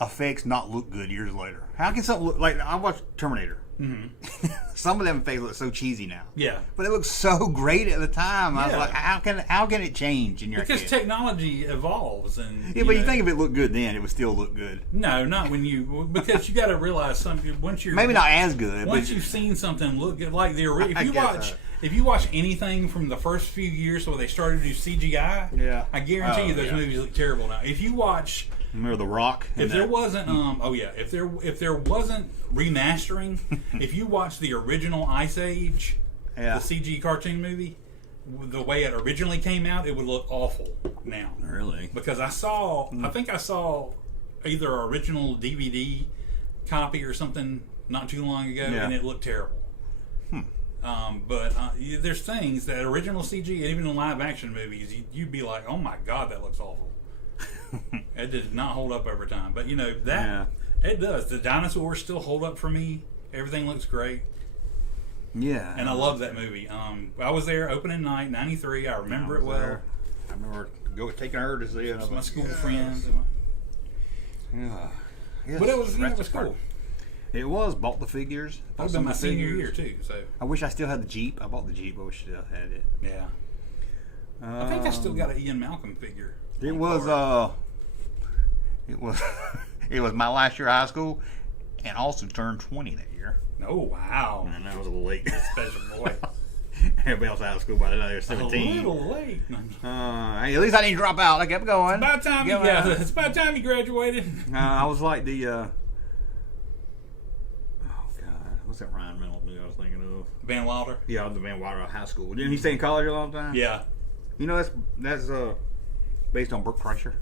effects not look good years later? How can something look like? I watched Terminator. Mm-hmm. Some of them effects look so cheesy now. Yeah, but it looks so great at the time. I was like, how can it change in your because head? Technology evolves and you think if it looked good then, it would still look good. No, not when because you got to realize something once you're maybe not as good. Once you've seen something look good, like if you watch anything from the first few years where they started to do CGI, I guarantee you those movies look terrible now. If you watch. Remember The Rock? If there wasn't, if there wasn't remastering, if you watch the original Ice Age, the CG cartoon movie, the way it originally came out, it would look awful now. Really? Because I think I saw either an original DVD copy or something not too long ago, and it looked terrible. But there's things that original CG, and even in live action movies, you'd be like, oh my God, that looks awful. It does not hold up over time, but it does. The dinosaurs still hold up for me. Everything looks great. Yeah, and I love that movie. I was there opening night '93. I remember it well. I remember taking her to see it. With my school friends. Yes. But it was cool. It was. Bought the figures. That was my senior year too. So I wish I still had the Jeep. I bought the Jeep. I wish I still had it. Yeah. I think I still got an Ian Malcolm figure. It was my last year of high school, and Austin turned 20 that year. Oh wow! And that was a little late. Special boy. Everybody else out of school by the time they were 17. A little late. Hey, at least I didn't drop out. I kept going. It's about time you graduated. I was like the. Oh God, what's that Ryan Reynolds movie I was thinking of? Van Wilder. Yeah, the Van Wilder high school. Didn't he stay in college a long time? Yeah. You know that's based on Brooke Kreischer,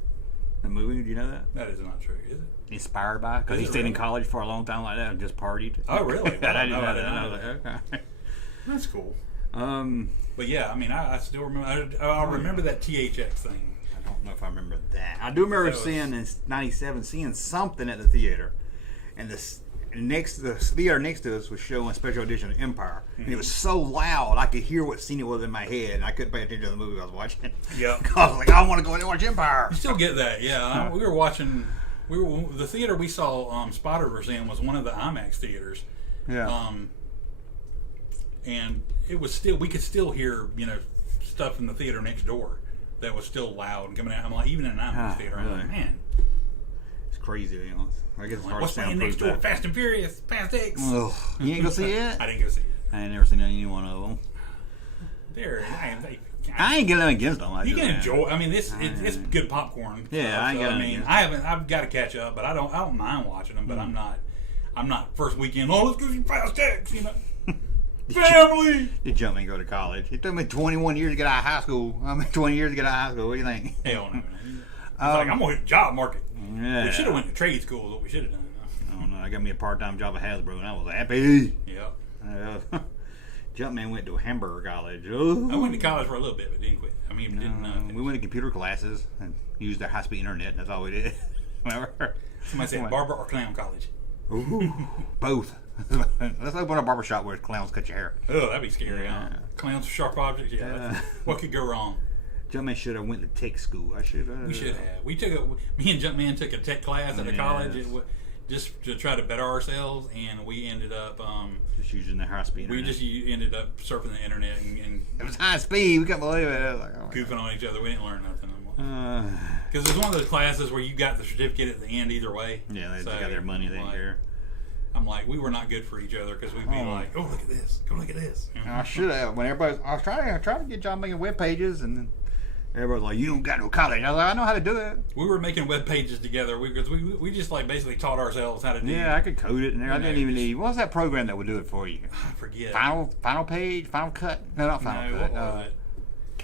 the movie. Do you know that? That is not true, is it? Inspired by, because he stayed in college for a long time like that and just partied. Oh, really? Well, I didn't know that. I was like, okay. That's cool. But yeah, I mean, I still remember. I remember that THX thing. I don't know if I remember that. I do remember seeing in '97 seeing something at the theater, and the theater next to us was showing special edition of Empire, and it was so loud I could hear what scene it was in my head, and I couldn't pay attention to the movie I was watching. Yeah, I was like, I want to go and watch Empire. You still get that, yeah. We were watching The theater we saw Spider-Verse in was one of the IMAX theaters. Yeah. And it was still, we could still hear, stuff in the theater next door that was still loud and coming out. I'm like, even in an IMAX theater, I'm like, man. It's crazy, I guess it's hard What's to playing next door? that. Fast and Furious, Fast X. Oh, you ain't go see it? I didn't go see it. I ain't never seen any one of them. I ain't getting against them. You can enjoy. I mean, it's good popcorn. Yeah, I ain't I've got to catch up, but I don't mind watching them. But I'm not first weekend. Oh, let's go see Fast X. Family. The Junkman go to college. It took me 21 years to get out of high school. 20 years to get out of high school. What do you think? Hell no. I'm gonna hit the job market. Yeah. We should have went to trade school. Is what we should have done. I don't know. I got me a part-time job at Hasbro, and I was happy. Yeah. Junkman went to Hamburger College. Oh. I went to college for a little bit, but didn't quit. I mean, didn't. We went to computer classes and used their high-speed internet. That's all we did. Remember? Somebody said barber or clown college. Ooh, both. Let's open a barbershop where clowns cut your hair. Oh, that'd be scary. Huh? Clowns with sharp objects. Yeah. What could go wrong? Junkman should have went to tech school. We should have. Me and Junkman took a tech class at a college. Just to try to better ourselves, and we ended up just using the high speed. We just ended up surfing the internet and it was high speed. We couldn't believe it. I was like, goofing on each other. We didn't learn nothing anymore. Because it's one of those classes where you got the certificate at the end either way. Yeah, they got their money. They didn't care. I'm like, we were not good for each other because we'd be like, oh, look at this, go look at this. I should have. When I was trying to get John making web pages, and then everybody's like, you don't got no college. I was like, I know how to do it. We were making web pages together because we just like basically taught ourselves how to do it. Yeah, I could code it, and I didn't even need. What was that program that would do it for you? I forget. Final Page, Final Cut. No, not Final Cut. What was it?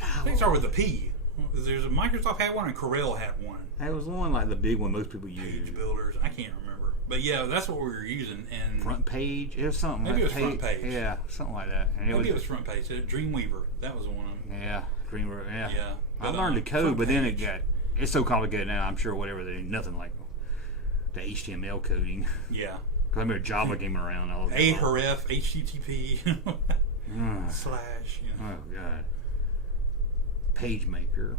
I think it started with a P. There's a Microsoft had one and Corel had one. That was one like the big one most people use. Page builders. I can't remember. But yeah, that's what we were using. And Front Page. It was something. Maybe it was Front Page. Yeah, something like that. And maybe it was Front Page. Dreamweaver. That was one of them. Yeah, Dreamweaver. Yeah. Yeah. I learned to code, but then it's so complicated now. I'm sure whatever they do, nothing like the HTML coding. Yeah. Because I remember Java came around. href, HTTP, slash. Oh God. PageMaker,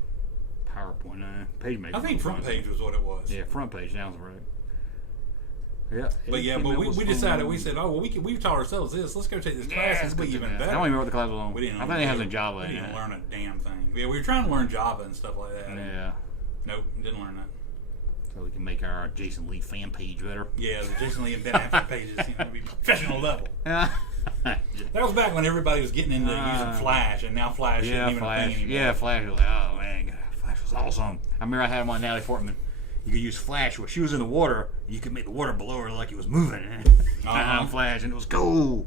PowerPoint, PageMaker. I think Front Page was what it was. Yeah, Front Page sounds right. Yeah, but we decided. We said, oh well, we taught ourselves this. Let's go take this class and be even better. I don't even remember what the class was on. We didn't. I think it has a Java. We didn't learn a damn thing. Yeah, we were trying to learn Java and stuff like that. Yeah. Nope, didn't learn that. So we can make our Jason Lee fan page better. Yeah, the Jason Lee and Ben Affleck pages, be professional level. Yeah. That was back when everybody was getting into using Flash, and now Flash isn't even a thing anymore. Yeah, Flash was like, oh man, God, Flash was awesome. I remember I had him on Natalie Portman. You could use Flash where she was in the water. You could make the water below her like it was moving. Flash, and it was cool.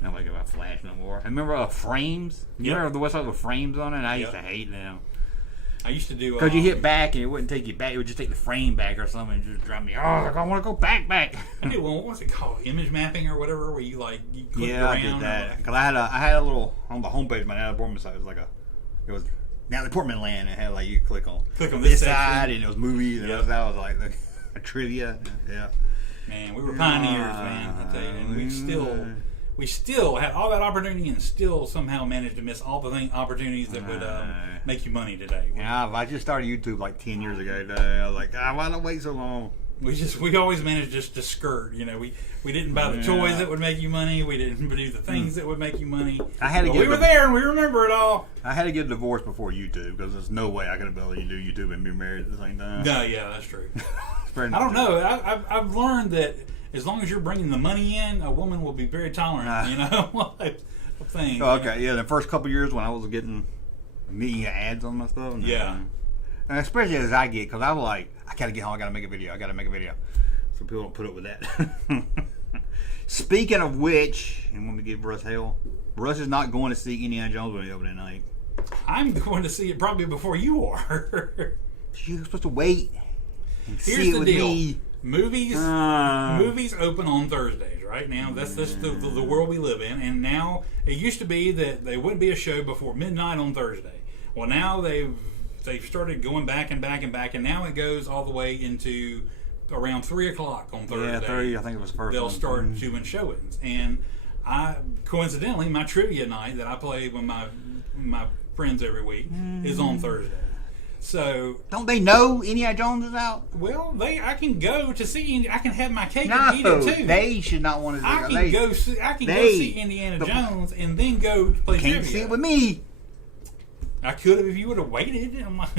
Nobody about Flash no more. I remember Frames. You remember the website with Frames on it? And I used to hate them. I used to do because you hit back and it wouldn't take you back. It would just take the frame back or something and just drive me. Oh, I want to go back. I did. Well, what was it called? Image mapping or whatever, where you click around. I did that because I had a little on the homepage of my Natalie Portman site. It was Natalie Portman land. And it had you click on this side and it was movies and that was like a trivia. Yeah. Man, we were pioneers, man. I tell you, and we still had all that opportunity and still somehow managed to miss all the opportunities that would make you money today. Yeah, I just started YouTube like 10 years ago. I was like, why did I wait so long? We always managed just to skirt. We didn't buy the toys that would make you money. We didn't do the things that would make you money. We were there and we remember it all. I had to get a divorce before YouTube because there's no way I could have been able to do YouTube and be married at the same time. No, yeah, that's true. I don't know. I've learned that as long as you're bringing the money in, a woman will be very tolerant. Thing. Oh, okay, yeah. The first couple years when I was getting ads on my stuff. And especially as I get, because I was like, I gotta get home. I gotta make a video. So people don't put up with that. Speaking of which, and when we give Russ hell, Russ is not going to see Indiana Jones when he open tonight. I'm going to see it probably before you are. You're supposed to wait. And Here's see it the with deal. Me. Movies open on Thursdays, right? Now that's the world we live in, and now it used to be that there wouldn't be a show before midnight on Thursday. Well, now they've started going back and back and back, and now it goes all the way into around 3 o'clock on Thursday. Yeah, 3. I think it was first. They'll start doing showings, and coincidentally my trivia night that I play with my friends every week is on Thursday. So don't they know Indiana Jones is out? well, I can go to see. I can have my cake No, and eat it too. they should not want to. I can go see Indiana Jones and then go play Can't trivia. see it with me. I could have if you would have waited. I'm like,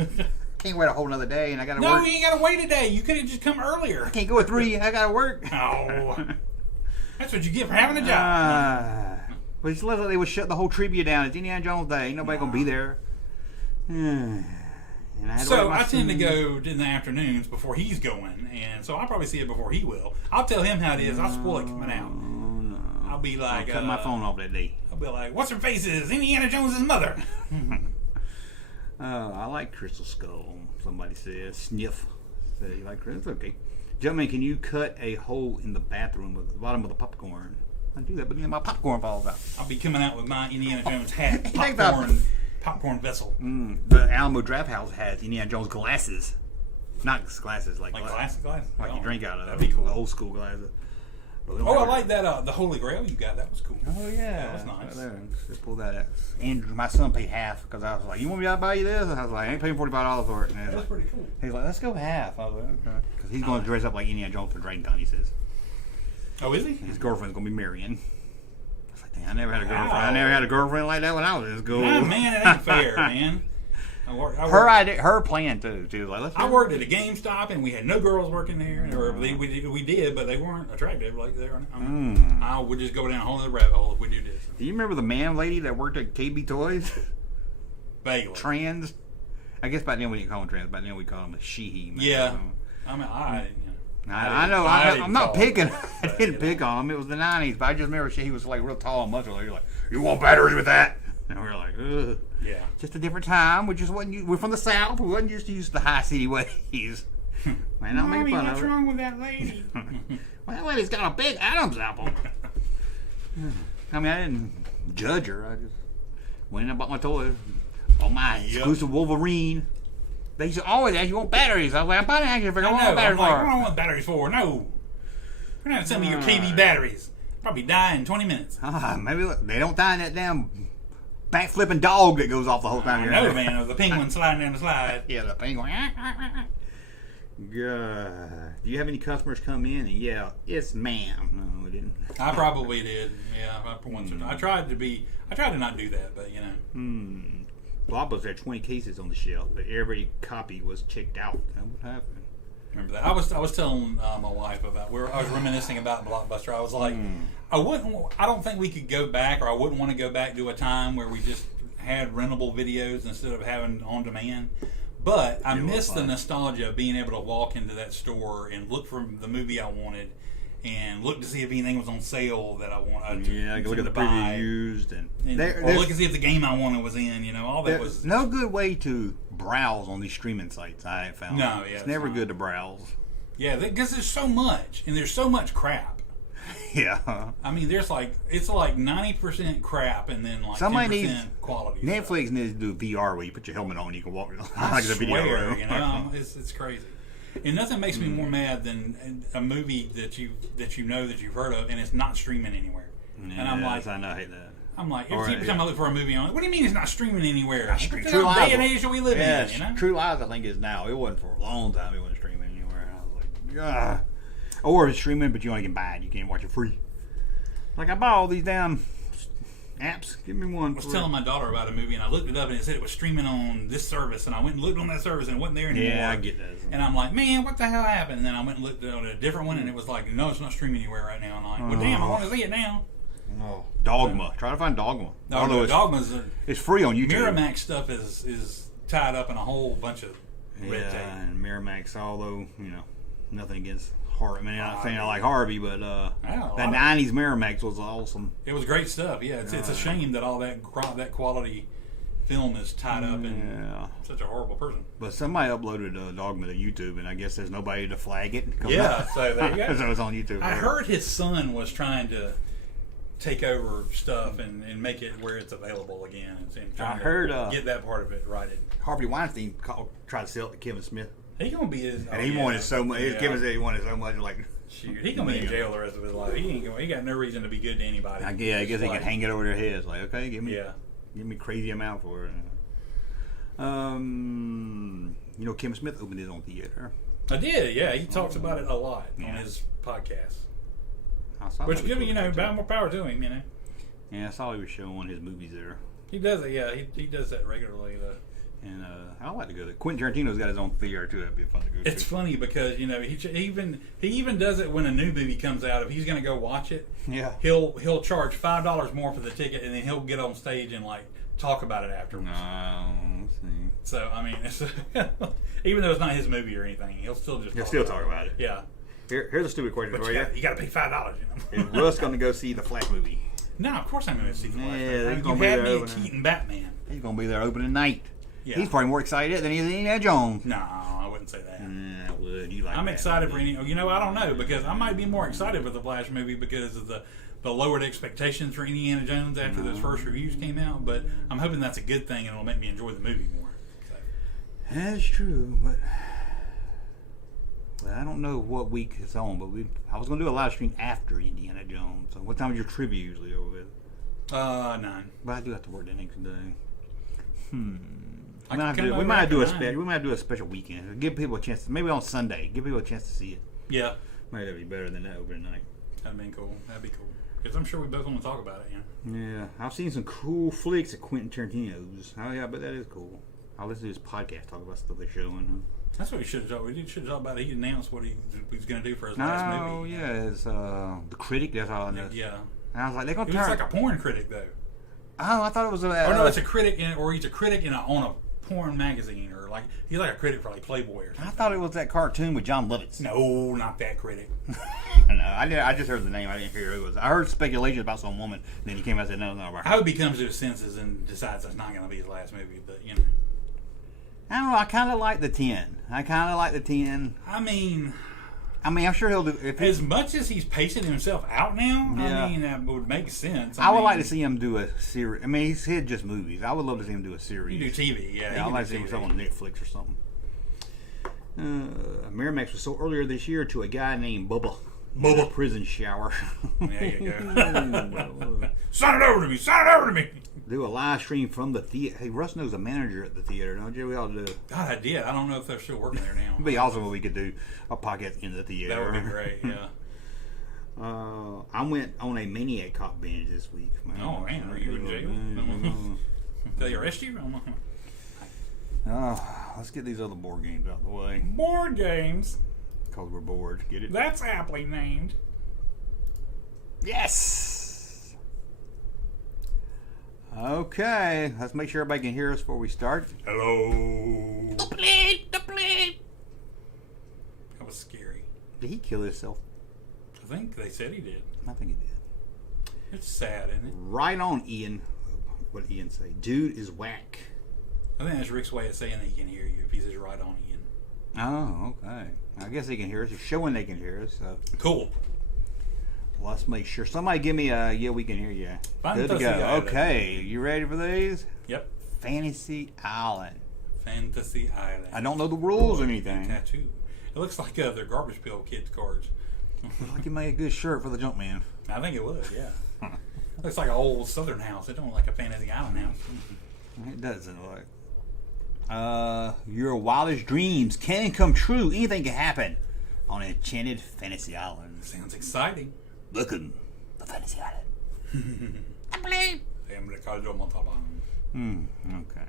Can't wait a whole another day, and I gotta no, work. you ain't gotta wait a day. You could have just come earlier. I can't go at 3. I gotta work. Oh, that's what you get for having a job. But it's like they would shut the whole trivia down. It's Indiana Jones Day. Ain't nobody gonna be there. And I tend to go in the afternoons before he's going, and so I'll probably see it before he will. I'll tell him how it is. I'll spoil it coming out. No. I'll be like, I'll cut my phone off that day. I'll be like, what's her face is Indiana Jones' mother. I like Crystal Skull. Somebody says sniff. So you like Crystal? Okay. Junkman, can you cut a hole in the bathroom with the bottom of the popcorn? I do that, but then my popcorn falls out. I'll be coming out with my Indiana Jones hat, Think about popcorn vessel. The Alamo Draft House has Indiana Jones glasses. Not glasses, like glasses? Like you drink out of. That'd be cool. Old school glasses. Oh, I like that. The Holy Grail you got. That was cool. Oh yeah, that was nice. Let's pull that out. Andrew, my son paid half because I was like, "You want me to buy you this?" And I was like, "I ain't paying $45 for it." And That's pretty cool. He's like, "Let's go half." I was like, "Okay," because he's going to dress up like Indiana Jones for Dragon Con. He says. Oh, is he? His girlfriend's going to be Marion. I was like, "Dang, I never had a girlfriend. I never had a girlfriend like that when I was in school." Nah, man, it ain't fair, man. Her plan too. Like, I worked at a GameStop and we had no girls working there, or we did, but they weren't attractive like they are now. I would just go down a whole other rabbit hole if we do this. Do you remember the man lady that worked at KB Toys? Vaguely. Trans. I guess by then we didn't call them trans. By then we call them a she. Yeah. I mean, I know. I'm not picking. I didn't pick on him. It was the '90s, but I just remember he was like real tall and muscular. You're like, "You want batteries with that?" And we were like, "Ugh." Yeah. Just a different time. We're from the South. We wasn't just used to the high city ways. Man, don't make fun of what's her. wrong with that lady? Well, that lady's got a big Adam's apple. I mean, I didn't judge her. I just went in and bought my toys. Bought my exclusive Wolverine. They used to always ask, "You want batteries?" I was like, "I'm buying action figure. I want batteries for." What do I want batteries for? No. We're not sending me your KB batteries. Probably die in 20 minutes. Maybe they don't die in that damn back-flipping dog that goes off the whole time. No, man. The penguin sliding down the slide. Yeah, the penguin. Do you have any customers come in? And yeah, it's ma'am. No, we didn't. I probably did. Yeah, I tried to not do that, but you know. Bob was there 20 cases on the shelf, but every copy was checked out. What happened? Remember that? I was telling my wife about I was reminiscing about Blockbuster. I was like, I don't think we could go back, or I wouldn't want to go back to a time where we just had rentable videos instead of having on demand. But I miss the nostalgia of being able to walk into that store and look for the movie I wanted, and look to see if anything was on sale that I wanted. I could look at the previews and or look and see if the game I wanted was in. You know, all that was no good way to browse on these streaming sites. I ain't found. No, it's never good to browse. Yeah, because there's so much, and there's so much crap. Yeah. I mean, it's like 90% crap, and then like 10% quality. Netflix needs to do VR where you put your helmet on, and you can walk I like the swear, video room. You know, it's crazy. And nothing makes me more mad than a movie that you've heard of and it's not streaming anywhere. Yeah, and I'm like, I know, I hate that. I'm like, every time I look for a movie on it, what do you mean it's not streaming anywhere? True True Lies. Day and age that we live in, you know? True Lies, I think is now. It wasn't for a long time. It wasn't streaming anywhere. And I was like, ugh. Or it's streaming, but you only can buy it. You can't watch it free. Like I bought all these damn apps. Give me one. I was telling my daughter about a movie, and I looked it up, and it said it was streaming on this service, and I went and looked on that service, and it wasn't there anymore. Yeah, I get that. And I'm like, man, what the hell happened? And then I went and looked on a different one, and it was like, no, it's not streaming anywhere right now. And I'm like, well, damn, I want to see it now. Oh, Dogma. Try to find Dogma. No, Dogma's it's free on YouTube. Miramax stuff is tied up in a whole bunch of red tape. And Miramax, although nothing against Harvey. I mean, I'm not saying I like Harvey, but the '90s Miramax was awesome. It was great stuff. Yeah, it's a shame that all that quality film is tied up in such a horrible person. But somebody uploaded Dogma to YouTube, and I guess there's nobody to flag it. Yeah, so there you go. So it's on YouTube. I heard his son was trying to take over stuff and make it where it's available again. And trying to get that part of it righted. Harvey Weinstein tried to sell it to Kevin Smith. He gonna be his, and he wanted so much. Kevin said he wanted so much. Like, shoot, he gonna be in jail the rest of his life. He got no reason to be good to anybody. I guess they can hang it over their heads. Like, okay, give me crazy amount for it. You know, Kevin Smith opened his own theater. I did, yeah. He talks about it a lot on his podcast. Which, you know, about more power to him, you know. Yeah, I saw he was showing his movies there. He does it, yeah. He does that regularly, though. And I like to go there. Quentin Tarantino's got his own theater too. That'd be fun to go to. It's funny because, you know, he even does it when a new movie comes out. If he's going to go watch it, Yeah. he'll charge $5 more for the ticket, and then he'll get on stage and like talk about it afterwards. Let's see. So I mean, it's, even though it's not his movie or anything, he'll still talk about it. Yeah. Here's a stupid question But for you. You got to pay $5. You know? Is Russ going to go see the Flash movie? No, of course I'm going to see the Flash. Yeah, You had me at Keaton Batman. He's going to be there opening night. Yeah. He's probably more excited than Indiana Jones. No, I wouldn't say that. I would. You like I'm that excited movie. for any. You know, I don't know because I might be more excited for the Flash movie because of the lowered expectations for Indiana Jones after those first reviews came out. But I'm hoping that's a good thing and it'll make me enjoy the movie more. So. That's true, but I don't know what week it's on. But I was going to do a live stream after Indiana Jones. So what time is your trivia usually over with? 9. But I do have to work the next day. I We can might do come a special weekend. Give people a chance. Maybe on Sunday. Give people a chance to see it. Yeah, Maybe that'd be better than that opening night. that'd be cool. Because I'm sure we both want to talk about it. Yeah. Yeah, I've seen some cool flicks at Quentin Tarantino's. Oh yeah, but that is cool. I'll listen to his podcast, talk about stuff they're showing. That's what we should talk. We should talk about it. He announced what he was going to do for his last movie. Oh yeah, it's the critic. That's all I know. Yeah. And I was like, they're gonna He was turn. like a porn critic though. Oh, I thought it was. Or no, it's a critic, or he's a critic on a porn magazine, or like he's like a critic for like Playboy or something. I thought it was that cartoon with John Lovitz. No, not that critic. No, I just heard the name. I didn't hear who it was. I heard speculation about some woman. Then he came out and said, no. I hope he comes to his senses and decides that's not going to be his last movie. But you know, I don't know. I kind of like the 10. I mean, I'm sure he'll do. as much as he's pacing himself out now, Yeah. I mean, that would make sense. I would like to see him do a series. I mean, he's had just movies. I would love to see him do a series. You do TV, yeah. Yeah, I'd like to see him something on Netflix or something. Miramax was sold earlier this year to a guy named Bubba. In a prison shower. There you go. Sign it over to me. Do a live stream from the theater. Hey, Russ knows a manager at the theater, don't you? We ought to do. God, I did. I don't know if they're still working there now. It'd be awesome if we could do a podcast in the theater. That would be great, yeah. I went on a Maniac Cop binge this week. Man. Oh, man, are you in jail? Did they arrest you? Let's get these other board games out of the way. Board games. Because we're bored. Get it? That's aptly named. Yes! Okay, let's make sure everybody can hear us before we start. Hello. The That was scary. Did he kill himself? I think they said he did. I think he did. It's sad, isn't it? Right on, Ian. What did Ian say? Dude is whack. I think that's Rick's way of saying that he can hear you if he says right on Ian. Oh, okay. I guess they can hear us. It's showing they can hear us. So Cool. let's make sure. Somebody give me a yeah, we can hear you. Good to Fantasy go. Island. Okay, you ready for these? Yep. Fantasy Island. Fantasy Island. I don't know the rules or anything. Tattoo. It looks like they're Garbage Pail Kids cards. I can make a good shirt for the Junkman. I think it would, yeah. Looks like an old Southern house. It don't look like a Fantasy Island house. It doesn't look. Your wildest dreams can come true. Anything can happen on Enchanted Fantasy Island. Sounds exciting. Welcome to Fantasy Island. Okay.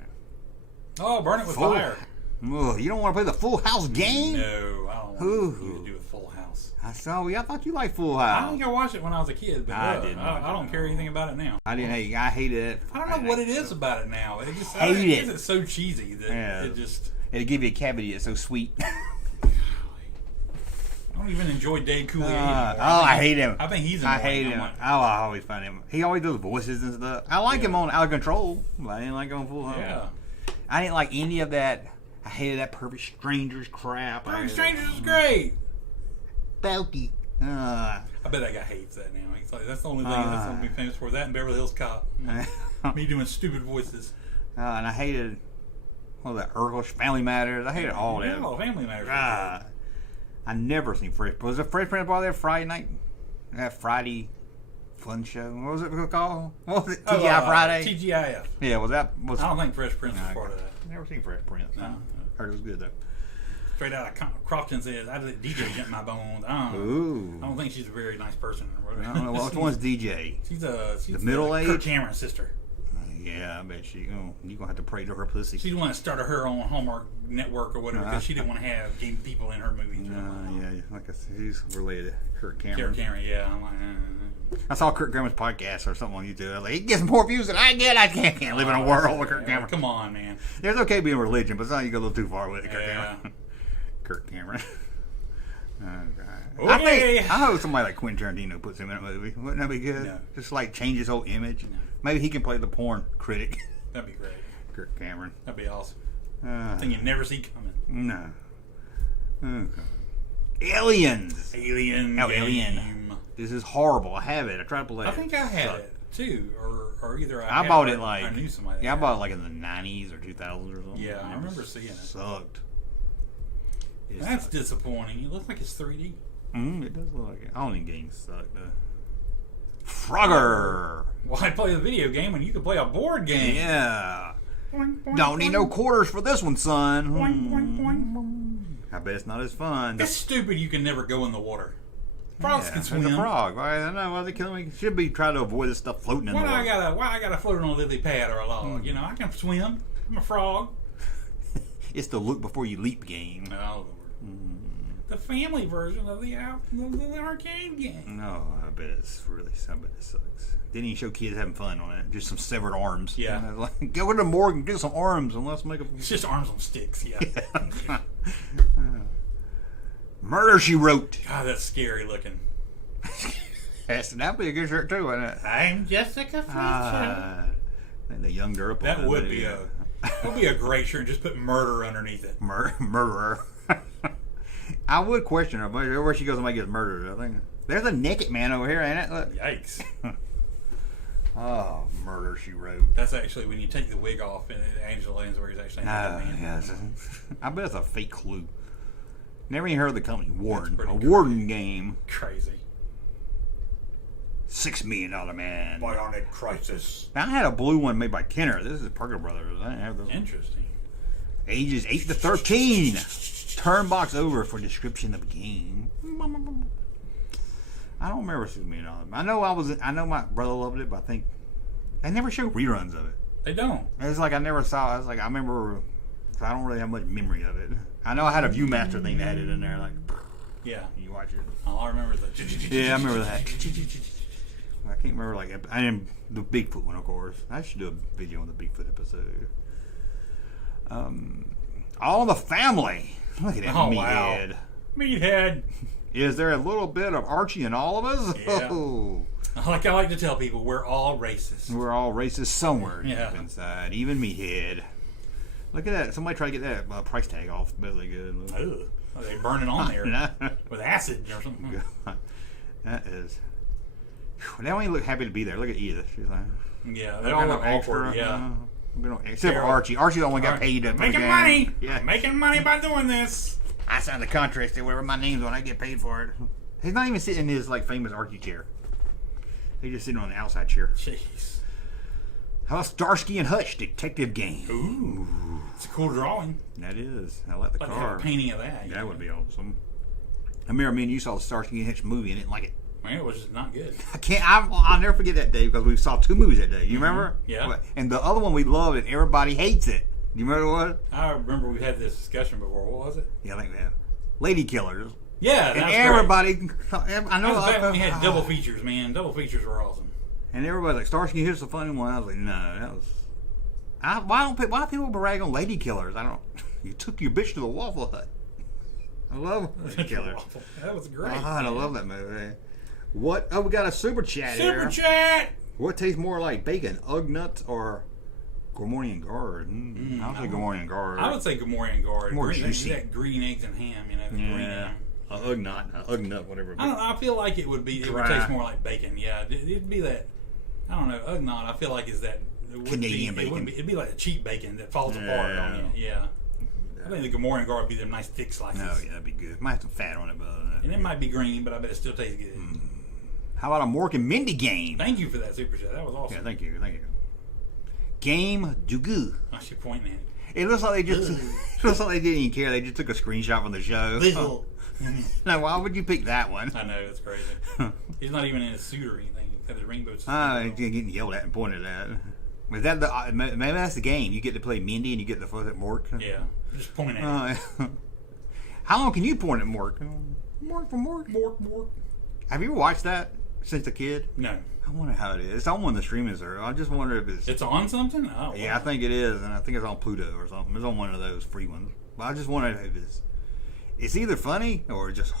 Oh, burn it with Full- fire. Oh, you don't want to play the Full House game? No, I don't want anything to do with Full House. I saw. I thought you liked Full I House. think I watched it when I was a kid, but I didn't watch I don't it, care no. anything about it now. I didn't. I hated it. I don't know what it is about it now. It just Hate I guess it. it's so cheesy that Yeah. it just. It'll give you a cavity. It's so sweet. I don't even enjoy Dave Coulier anymore. I hate him. I think he's I annoying. hate I'm him. like, I always find him. He always does voices and stuff. I like him on Out of Control, but I didn't like him on Full House. yeah. I didn't like any of that. I hated that Perfect Strangers crap. Perfect Strangers is great. Belky. I bet that guy hates that now. He's like, that's the only thing that's going to be famous for. That and Beverly Hills Cop. Me doing stupid voices. And I hated all that Urkel Family Matters. I hated all that. Oh, Family Matters. I never seen Fresh. Was it Fresh Prince by there Friday night? That Friday fun show. What was it called? What was it? TGI Friday. TGIF. Yeah, was that? I don't think Fresh Prince was part of that. Never seen Fresh Prince. No. Heard it was good though. Straight out of Crofton says, I let DJ jump my bones. I don't think she's a very nice person. I don't know. Which one's DJ? She's the middle age? Kirk Cameron's sister. Yeah, I bet you're going to have to pray to her pussy. She's the one that started her own Hallmark Network or whatever because she didn't want to have gay people in her movies. Yeah, like I said, he's related to Kirk Cameron. Kirk Cameron, yeah. I'm like, I saw Kirk Cameron's podcast or something on YouTube. I was like, he gets more views than I get. I can't live in a world with Kirk Cameron. Come on, man. It's okay being religion, but sometimes you go a little too far with it, Kirk Yeah. Cameron. Kirk Cameron. Okay. I hope somebody like Quentin Tarantino puts him in a movie. Wouldn't that be good? No. Just like change his whole image. No. Maybe he can play the porn critic. That'd be great. Kirk Cameron. That'd be awesome. Thing you never see coming. No. Okay. Aliens. Alien. Oh, game. Alien. This is horrible. I have it. I tried to play it. I think I had it too, or either I bought it I knew somebody. I bought it like in the 90s or 2000s or something. Yeah, I remember seeing it. Sucked. That's disappointing. It looks like it's 3D. It does look like it. I don't think games suck though. Frogger. Why play a video game when you can play a board game? Yeah. Boing, boing, Don't need no quarters for this one, son. boing, boing, boing. I bet it's not as fun. It's stupid. You can never go in the water. Frogs can swim. It's a frog. I don't know why they killing me. Should be trying to avoid this stuff floating in the water. Why I gotta float on a lily pad or a log? You know, I can swim. I'm a frog. It's the look before you leap game. Oh, Lord. The family version of the arcade game. No, I bet it sucks. Didn't even show kids having fun on it. Just some severed arms. Yeah. And I was like, go to the morgue and get some arms and let's make a... It's just arms on sticks, yeah. Murder, She Wrote. God, that's scary looking. That'd be a good shirt too, wouldn't it? I'm Jessica Fletcher. And the young girl. That would be a great shirt. Just put murder underneath it. Murderer. I would question her, but everywhere she goes, somebody gets murdered. I think there's a naked man over here, ain't it? Look. Yikes. Oh, Murder, She Wrote. That's actually when you take the wig off and Angela Lansbury's actually naked man. Yeah, I bet it's a fake clue. Never even heard of the company. Warden. A pretty Warden game. Crazy. $6 Million Man. Bionic Crisis. Now, I had a blue one made by Kenner. This is Parker Brothers. I didn't have this one. Interesting. Ages 8 to 13. Turn box over for description of game. I don't remember $6 Million. I know my brother loved it, but I think they never show reruns of it. They don't. It's like I never saw. It's like I remember. So I don't really have much memory of it. I know I had a ViewMaster thing that had it in there. Like, Yeah. you watch it. All I remember is the. Yeah, I remember that. I can't remember I am the Bigfoot one, of course. I should do a video on the Bigfoot episode. All the Family. Look at that meathead. Meathead. Is there a little bit of Archie in all of us? Yeah. Oh. Like I like to tell people, we're all racist. We're all racist somewhere Yeah. deep inside. Even Meathead. Look at that. Somebody try to get that price tag off. Really good. Ugh. Are they burning on there with acid or something? That is. They don't even look happy to be there. Look at Edith. She's like. Yeah, they all look awkward. Yeah. Except for Archie. Archie the one got paid up. Making money. Yeah. I'm making money by doing this. I signed the contract. Say whatever my name's when I get paid for it. He's not even sitting in his like famous Archie chair. He's just sitting on the outside chair. Jeez. How about Starsky and Hutch detective game? Ooh. It's a cool drawing. That is. I like the Like to car. have a painting of that. That would be awesome. I remember me and you saw the Starsky and Hutch movie and didn't like it. Man, it was just not good. I'll never forget that day because we saw 2 movies that day. You remember? Yeah. And the other one we loved and everybody hates it. You remember what? I remember we had this discussion before. What was it? Yeah, I think that. Lady Killers. Yeah, And that's everybody, I That know. was back when we had double features, man. Double features were awesome. And everybody's like, Starsky and Hutch is a funny one. I was like, no, that was. Why people brag on Lady Killers? I don't. You took your bitch to the Waffle Hut. I love Lady Killers. That was great. I love that movie. What? Oh, we got a super chat here. Super chat. What tastes more like bacon, Ugg nuts or Gormonian Guard? I would say Gormonian Guard. I would say Gamorrean Guard. More green, juicy. That green eggs and ham, you know. Green Yeah. ham. Ugg nut, whatever. I don't know. I feel like it would be. It would Dry. taste more like bacon. Yeah, it'd be that. I don't know. Ugnaught. I feel like is that it wouldn't Canadian be, bacon. It wouldn't be, it'd be like a cheap bacon that falls apart on you. Yeah. I think the Gamorrean Guard would be them nice thick slices. No, yeah, that'd be good. Might have some fat on it, but. And it might be green, but I bet it still tastes good. How about a Mork and Mindy game? Thank you for that super chat. That was awesome. Yeah, thank you. Game du goût. I should point at it. It looks like they just. It looks like they didn't even care. They just took a screenshot from the show. Visual. No, why would you pick that one? I know, it's crazy. He's not even in a suit or anything. He's got his rainbow suit. He's getting yelled at and pointed at. Is that the? Maybe that's the game. You get to play Mindy and you get to fuck at Mork. Yeah, just point at him. How long can you point at Mork? Mork for Mork. Mork. Have you ever watched that since a kid? No. I wonder how it is. It's on one of the streaming services. I just wonder if it's. It's on something? Oh, Yeah, I think it is, and I think it's on Pluto or something. It's on one of those free ones. But I just wonder if it's either funny or just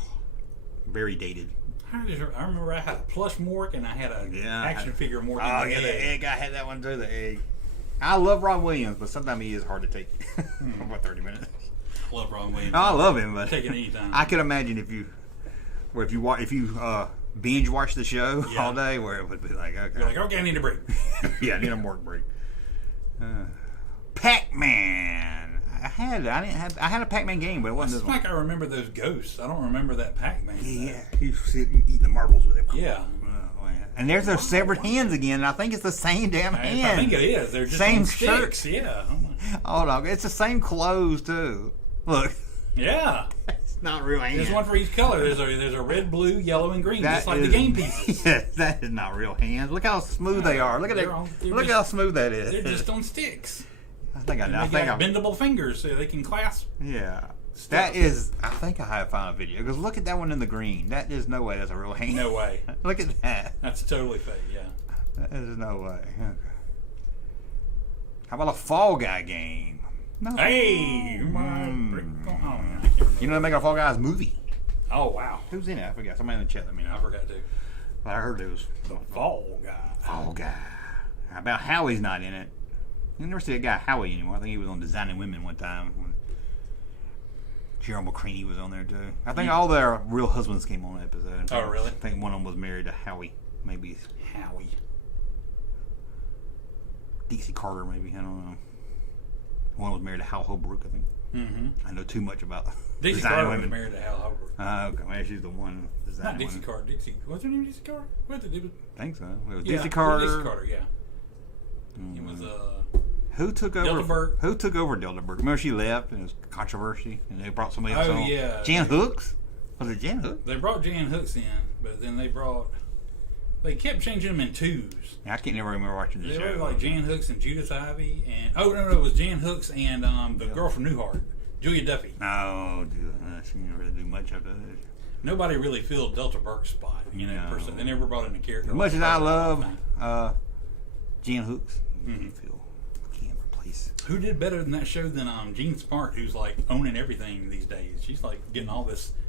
very dated. I remember I had a plush Mork and I had an action figure Mork. Oh, yeah, the egg. I had that one too, the egg. I love Ron Williams, but sometimes he is hard to take for about 30 minutes. I love Ron Williams. I love him, but take it anytime. I could imagine if you binge watch the show all day, where it would be like, okay. You're like, okay, I need a break. Yeah, I need a Mork break. Pac-Man. I had a Pac-Man game, but it wasn't It's this one. like I remember those ghosts. I don't remember that Pac-Man. Yeah, he sit and eat the marbles with him. Yeah. Oh, yeah. And there's those severed hands again, and I think it's the same damn hand. I think it is. They're just same on shirt. sticks. Yeah. Oh no, it's the same clothes too. Look. Yeah. It's not real hands. There's one for each color. There's a red, blue, yellow, and green, just like the game pieces. Yes, that is not real hands. Look how smooth they are. Look at that. Look how smooth that is. They're just on sticks. I think I know. They got bendable fingers so they can clasp. Yeah. Stuff. That is. I think I have found a video because look at that one in the green. That is no way. That's a real hand. No way. Look at that. That's totally fake. Yeah. That is no way. Okay. How about a Fall Guy game? No. Hey. You know they're making a Fall Guys movie. Oh wow. Who's in it? I forgot. Somebody in the chat let me know. I forgot to. But I heard it was The Fall Guy. Fall Guy. How about Howie's not in it? You never see a guy Howie anymore. I think he was on Designing Women one time. When Gerald McCraney was on there too. I think all their real husbands came on the episode. Oh really? I think one of them was married to Howie. Maybe Howie. Dixie Carter. Maybe I don't know. One was married to Hal Holbrook. I think. Mm-hmm. I know too much about Dixie Designing Carter Women. was married to Hal Holbrook. Okay, maybe she's the one. Not Dixie Carter. What's her name? Dixie Carter. What did it? I think so. It was Yeah, Dixie Carter. Dixie Carter. Yeah. Mm. It was Who took over? Delta-Burke. Who took over Delta-Burke? Remember she left and it was controversy, and they brought somebody else Oh, on. yeah. Jan Hooks. Was it Jan Hooks? They brought Jan Hooks in, but then they kept changing them in twos. I can't never remember watching the They show. were like Jan Hooks and Judith Ivey, and no, it was Jan Hooks and the girl from Newhart, Julia Duffy. No, dude, she didn't really do much of it. Nobody really filled Delta Burke's spot, No. person. They never brought in a character. As much as I love Thing. Jan Hooks, Mhm. I feel can't replace. Who did better than that show than Jean Smart, who's like owning everything these days? She's like getting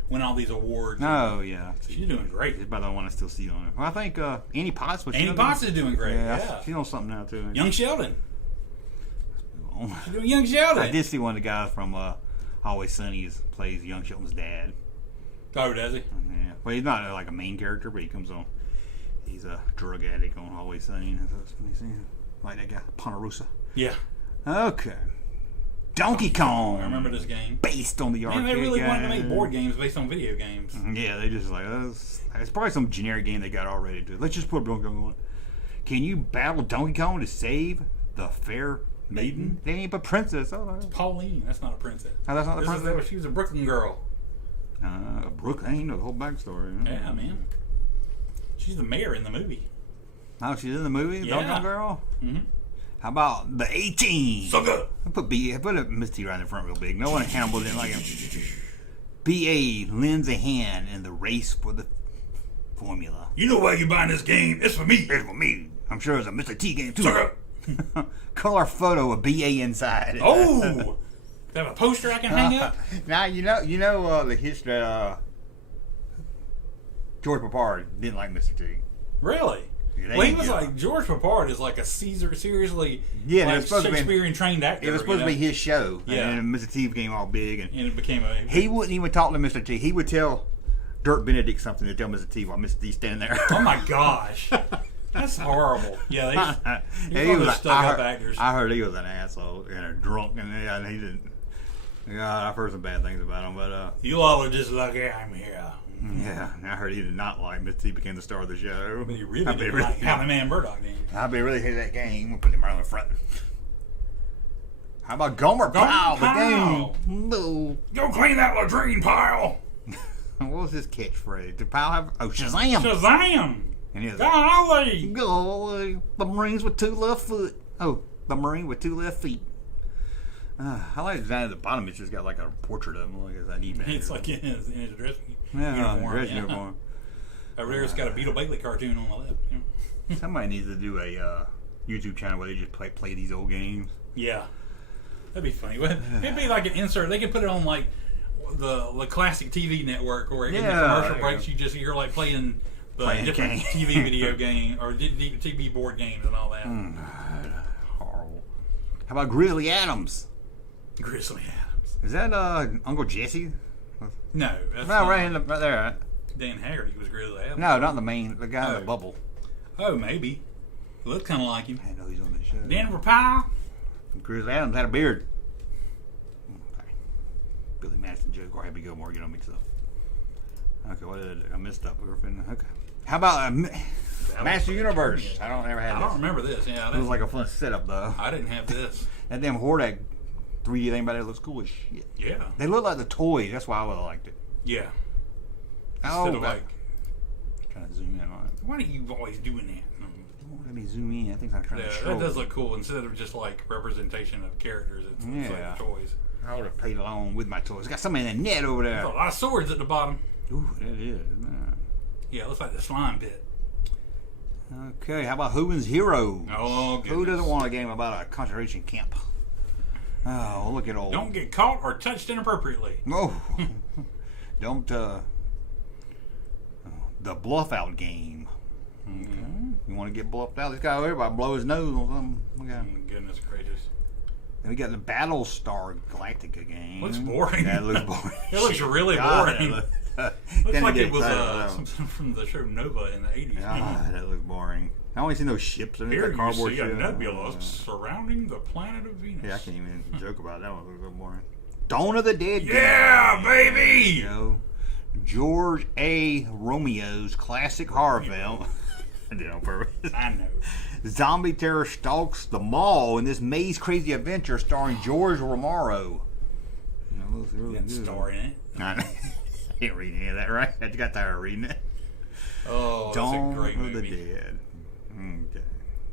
winning all these awards. Oh yeah, She's doing great. She's about the one I still see on it. Well, I think Annie Potts was. Annie Potts is doing great. Yeah, Yeah. she's on something now too. Young Sheldon. She's doing Young Sheldon. I did see one of the guys from Always Sunny plays Young Sheldon's dad. Oh, does he? Yeah, well, he's not like a main character, but he comes on. He's a drug addict on Always Sunny, like that guy Ponderosa. Yeah. Okay, Donkey Kong. I remember this game. Based on the arcade Man, they really game. wanted to make board games based on video games. Yeah, they just like it's probably some generic game they got already. Let's just put Donkey Kong on. Can you battle Donkey Kong to save the fair maiden? They ain't but princess. Oh, Pauline, that's not a princess. that's not the princess. She was a Brooklyn girl. Brooke, I ain't know the whole backstory. Yeah, man. She's the mayor in the movie. Oh, she's in the movie, Yeah. Donkey Kong Girl. Mm-hmm. How about the 18? Sucker. I put a Misty right in the front real big. No one Hannibal didn't like him. BA lends a hand in the race for the formula. You know why you buying this game? It's for me. It's for me. I'm sure it's a Mr. T game too. Sucker. Color photo of BA inside. Oh. Do I have a poster I can hang up? Now you know the history. George Papard didn't like Mr. T. Really? Yeah, Well, he was like, George Papard is like a seriously Yeah, like it was supposed to be- Shakespearean trained actor. It was supposed to be his show. Yeah. And then Mr. T became all big, and And it became a... he wouldn't even talk to Mr. T. He would tell Dirk Benedict something to tell Mr. T while Mr. T's standing there. Oh my gosh. That's horrible. Yeah, Yeah, he's one of those stuck-up actors. I heard he was an asshole and a drunk, and he didn't. God, I've heard some bad things about him, but You all are just lucky I'm here. yeah, I heard he did not like Mr. T became the star of the show. But you really didn't like how the man Murdoch did. I really hated that game. We'll put him right on the front. How about Gomer Pyle, the Pyle. game? No. Go clean that latrine pile. What was his catchphrase? Did Pyle have? Oh, Shazam! Shazam. And he was Golly. golly, the Marines with 2 left foot. Oh, the Marine with 2 left feet. I like the design at the bottom. It's just got like a portrait of him. Like it's an eBay. It's like in his dress uniform. uniform. Uniform. Over there, it's got a Beetle Bailey cartoon on the left. Somebody needs to do a YouTube channel where they just play these old games. Yeah, that'd be funny. It'd be like an insert. They could put it on like the classic TV network, or in the commercial breaks, you're like playing different TV video game or TV board games and all that. Horrible. How about Grizzly Adams? Grizzly Adams. Is that Uncle Jesse? No, that's No, right there. Right? Dan Haggerty was Grizzly Adams. No, not the guy in the bubble. Oh, maybe. Looks kind of like him. I didn't know he's on the show. Denver Pyle. Grizzly Adams had a beard. Okay. Billy Madison joke or Happy Gilmore, get on mixed up. Okay, what did I do? I messed up. Okay. How about Master Universe? I don't ever have this. I don't remember this. Yeah, It was like a fun setup though. I didn't have this. That damn Hordak 3D thing about it looks cool as shit. Yeah. They look like the toys. That's why I would have liked it. Yeah. Instead of like, trying to zoom in on it. why are you always doing that? Let me zoom in. I think I'm trying to show. That does look cool. Instead of just like representation of characters, it's like toys. I would have played along with my toys. It's got something in the net over there. There's a lot of swords at the bottom. Ooh, that is. Yeah, it looks like the slime pit. Okay, how about Hooven's Hero? Oh, goodness. Who doesn't want a game about a concentration camp? Oh, look at old. Don't get caught or touched inappropriately. Oh, don't. The bluff out game. Okay. You want to get bluffed out? This guy over here about to blow his nose on something. Okay. Goodness gracious. Then we got the Battlestar Galactica game. Looks boring. Yeah, it looks boring. It looks really boring. Looks like it was something from the show Nova in the 80s. God, that looks boring. I only seen those ships. Here you cardboard see a ship. nebula surrounding the planet of Venus. Yeah, I can't even joke about that one. It looks boring. Dawn of the Dead. Yeah, baby! You know, George A. Romeo's classic horror film. I did it on purpose. I know. Zombie terror stalks the mall in this maze crazy adventure starring George Romero. Really that story in it. I didn't read any of that, right? I just got tired of reading it. Oh, Dawn that's a great movie. of the Dead. Okay.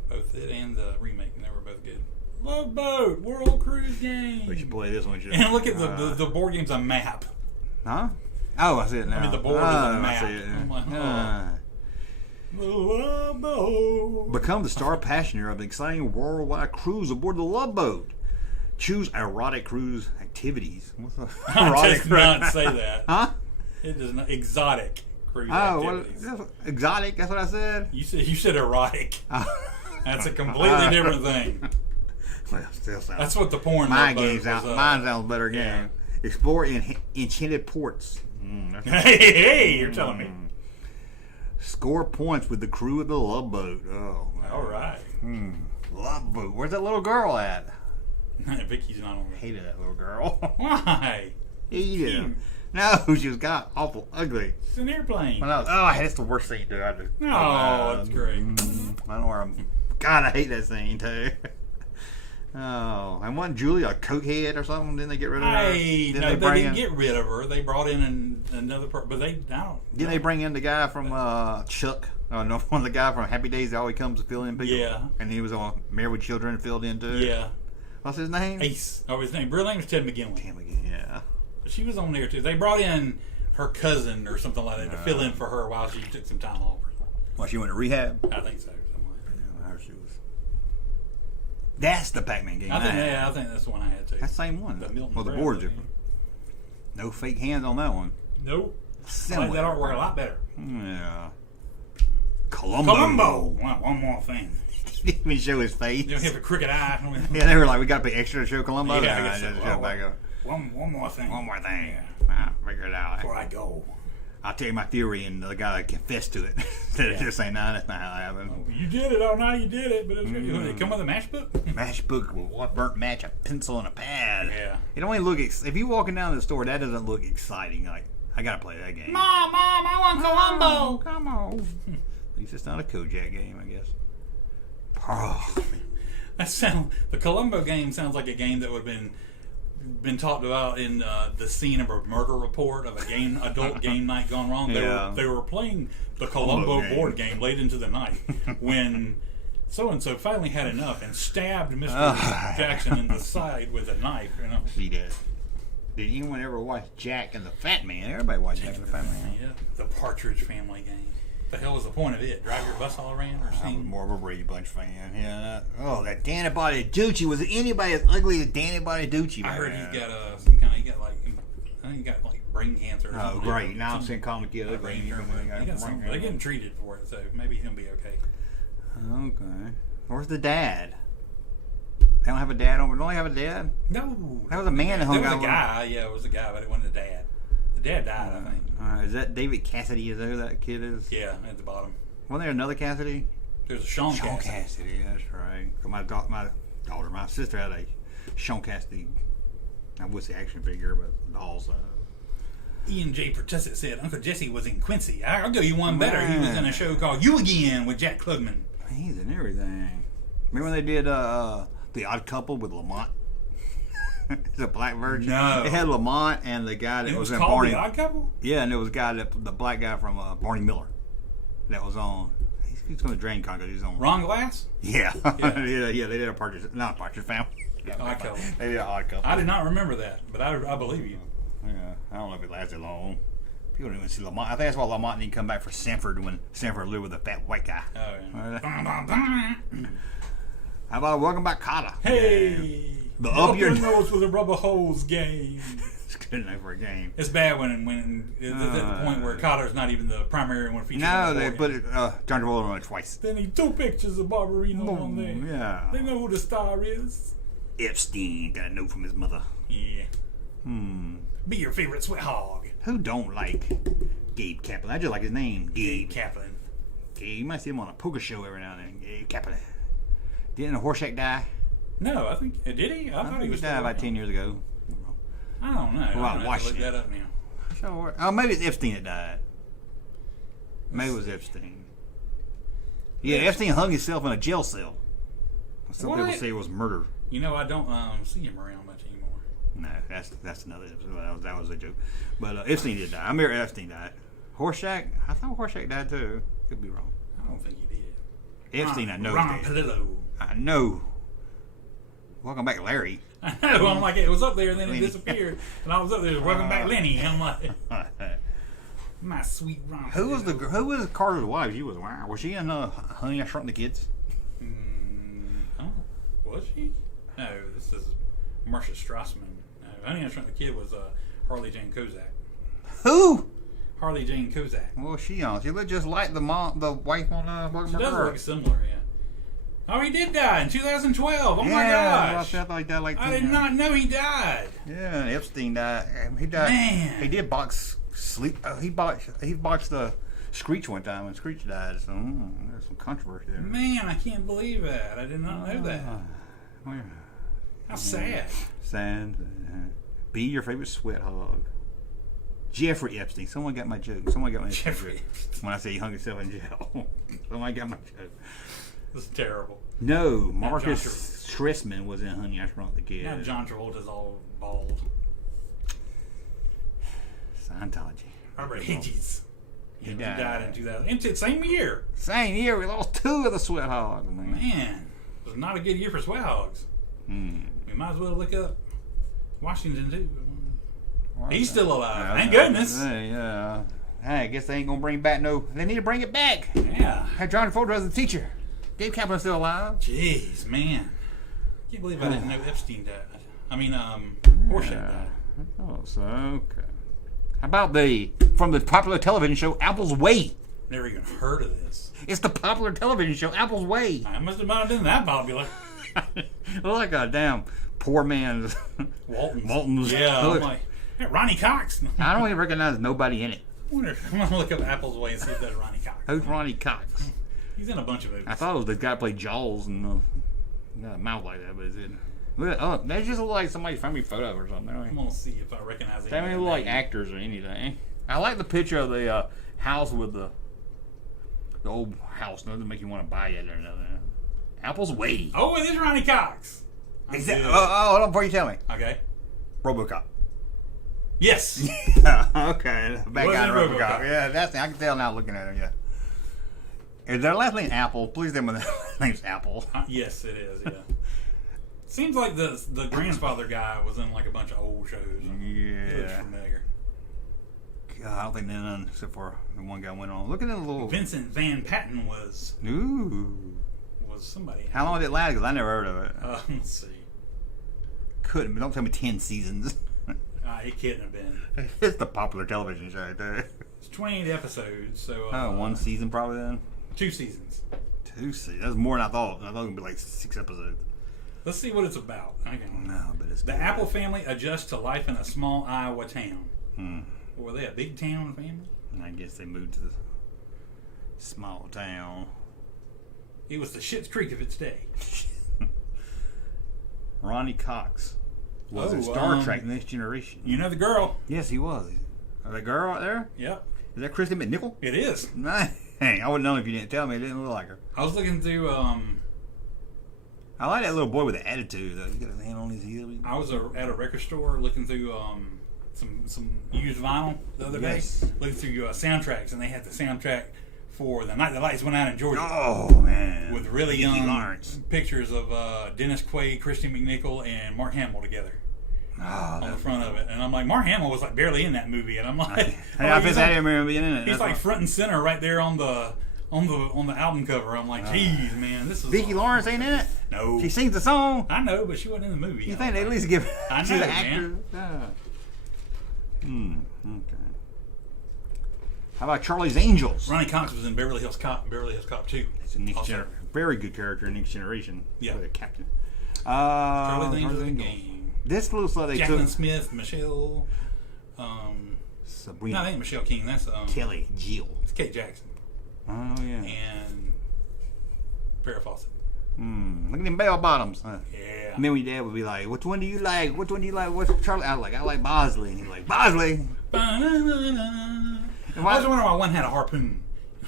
Both it and the remake, they were both good. Love Boat, World Cruise Game. We should play this one. And look at the board game's a map. Huh? Oh, I see it now. I mean, the board is a map. I see it. I'm like, the Love Boat. Become the star passenger of an exciting worldwide cruise aboard the Love Boat. Choose erotic cruise activities. What's the It does not say that. Huh? It does not. Exotic cruise activities. Exotic? That's what I said? You said erotic. That's a completely different thing. Well, still sounds. That's what the porn. Mine sounds better game. Yeah. Explore enchanted ports. Hey, you're telling me. Score points with the crew of the Love Boat. Oh, man. All right. Love Boat. Where's that little girl at? Vicky's not on I hated that little girl. Why? Hated her. No, she was awful ugly. It's an airplane. That's the worst thing to do. That's great. I don't know where I'm. God, I hate that scene too. Oh, and wasn't Julie a cokehead or something? Didn't they get rid of her? Hey, no, they didn't get rid of her. They brought in another person, but they don't. Didn't they bring in the guy from Chuck? Oh no, one of the guy from Happy Days that always comes to fill in people. Yeah. And he was on Married with Children and filled in too. Yeah. What's his name? Ace. Oh, his name. Real name was Ted McGinley. Yeah. But she was on there too. They brought in her cousin or something like that to fill in for her while she took some time off. Well, she went to rehab. I think so. That's the Pac-Man game. I think that's the one I had too. That's the same one. Well, the board's different. No fake hands on that one. Nope. I like that artwork a lot better. Yeah. Columbo. Wow, one more thing. He didn't even show his face. They have a crooked eye. Yeah, they were like, we got to pay extra to show Columbo. Yeah, I guess so. Just back up. One more thing. One more thing. Yeah. Figure it out. Before I go. I'll tell you my theory, and the guy confessed to it. Instead of just saying, no, that's not how it happened. Oh, you did it. Oh, no, you did it. But it was it come with a matchbook? Matchbook with one burnt match, a pencil, and a pad. Yeah. It only look. If you walking down the store, that doesn't look exciting. Like, I gotta play that game. Mom, I want Columbo. Come on. At least it's not a Kojak game, I guess. Oh. The Columbo game sounds like a game that would have been talked about in the scene of a murder report of a adult game night gone wrong. They were playing the Columbo board game late into the night when so and so finally had enough and stabbed Mr. Jackson in the side with a knife. You know. See that? Did anyone ever watch Jack and the Fat Man? Everybody watched Jack and the Fat Man. Yeah, the Partridge Family game. The hell was the point of it? Drive your bus all around or I was something? more of a Brady Bunch fan. Yeah. That Danny Bonaducci. Was anybody as ugly as Danny Bonaducci? I heard he's got some kind of. I think he got like brain cancer. Or Oh, something. great! Now I'm saying call him kid ugly. They're getting treated for it, so maybe he's gonna be okay. Okay. Where's the dad? They don't have a dad over. Don't they have a dad? No, That was a man that hung there out was a guy. Yeah, it was a guy, but it wasn't the dad. The dad died, I think. Is that David Cassidy? Is that who that kid is? Yeah, at the bottom. Wasn't there another Cassidy? There's a Sean Cassidy. Cassidy. That's right. My sister had a Sean Cassidy. I would say action figure, but dolls. Ian J. Pertussit said Uncle Jesse was in Quincy. I'll go you one better. He was in a show called You Again with Jack Klugman. He's in everything. Remember when they did The Odd Couple with Lamont? It's a black version. No. It had Lamont and the guy that It was in called Barney. The Odd Couple? Yeah, and there was a guy the black guy from Barney Miller that was on. He's going to drain con because he's on. Ron Glass? Yeah. Yeah. yeah. They did a Partridge, not a Partridge Family. Odd Couple. They did an Odd Couple. I did not remember that, but I believe you. Yeah, I don't know if it lasted long. People didn't even see Lamont. I think that's why Lamont didn't come back for Sanford when Sanford lived with a fat white guy. Oh, yeah. How about Welcome Back, Kotter? Hey! The up Up your Your nose with a rubber hose game. It's good enough for a game. It's bad when it's at the point where Cotter's not even the primary one featured. No, in the they board put game. it. John Travolta on it twice. They need 2 pictures of Barbarino on there. Yeah. They know who the star is. Epstein got a note from his mother. Yeah. Be your favorite sweat hog. Who don't like Gabe Kaplan? I just like his name, Gabe. Kaplan. You might see him on a poker show every now and then. Gabe Kaplan. Didn't Horseshack die? No, I think did he? I thought he was died still about around. 10 years ago. I don't know. Well, I'm gonna have to look Washington. that up now. Sure. Oh, maybe it's Epstein that died. Maybe it was Epstein. Yeah, Epstein hung himself in a jail cell. Some people What? say it was murder. You know, I don't see him around much anymore. No, that's another episode. That was a joke. But Epstein did die. I remember Epstein died. Horseshack? I thought Horseshack died too. Could be wrong. I don't think he did. Epstein, I know. Ron Did. Palillo. I know. Welcome back, Larry. I know. I'm like, it was up there and then it disappeared, and I was up there. Welcome back, Lenny. I'm like, my sweet Ron. Who was Palillo. Carter's wife? She was she in Honey I Shrunk the Kids? Oh, was she? No, this is Marcia Strassman. No, Honey, I Shrunk the Kid was Harley Jane Kozak. Who? Harley Jane Kozak. What was she on? She looked just like the wife on Welcome She Back. does look similar, yeah. Oh, he did die in 2012. Oh my gosh! I thought he died like I did not know he died. Yeah, Epstein died. He died. Man. He did box sleep. He boxed the Screech one time when Screech died. So there's some controversy there. Man, I can't believe that. I did not know that. Well, How sad. Sand. Be your favorite sweat hog. Jeffrey Epstein. Someone got my joke. Someone got my Jeffrey joke. Epstein. When I say he hung himself in jail. Someone got my joke. This is terrible. No, Not Marcus John Stressman was in Honey, I Shrunk the Kid. Now John Travolta's all bald. Scientology. Robert Hedges. He He died. died in 2000. Same year. Same year, we lost 2 of the sweat hogs, man. Man, it was not a good year for sweat hogs. We might as well look up Washington too. He's still alive. Thank goodness. Yeah. Hey, I guess they ain't gonna bring back no. They need to bring it back. Yeah. Hey, John Travolta was the teacher. Dave Kaplan's still alive. Jeez, man. Can't believe I didn't know Epstein died. I mean, Horseshack died. Oh, so okay. How about from the popular television show Apple's Way? Never even heard of this. It's the popular television show Apple's Way. I must have not been that popular. Like a damn poor man's Walton's. Yeah, I'm like, hey, Ronnie Cox. I don't even recognize nobody in it. I'm gonna look up Apple's Way and see if that's Ronnie Cox. Who's Ronnie Cox? He's in a bunch of movies. I thought it was the guy who played Jaws and got a mouth like that, but it didn't. Oh, they just look like somebody's family photo or something. I'm gonna see if I recognize it. They don't even look like actors or anything. I like the picture of the house with the old house. Doesn't make you want to buy it or nothing. Apple's way. Oh, it is Ronnie Cox. Is that, hold on before you tell me. Okay. RoboCop. Yes. Okay. Bad Was guy it in RoboCop. RoboCop? Yeah, that's I can tell now looking at him. Yeah. Is their last name Apple? Please tell me their last name's Apple. Yes, it is. Yeah. Seems like the grandfather guy was in like a bunch of old shows. He looks Yeah. familiar. God, I don't think none except for the one guy went on. Look at that little. Vincent Van Patten was Ooh. somebody. How long did it last? Because I never heard of it. Let's see. Couldn't. Don't tell me 10 seasons. It couldn't have been. It's the popular television show right there. It's 28 episodes, so One season probably then. 2 seasons. 2 seasons. That's more than I thought. I thought it would be like 6 episodes. Let's see what it's about. No, but it's The good. Apple family adjusts to life in a small Iowa town. Hmm. Were they a big town family? I guess they moved to the small town. It was the Schitt's Creek of its day. Ronnie Cox was in Star Trek Next Generation. You know the girl. Yes, he was. The girl right there? Yep. Is that Kristen McNichol? It is. Hey, I wouldn't know if you didn't tell me. It didn't look like her. I was looking through. I like that little boy with the attitude, though. He's got his hand on his heel. I was at a record store looking through some used vinyl the other Yes. day. Looking through soundtracks, and they had the soundtrack for The Night the Lights Went Out in Georgia. Oh, man. With really Dickie young Lawrence. pictures of Dennis Quaid, Christian McNichol, and Mark Hamill together on the front of it. And I'm like, Mark Hamill was like barely in that movie, and I'm like, Hey, I didn't remember being in it. he's like front and center right there on the album cover. I'm like, geez, man, this is Dickie Lawrence ain't in it? No, She sings the song? I know, but she wasn't in the movie. You think they at least give I to know, the man. actor? Okay. How about Charlie's Angels? Ronnie Cox was in Beverly Hills Cop and Beverly Hills Cop 2. It's a Also. very good character in Next Generation. Yeah. The captain. Charlie's Angels in the game. This looks like they Jacqueline took Smith, Michelle. Sabrina No, that ain't Michelle King. That's Kelly, Jill. it's Kate Jackson Oh yeah. and Farrah Fawcett. Look at them bell bottoms. Yeah. And then when your dad would be like, "Which one do you like? Which one do you like? What's Charlie?" I like Bosley, and he's like, "Bosley." I was wondering why one had a harpoon.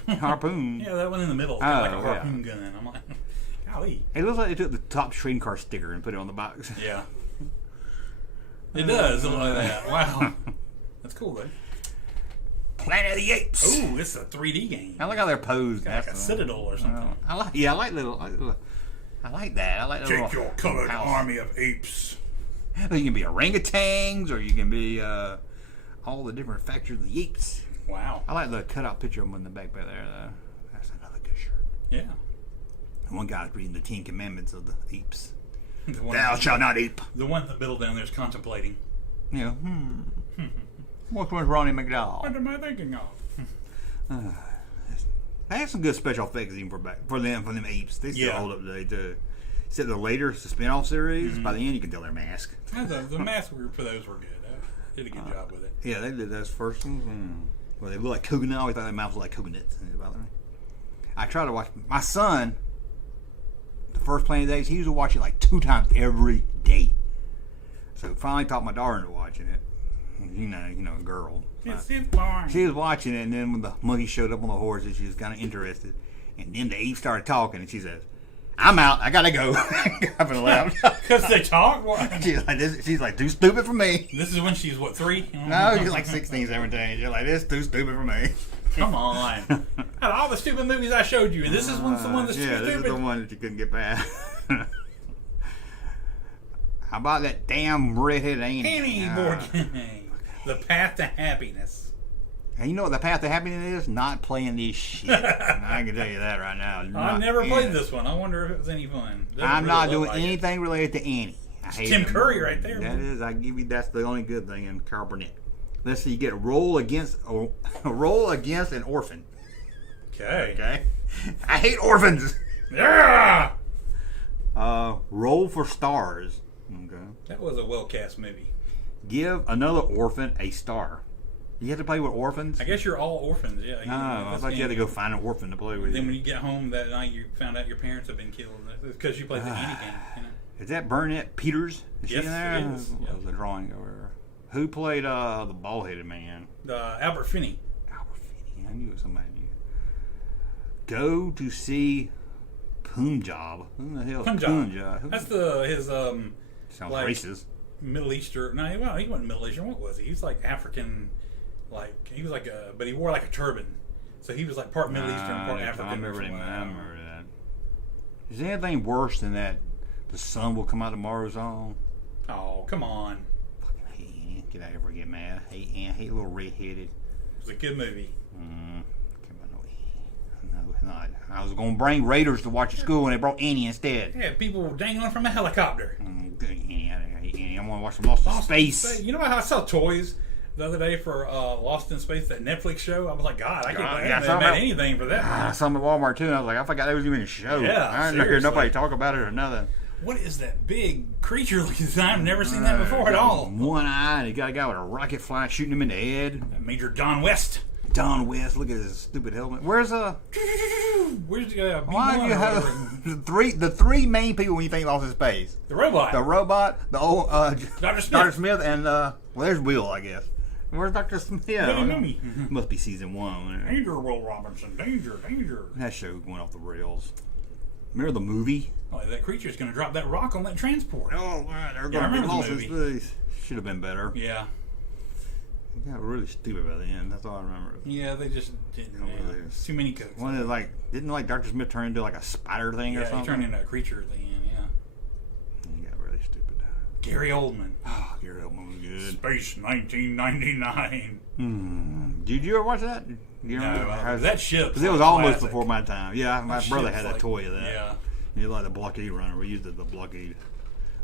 Harpoon. Yeah, that one in the middle, Oh, like a yeah. harpoon gun. I'm like, golly. It looks like they took the top trading card sticker and put it on the box. Yeah. It does look like that. Wow. That's cool, though. Planet of the Apes. Ooh, it's a 3D game. I like how they're posed. Like a Citadel or something. I like that. I like that. I like Take your colored house. army of apes. You can be orangutans, or you can be all the different factions of the apes. Wow. I like the cutout picture of them in the back there, though. That's another good shirt. Yeah. And one guy's reading the 10 Commandments of the apes. The one Thou shalt not ape. The one in the middle down there is contemplating. You know, Which one's Ronnie What McDowell? am I thinking of? They have some good special effects even for them apes. They still Yeah. hold up today, too. Except the later, the spin-off series, by the end you can tell they're masked. The masks for those were good. Did a good job with it. Yeah, they did those first ones. Well, they look like coconut. I always thought their mouths looked like coconuts. It bothered me. I try to watch. My son, the first Planet Days, he used to watch it like 2 times every day. So finally taught my daughter into watching it. You know, a girl. It's boring. She was watching it, and then when the monkey showed up on the horse, she was kind of interested. And then the ape started talking, and she says, "I'm out. I gotta go." Up and left. Because they talk? What? She's like, too stupid for me. This is when she's, what, 3? No, she's like 16, 17. You're like, this is too stupid for me. Come on. Out of all the stupid movies I showed you, and this is one that's too Yeah, this is stupid. the one that you couldn't get past. How about that damn redheaded Annie? Any board game. The Path to Happiness. And you know what the path to happiness is? Not playing this shit. I can tell you that right now. I never played this one. I wonder if it was any fun. Doesn't I'm really not look doing like it. anything related to Annie. I hate Tim it. Curry right there, That man. is, I give you, that's the only good thing in Carl Burnett. Let's see, you get a roll against an orphan. Okay. Okay? I hate orphans. Yeah! Roll for stars. Okay. That was a well-cast movie. Give another orphan a star. You have to play with orphans? I guess you're all orphans, yeah. No, I thought you had to go find an orphan to play with. Then when you get home that night, you found out your parents have been killed because you played the Annie game. You know? Is that Burnett Peters? Is she Yes, in there? it is. What was the drawing over there? Who played the bald-headed man? Albert Finney. Albert Finney. I knew it was somebody. Go to see Punjab. Who the hell? Punjab. That's his sounds like, racist. Middle Eastern. No, well, he wasn't Middle Eastern. What was he? He was like African. Like he was like but he wore like a turban. So he was like part Middle Eastern, part African. I remember that. Is there anything worse than that? The sun will come out tomorrow song. Oh, come on. Fucking hate Ann. Get out of here, get mad. Hate Ann. Hate little redheaded. It was a good movie. No, I was going to bring Raiders to watch at school, and they brought Annie instead. Yeah, people dangling from a helicopter. Get Annie out of here. I hate Annie. I want to watch some Lost in Space. You know how I saw toys the other day for Lost in Space, that Netflix show? I was like, God, I can't believe anything for that. I saw them at Walmart, too, and I was like, I forgot there was even a show. Yeah, I didn't hear nobody talk about it or nothing. What is that big creature looking thing? I've never seen that before at all. One eye, and he got a guy with a rocket flying, shooting him in the head. Major Don West. Don West, look at his stupid helmet. Where's the why do you have the three main people when you think Lost in Space? The robot, the old Dr. Smith, and well, there's Will, I guess. Where's Dr. Smith? Must be season 1. Danger, Will Robinson. Danger. That show went off the rails. Remember the movie? Oh, that creature's going to drop that rock on that transport. Oh, man, they're going to be Lost in Space. Should have been better. Yeah. It got really stupid by the end. That's all I remember. Yeah, they just didn't. Too many cooks. One is like, didn't like Dr. Smith turn into like a spider thing or something? Yeah, he turned into a creature at the end. Yeah. He got really stupid. Gary Oldman. Oh, Gary Oldman was good. Space 1999. Did you ever watch that? No, that ship. Because it was almost before my time. Yeah, my brother had a toy of that. Yeah. He had like the blockade runner. We used the blockade.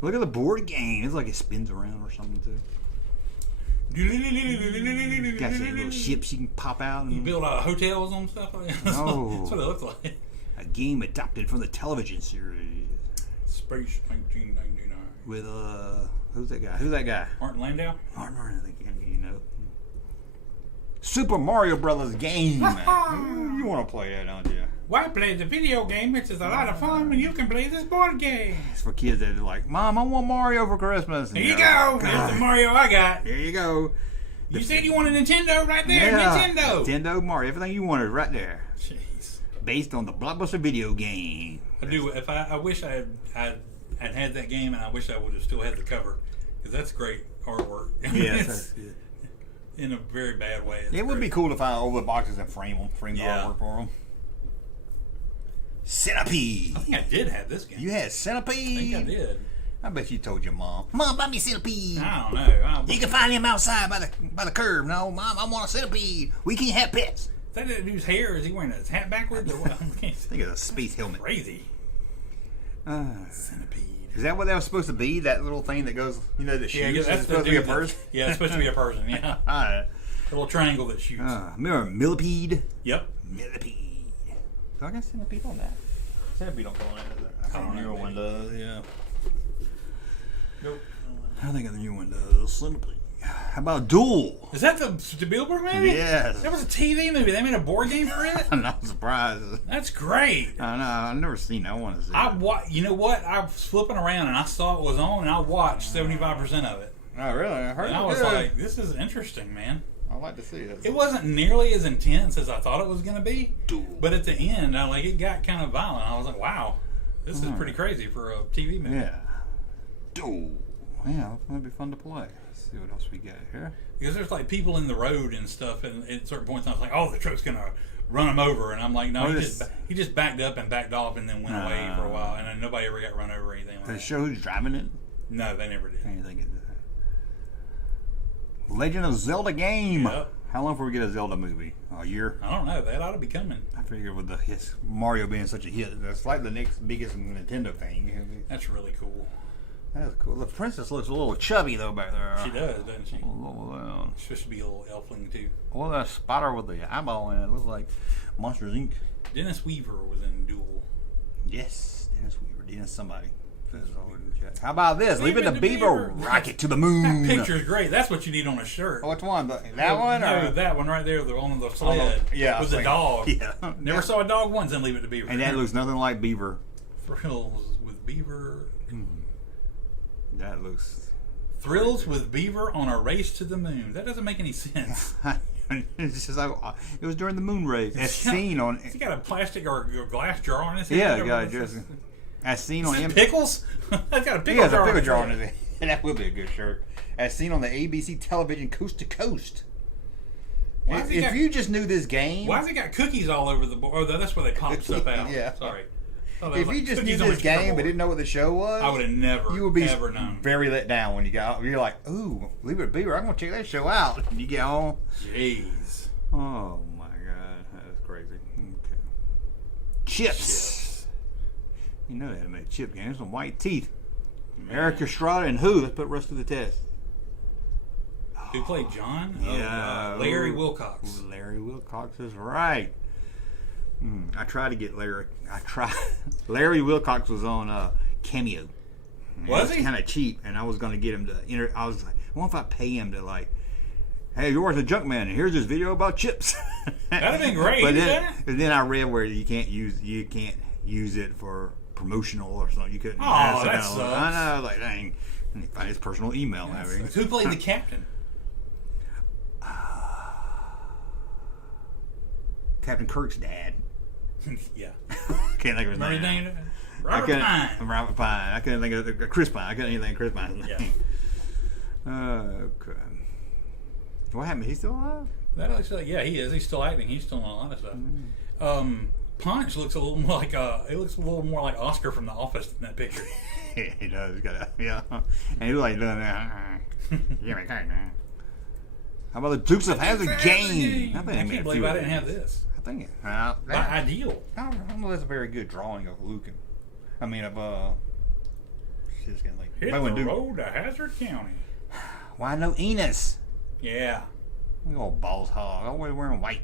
Look at the board game. It's like it spins around or something too. Got some little ships you can pop out. And you build hotels and stuff like that. That's what it looks like. A game adapted from the television series. Space 1999. With who's that guy? Martin Landau. I think you know. Super Mario Brothers game. You want to play that, don't you? Why play the video game, which is a lot of fun, when you can play this board game? It's for kids that are like, Mom, I want Mario for Christmas. Here you go. Here's the Mario I got. There you go. You said you want a Nintendo right there. Yeah, Nintendo Mario. Everything you wanted right there. Jeez. Based on the Blockbuster video game. I do. If I wish I had that game, and I wish I would have still had the cover, because that's great artwork. Yeah, that's good. In a very bad way. It would be cool to find all the boxes and frame the artwork for them. Centipede. I think I did have this game. You had Centipede? I think I did. I bet you told your mom. Mom, buy me Centipede. I don't know. You can find him outside by the curb. No, Mom, I want a Centipede. We can't have pets. Is that dude's hair? Is he wearing his hat backwards or what? I think it's a space helmet. Crazy. Centipede. Is that what that was supposed to be? That little thing that goes, that shoots? Yeah, that's supposed to be a person? Yeah, it's supposed to be a person, yeah. All right. A little triangle that shoots. Remember Millipede? Yep. Millipede. Do I got Centipede on that? Centipede don't go on it. I think the newer one does, yeah. Nope. I think the new one does. Centipede. How about Duel? Is that the Spielberg movie? Yes. That was a TV movie. They made a board game for it? I'm not surprised. That's great. I know. I've never seen it. I want to see it. You know what? I was flipping around and I saw it was on and I watched 75% of it. Oh, really? I heard and I was like, this is interesting, man. I'd like to see it. It wasn't nearly as intense as I thought it was going to be. Duel. But at the end, it got kind of violent. I was like, wow, this is pretty crazy for a TV movie. Yeah. Duel. Yeah, that'd be fun to play. Let's see what else we got here. Because there's like people in the road and stuff, and at certain points I was like, oh, the truck's gonna run him over, and I'm like, no, he just backed up and backed off and then went away for a while, and then nobody ever got run over or anything like that. Did it show who's driving it? No, they never did. I didn't think it did. Legend of Zelda game. Yep. How long before we get a Zelda movie? A year? I don't know. That ought to be coming. I figure with the Mario being such a hit, that's like the next biggest Nintendo thing. That's really cool. That's cool. The princess looks a little chubby though back there. She does, doesn't she? A little down. She's supposed to be a little elfling too. Well, that spider with the eyeball in it looks like Monsters Inc. Dennis Weaver was in Duel. Yes, Dennis Weaver. Dennis somebody. How about this? Leave it to Beaver. Rocket to the moon. That picture's great. That's what you need on a shirt. Which one? That one? No, that one right there. On the sled. Yeah. With the dog. Yeah. Never saw a dog once and Leave It to Beaver. And that looks nothing like Beaver. Thrills with Beaver. That looks... Thrills with Beaver on a race to the moon. That doesn't make any sense. It's just like, it was during the moon race. As seen on. He got a plastic or glass jar on his head. Yeah, got just as seen on pickles. I've got a pickle He has jar. a pickle jar on his head. That would be a good shirt. As seen on the ABC television Coast to Coast. If you just knew this game, why has it got cookies all over the board? Oh, that's where they pop stuff out. Yeah. Sorry. If you just knew this game but didn't know what the show was, I would have never, you would be ever known. Very let down when you got. You're like, ooh, leave it be, or I'm gonna check that show out. And you get home. Jeez. Oh my God, that's crazy. Okay. Chips. You know they had made chip games. Some white teeth. Man. Eric Estrada and who? Let's put Russ to the test. Who played John? Yeah, Larry Wilcox. Larry Wilcox is right. I tried to get Larry. Larry Wilcox was on Cameo. Was he? Kind of cheap, and I was going to get him to. I was like, what if I pay him to like, hey, you're Russ and Junkman, and here's this video about chips. That'd have been great. But then I read where you can't use it for promotional or something. You couldn't. Oh, that sucks. I know, like dang. And he find his personal email. Who played the captain? Captain Kirk's dad. Yeah. Can't think of his name. Robert Pine. Robert Pine. I couldn't think of Chris Pine. I couldn't even think of Chris Pine's name. Yeah. Okay. What happened? He's still alive? That looks like, yeah, he is. He's still acting. He's still in a lot of stuff. Punch looks a little more like it looks a little more like Oscar from The Office in that picture. Yeah, he does. He's got yeah. And he's like doing that. How about the Dukes of Hazzard game? I can't believe I didn't have this. I think ideal. I don't know. That's a very good drawing of Luke. Shit's getting like hit the road to Hazard County. Why no Enos? Yeah. Oh, balls hog. I'm always wearing white.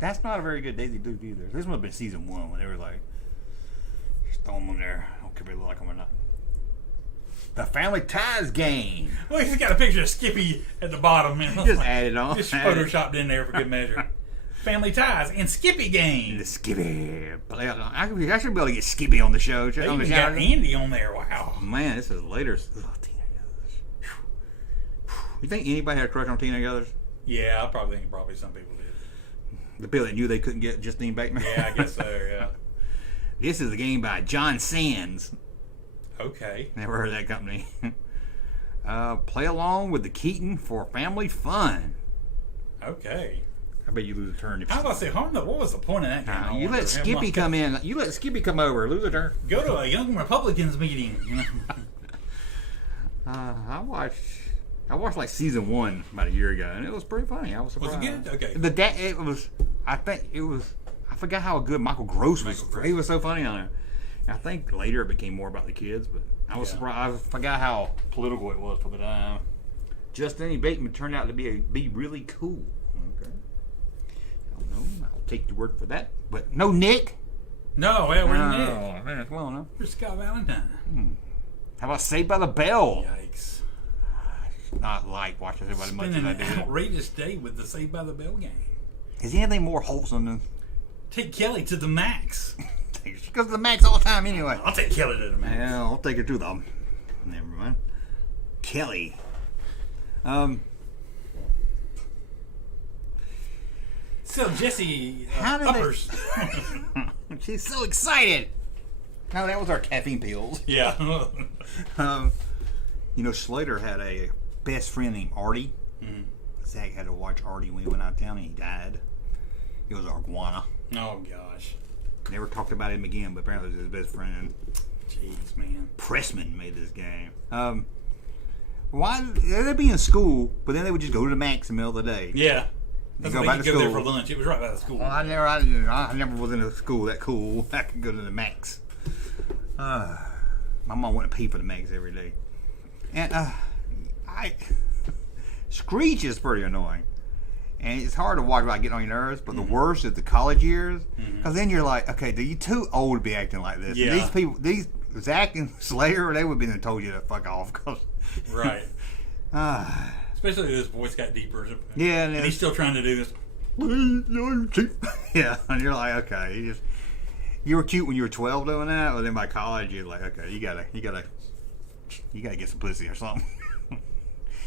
That's not a very good Daisy Duke either. This must have been season 1 when they were like, just throw them in there. I don't care if they look like them or not. The Family Ties game. Well, he's got a picture of Skippy at the bottom. Just added on. Just photoshopped in there for good measure. Family Ties and Skippy game. The Skippy. I should be able to get Skippy on the show. They even got Andy on there. Wow. Man, this is later. You think anybody had a crush on Teenage Others? Yeah, I probably think some people did. The people that knew they couldn't get Justine Bateman? Yeah, I guess so, yeah. This is a game by John Sands. Okay. Never heard of that company. Play along with the Keaton for family fun. Okay. I bet you lose a turn. How about I say, what was the point of that game? You let Skippy come in. You let Skippy come over. Lose a turn. Go to a Young Republicans meeting. I watched like season 1 about a year ago, and it was pretty funny. I was surprised. Was it good? Okay. I forgot how good Michael Gross was. He was so funny on there. And I think later it became more about the kids, but I was surprised. I forgot how political it was for the time. Justine Bateman turned out to be really cool. Okay. I don't know. I'll take your word for that. But no Nick. No, well, we're Nick. Man, well, no. We're Scott Valentine. How about Saved by the Bell? Yikes. Not like watching everybody much as I did. An outrageous day with the Saved by the Bell game. Is anything more wholesome than take Kelly to the max? She goes to the max all the time anyway. I'll take Kelly to the max. Yeah, I'll take her to the. Never mind. Kelly. So Jesse uppers. She's so excited. No, that was our caffeine pills. Yeah. Slater had a best friend named Artie. Mm-hmm. Zach had to watch Artie when he went out of town and he died. He was our iguana. Oh, gosh. Never talked about him again, but apparently it was his best friend. Jeez, man. Pressman made this game. Why they'd be in school, but then they would just go to the max in the middle of the day. Yeah. That's go back to school. Go there for lunch. It was right by the school. Well, I never was in a school that cool. I could go to the max. My mom went to pay for the max every day. And Screech is pretty annoying. And it's hard to watch without getting on your nerves, but the worst is the college years. Because then you're like, okay, you're too old to be acting like this. Yeah. And these people, Zach and Slayer, they would have been told you to fuck off. Right. Especially as his voice got deeper. Yeah. And he's still trying to do this. Yeah. And you're like, okay. You were cute when you were 12 doing that, but then by college, you're like, okay, you gotta get some pussy or something. You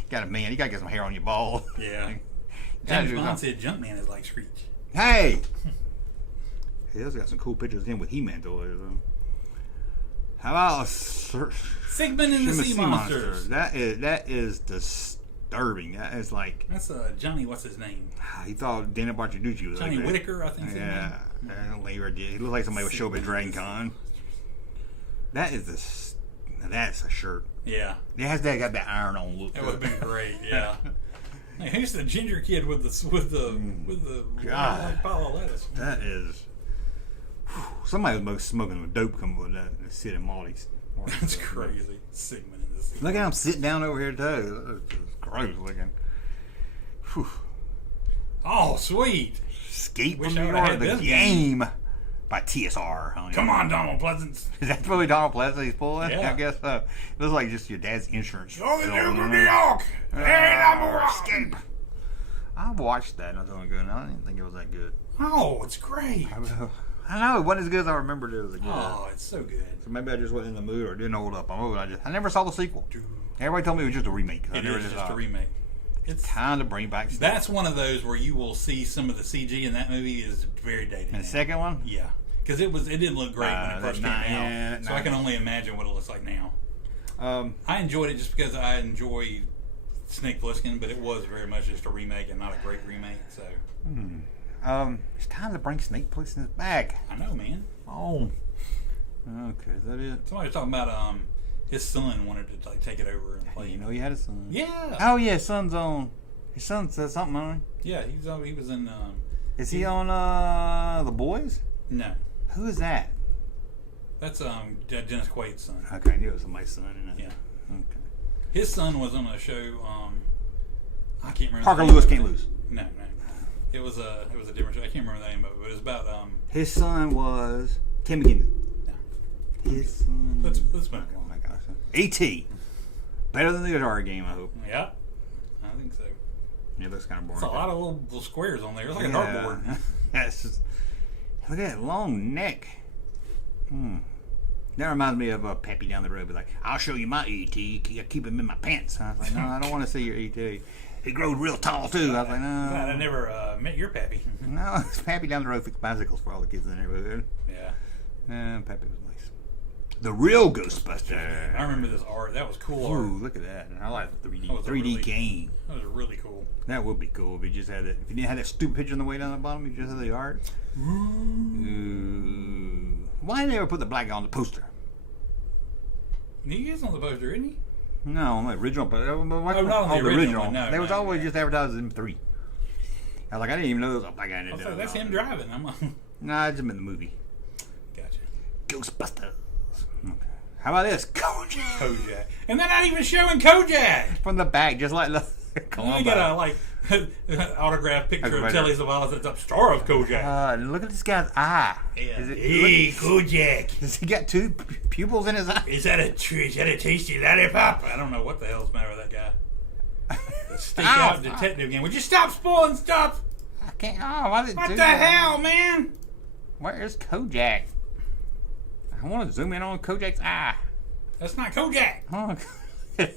gotta get some hair on your ball. Yeah. James Bond said Junkman is like Screech. Hey! He's got some cool pictures of him with He-Man toys. How about Sigmund and the Sea Monsters? That is disturbing. That is like... That's Johnny, what's his name? He thought Dana Bartucci was Johnny like Whitaker, I think. Yeah. He looked like somebody would show up at Dragon Con. That's a shirt. Yeah. It has got that iron-on look. That would have been great, yeah. Hey, who's the ginger kid with the God. pile of lettuce? That is... Somebody was smoking a dope coming with that Sid and Malty's. That's crazy. Sigmund in this. Look at him sitting down over here too. It's gross looking. Whew. Oh, sweet! Escape Wish from I New would've York, had the this game by TSR. Come on, Donald Pleasance. Is that probably Donald Pleasance he's pulling? Yeah. I guess so. It looks like just your dad's insurance. Go to New York. Hey, number Escape. I watched that and I thought it was good. I didn't think it was that good. Oh, it's great. I know it wasn't as good as I remembered it was. Oh, it's so good. So maybe I just wasn't in the mood or didn't hold up. I never saw the sequel. Everybody told me it was just a remake. It is just a remake. It's kind of bring back stuff. That's one of those where you will see some of the CG in that movie is very dated. And the second one? Yeah. Because it didn't look great when it first came out. So I can only imagine what it looks like now. I enjoyed it just because I enjoy Snake Plissken, but it was very much just a remake and not a great remake. So it's time to bring Snake Plissken back. I know, man. Oh. Okay, is that it? Somebody was talking about his son wanted to take it over and play. You know, he had a son. Yeah. Oh yeah, his son's on. His son said something on him. Yeah, he was in. Is he on The Boys? No. Who is that? That's Dennis Quaid's son. Okay, I knew it was somebody's son. Yeah. Okay. His son was on a show. I can't remember. Parker Lewis Can't Lose. No. It was a different show. I can't remember the name of it, but it was about His son was Tim McKinnon. No. His son. Let's move on. Oh my gosh. A.T. Better than the guitar game, I hope. Yeah, I think so. Yeah, it looks kind of boring. It's a lot of little squares on there. It's like a dartboard. Yes. Look at that long neck. That reminds me of Peppy down the road. Be like, I'll show you my E.T. Keep him in my pants. I was like, no, I don't want to see your E.T. He grows real tall too. I was like, no. I never met your Pappy. No, it's Pappy down the road fixed bicycles for all the kids in the neighborhood. Yeah. Pappy was nice. The real Ghostbuster. I remember this art. That was cool Ooh, art. look at that. I like the 3D. That was 3D game. That was really cool. That would be cool if you just had it. If you didn't have that stupid picture on the way down the bottom, you just had the art. Ooh. Why did they ever put the black guy on the poster? He is on the poster, isn't he? No, on the original. But not on the original one, no, they was no, always just advertised in 3. I was like, I didn't even know there was a black guy in it. So that's him driving. Nah, I just meant the movie. Gotcha. Ghostbusters. Okay. How about this? Kojak. And they're not even showing Kojak. From the back, just like the You got a autograph picture of Telly Savalas that's up star of Kojak. Look at this guy's eye. Yeah. Hey, Kojak. Does he got 2 pupils in his eye? Is that a tasty lollipop? I don't know what the hell's the matter with that guy. The stake out detective game. Would you stop spoiling stuff? I can't. Oh, why did it What do the that? hell, man? Where's Kojak? I want to zoom in on Kojak's eye. That's not Kojak. Oh,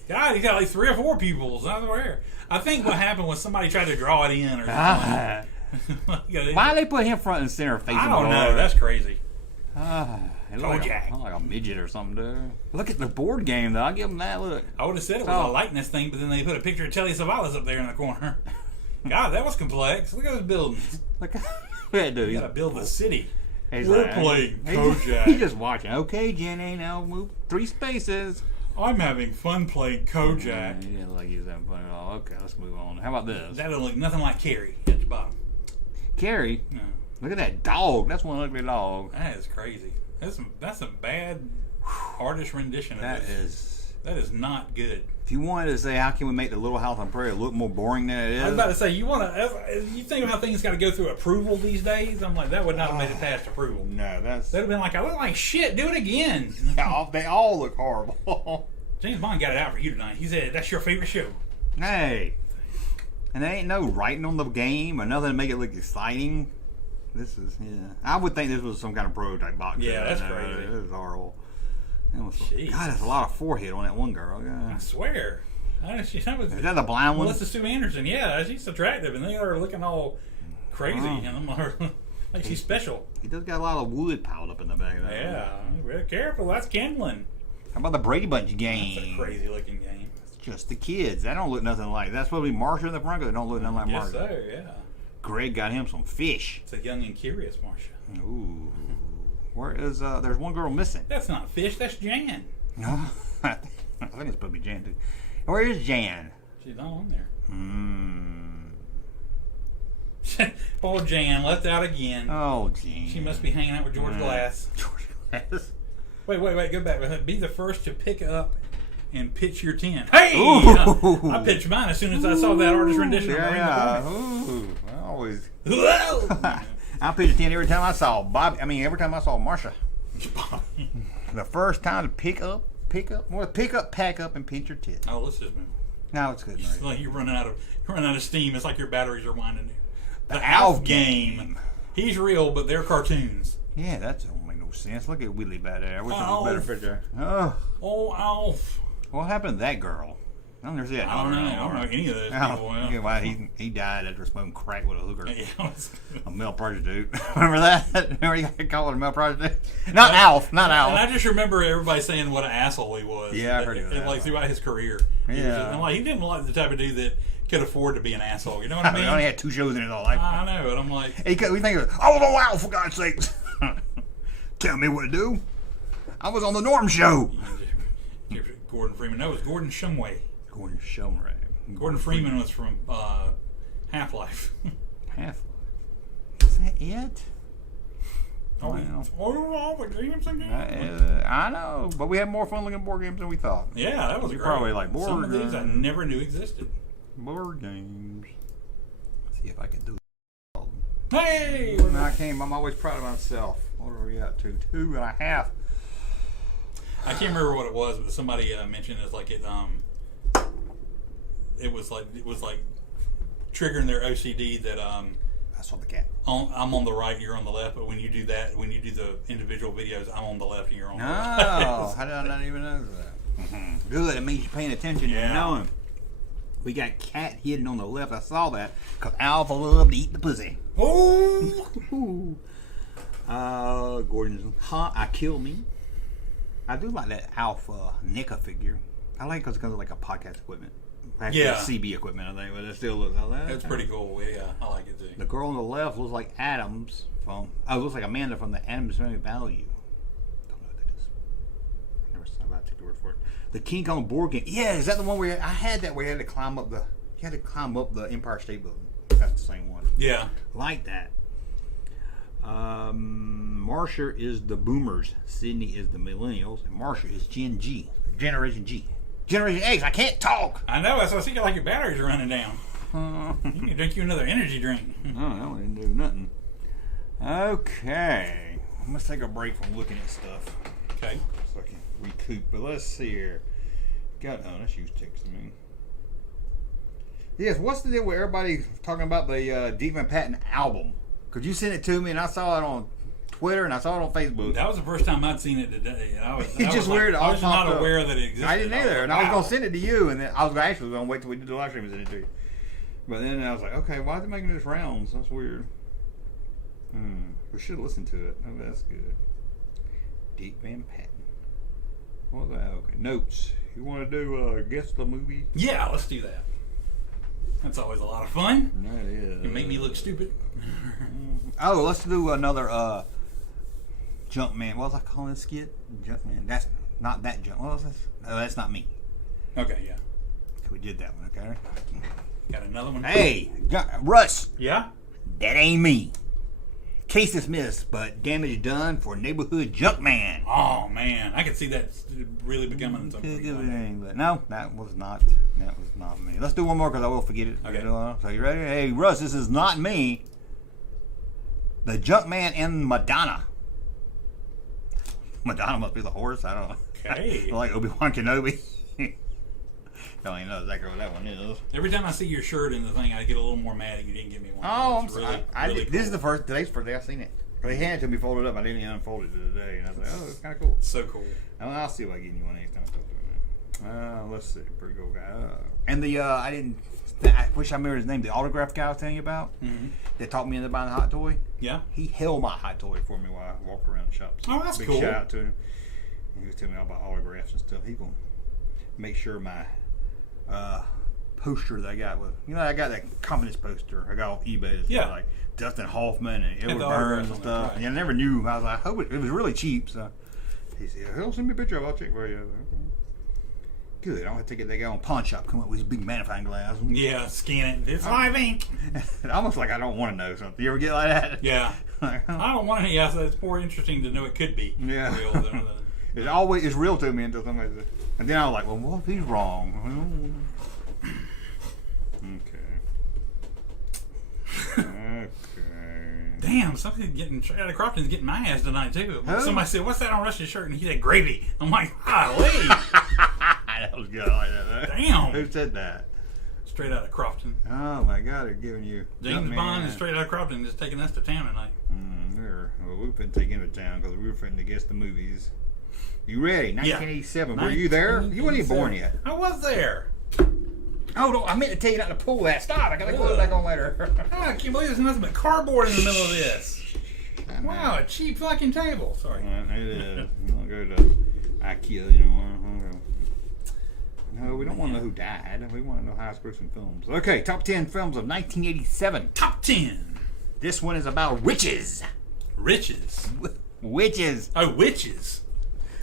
God, he's got like 3 or 4 pupils. I swear. I think what happened was somebody tried to draw it in or something. Why they put him front and center facing? I don't know. That's crazy. It looks like a midget or something, dude. Look at the board game, though. I'll give him that. Look. I would have said it was a likeness thing, but then they put a picture of Telly Savalas up there in the corner. God, that was complex. Look at those buildings. Look at that dude. You gotta build the city. He's We're like, playing Kojak. He's just watching. Okay, Jenny, now move 3 spaces. I'm having fun playing Kojak. He didn't like he's having fun at all. Okay, let's move on. How about this? That don't look nothing like Carrie at the bottom. Carrie? No. Look at that dog. That's one ugly dog. That is crazy. That's a bad artist rendition of this. That is not good. If you wanted to say how can we make the Little House on Prairie look more boring than it is, I was about to say you think of how things got to go through approval these days. I'm like that would not have made it past approval. No, they'd have been like I look like shit. Do it again. They all look horrible. James Bond got it out for you tonight. He said that's your favorite show. Hey, and there ain't no writing on the game or nothing to make it look exciting. This is I would think this was some kind of prototype box. Yeah, that's crazy. This is horrible. God, there's a lot of forehead on that one girl. Yeah. I swear. That was, is that the blind one? Melissa Sue Anderson. Yeah, she's attractive, and they are looking all crazy, and I'm like she's special. He does got a lot of wood piled up in the back of that. Yeah, be careful. That's kindling. How about the Brady Bunch game? That's a crazy looking game. It's just the kids. That don't look nothing like. That's supposed to be Marsha in the front. They don't look nothing like Yes, Marsha. so yeah. Greg got him some fish. It's a young and curious Marsha. Ooh. Where is there's one girl missing. That's not fish. That's Jan. No, I think it's supposed to be Jan too. Where is Jan? She's not on there. Hmm. Poor Jan left out again. Oh, Jan. She must be hanging out with George Glass. George Glass. Wait. Go back. Be the first to pick up and pitch your tent. Hey! Ooh. I pitched mine as soon as I saw that artist rendition of Marine Yeah. the Ooh. I always. Hornet. I pitched a tent every time I saw Bob. I mean, every time I saw Marsha. The first time to pick up, pack up, and pinch your tit. Oh, let's just move. No, it's good. It's like you're running out of steam. It's like your batteries are winding down. The Alf game. He's real, but they're cartoons. Yeah, that don't make no sense. Look at Willie back there. I wish it was a Alf. better picture. Oh, Alf. what happened to that girl? I don't see that. I don't know any of those people. Yeah, why he died after smoking crack with a hooker. Yeah. A male prostitute. Remember that? Remember you got called a male prostitute? Not Alf. And I just remember everybody saying what an asshole he was. Yeah, I heard of that. Like throughout his career. Yeah. He didn't like the type of dude that could afford to be an asshole. You know what I mean? He only had 2 shows in his whole life. I know, and I'm like, We think, I was on Alf, for God's sakes. Tell me what to do. I was on the Norm Show. Gordon Freeman. No, it was Gordon Shumway. Gordon Shumway. Gordon Freeman was from Half-Life. Half. Is that it? I know, but we had more fun looking at board games than we thought. Yeah, that was You're great. probably like board Some of these games. I never knew existed. Board games. Let's see if I can do it. Hey! I'm always proud of myself. What are we up to? 2.5. I can't remember what it was, but somebody mentioned it's like it was like triggering their OCD that I saw the cat. I'm on the right and you're on the left, but when you do the individual videos, I'm on the left and you're on the No, right. how did I not even know that? Good, it means you're paying attention and knowing. We got cat hidden on the left. I saw that because Alpha loved to eat the pussy. Oh! Gordon's I Kill Me. I do like that Alpha NECA figure. I like it because it comes with like a podcast equipment. Actually, CB equipment, I think, but it still looks like that. That's pretty cool. Yeah, I like it too. The girl on the left looks like Adams looks like Amanda from the Adams Family Value. Don't know what that is. Never saw that. Take the word for it. The King Kong board game. Yeah, is that the one where I had that where you had to climb up the Empire State Building? That's the same one. Yeah, Like that. Marsha is the boomers. Sydney is the millennials. And Marsha is Gen G. Generation G. Generation X. I can't talk. I know. That's why I see like your batteries are running down. You can drink you another energy drink. Oh, that didn't do nothing. Okay. Let's take a break from looking at stuff. Okay. So I can recoup. But let's see here. Let's use texting. Yes, what's the deal with everybody talking about the Deep and Patton album? Could you send it to me? And I saw it on Twitter and I saw it on Facebook. That was the first time I'd seen it today. It's just weird. I was not up. aware that it existed. I didn't either. And I was Wow. going to send it to you. And then I was actually going to wait till we did the live stream and send it to you. But then I was like, okay, why is it making this rounds? That's weird. We should listen to it. Oh, that's good. Deep Van Patten. What was that? Okay, notes. You want to do guess the movie? Yeah, let's do that. That's always a lot of fun. That is. You make me look stupid. Oh, let's do another Junkman. What was I calling this skit? Junkman. That's not that Junk. What was this? No, that's not me. Okay, yeah. We did that one, okay? Got another one? Hey, Russ. Yeah? That ain't me. Case dismissed, but damage done for neighborhood Junkman. Oh, man. I could see that really becoming something. But no, that was not me. Let's do one more because I will forget it. Okay. So you ready? Hey, Russ, this is not me. The Junkman and Madonna. Madonna must be the horse. I don't know. Okay. Like Obi-Wan Kenobi. Don't even know exactly what that one is. Every time I see your shirt in the thing, I get a little more mad that you didn't give me one. Oh, I'm It's sorry. really This is cool. today's first day I've seen it. They handed it to me folded up. I didn't even unfold it today. And I was like, oh, it's kind of cool. So cool. I'll see if I can get you one next time. Let's see. Pretty good guy. And the I wish I remember his name. The autograph guy I was telling you about that taught me into buying a hot toy. Yeah. He held my hot toy for me while I walked around the shop. Oh, that's Big cool. shout out to him. He was telling me all about autographs and stuff. He gonna make sure my poster that I got I got that communist poster I got off eBay. It's like Dustin Hoffman and Edward Burns and stuff. Right. And I never knew. I was like, it was really cheap. So he said, "He'll send me a picture of it. I'll check for you." Good. I don't have to take that guy on pawn shop, come up with his big magnifying glass. Yeah, scan it. It's live ink. Almost like I don't want to know something. You ever get like that? Yeah. I don't want to. Yeah, so it's more interesting to know it could be real than It's real to me until somebody says. And then I was like, well, what if he's wrong? Okay. Damn, something getting straight out of Crofton's getting my ass tonight too. Who? Somebody said, "What's that on Russ's shirt?" And he said, "Gravy." I'm like, "Golly." That was good. I like that. Damn. Who said that? Straight out of Crofton. Oh my God, they're giving you James Bond and straight out of Crofton is taking us to town tonight. We've been taking to town because we were finna to guess the movies. You ready? 1987. Yeah. Were you there? You weren't even born yet. I was there. Oh, no, I meant to tell you not to pull that. Stop. I got to put it back on later. I can't believe there's nothing but cardboard in the middle of this. Wow, a cheap fucking table. Sorry. It is. I'll go to IKEA, you know. No, we don't want to know who died. We want to know highest grossing films. Okay, top 10 films of 1987. Top 10. This one is about witches. Riches. Witches. Oh, witches.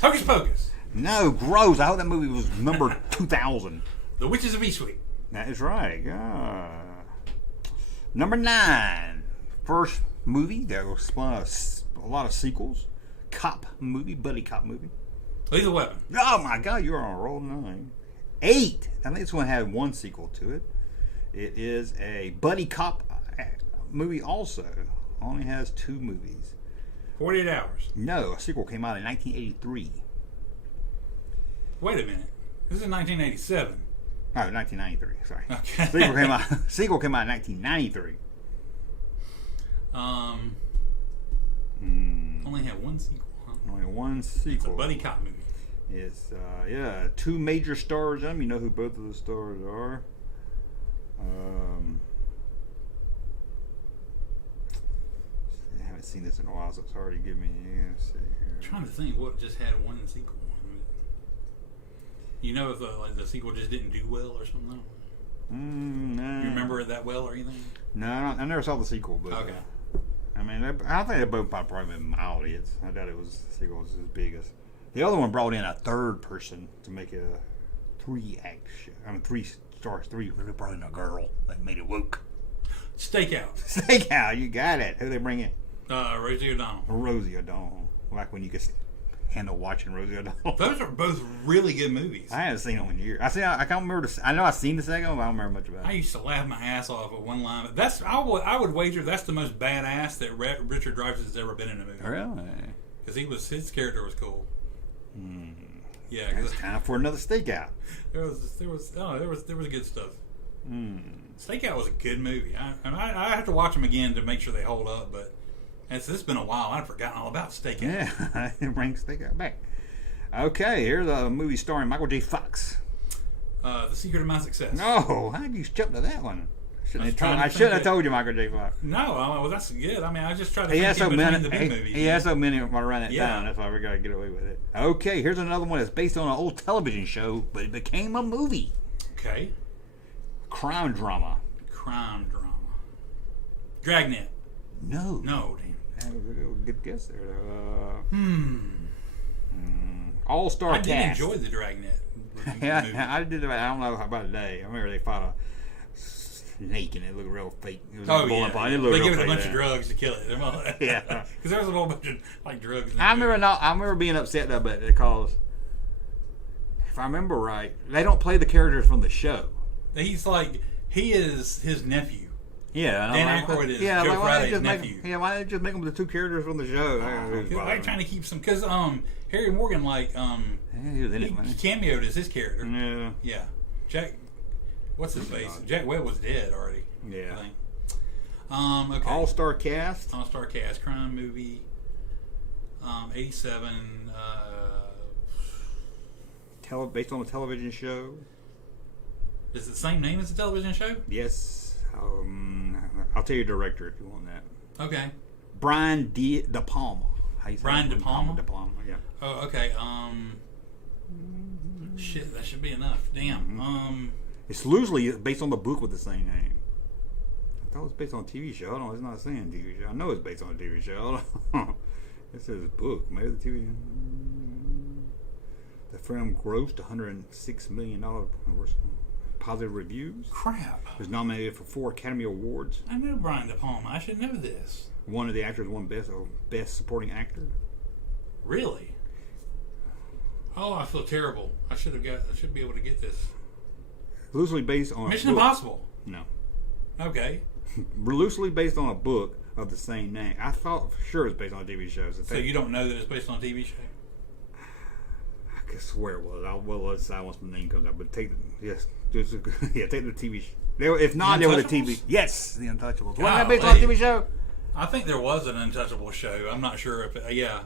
Hocus Pocus. No, gross. I hope that movie was number 2000. The Witches of Eastwick. That is right. Number 9. First movie that was spun a lot of sequels. Cop movie, buddy cop movie. Lethal Weapon. Oh my God, you're on a roll. 9. 8. I think this one had one sequel to it. It is a buddy cop movie also. Only has 2 movies. 48 Hours. No, a sequel came out in 1983. Wait a minute. This is 1987. Oh, 1993. Sorry. Okay. Sequel came out in 1993. Only had one sequel, huh? Only one sequel. It's a buddy cop movie. It's 2 major stars in them. You know who both of the stars are. I haven't seen this in a while, so it's hard to give me. Let's see here. I'm trying to think what just had one sequel. You know if the sequel just didn't do well or something? No. You remember it that well or anything? No, I never saw the sequel, but Okay. I mean, I think they both probably been mild hits. I doubt it was the sequel was as big as the other one. Brought in a third person to make it a 3-act show. I mean, 3 stars. 3 really brought in a girl that made it woke. Stakeout. Stakeout, you got it. Who they bring in? Rosie O'Donnell. Rosie O'Donnell. Like when you could handle watching Rosie O'Donnell. Those are both really good movies. I haven't seen them in years. I can't remember. I know I've seen the second one, but I don't remember much about I it. used to laugh my ass off at one line. I would wager that's the most badass that Richard Dreyfuss has ever been in a movie. Really? Because his character was cool. Yeah, It's because time for another Stakeout. there was good stuff. Stakeout was a good movie. I have to watch them again to make sure they hold up, but it's been a while. I've forgotten all about Stakeout. Yeah, bring Stakeout back. Okay, here's a movie starring Michael J. Fox. The Secret of My Success. No, how did you jump to that one? I trying shouldn't to have told you Michael J. Fox. No, well, that's good. I mean, I just try to He think has so in between many. the big movies. He has so many around that Yeah. time. That's why we gotta get away with it. Okay, here's another one that's based on an old television show, but it became a movie. Okay. Crime drama. Crime drama. Dragnet. No. No, damn. That was a good guess there. All-star I cast. did enjoy the Dragnet. Yeah, movie. I did. I don't know about today. I remember they fought a snake and it looked real fake. It was Oh boiling yeah, point. It looked they real give it a fake bunch of then. drugs to kill it. Yeah. Because there was a whole bunch of drugs. In that I remember movie. not. I remember being upset though, but because if I remember right, they don't play the characters from the show. He is his nephew. Yeah, Dan Aykroyd is Joe Friday's nephew. Why didn't they just make them the 2 characters from the show? They're trying to keep some because Harry Morgan he was in it, man. he cameoed as his character. Yeah. Yeah, Jack. What's his face? Jack Webb was dead already. Yeah. I think. Okay. All-star cast. All-star cast, crime movie. 87. based on a television show. Is it the same name as the television show? Yes. I'll tell you the director if you want that. Okay. Brian De Palma. How you say Brian that? De Palma? De Palma, yeah. Oh, okay. Shit, that should be enough. Damn. It's loosely based on the book with the same name. I thought it was based on a TV show. Hold on, it's not saying TV show. I know it's based on a TV show. It says book. Maybe the TV. The film grossed $106 million. Positive reviews. Crap. It was nominated for 4 Academy Awards. I knew Brian De Palma. I should know this. One of the actors won best supporting actor. Really? Oh, I feel terrible. I should be able to get this. Loosely based on Mission a book. Impossible. No. Okay. Loosely based on a book of the same name. I thought for sure it was based on a TV show. So you don't know that it's based on a TV show? I could swear it was. Let's decide once the name comes out. But take the take the TV show. If not, there was a TV. Yes, The Untouchables. Wasn't that based on a TV show? I think there was an Untouchable show. I'm not sure if yeah.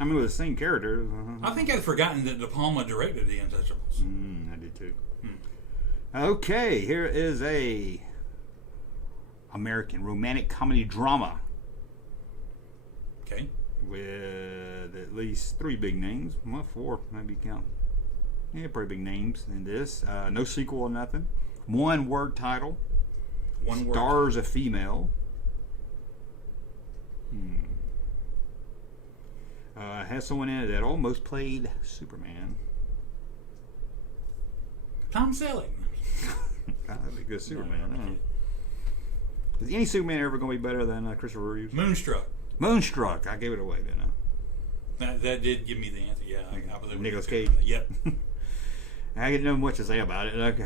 I mean, with the same characters. I think I'd forgotten that De Palma directed The Untouchables. I did too. Okay, here is a American romantic comedy drama. Okay. With at least 3 big names. Well, 4, maybe count. Yeah, pretty big names in this. No sequel or nothing. 1 word title. 1 word. Stars a female. Has someone in it that almost played Superman. Tom Selleck. That'd be a good Superman. Is any Superman ever going to be better than Christopher Reeves? Moonstruck. Moonstruck. I gave it away, didn't I? That did give me the answer. Yeah, I believe Nicolas Cage. Yep. I didn't know much to say about it.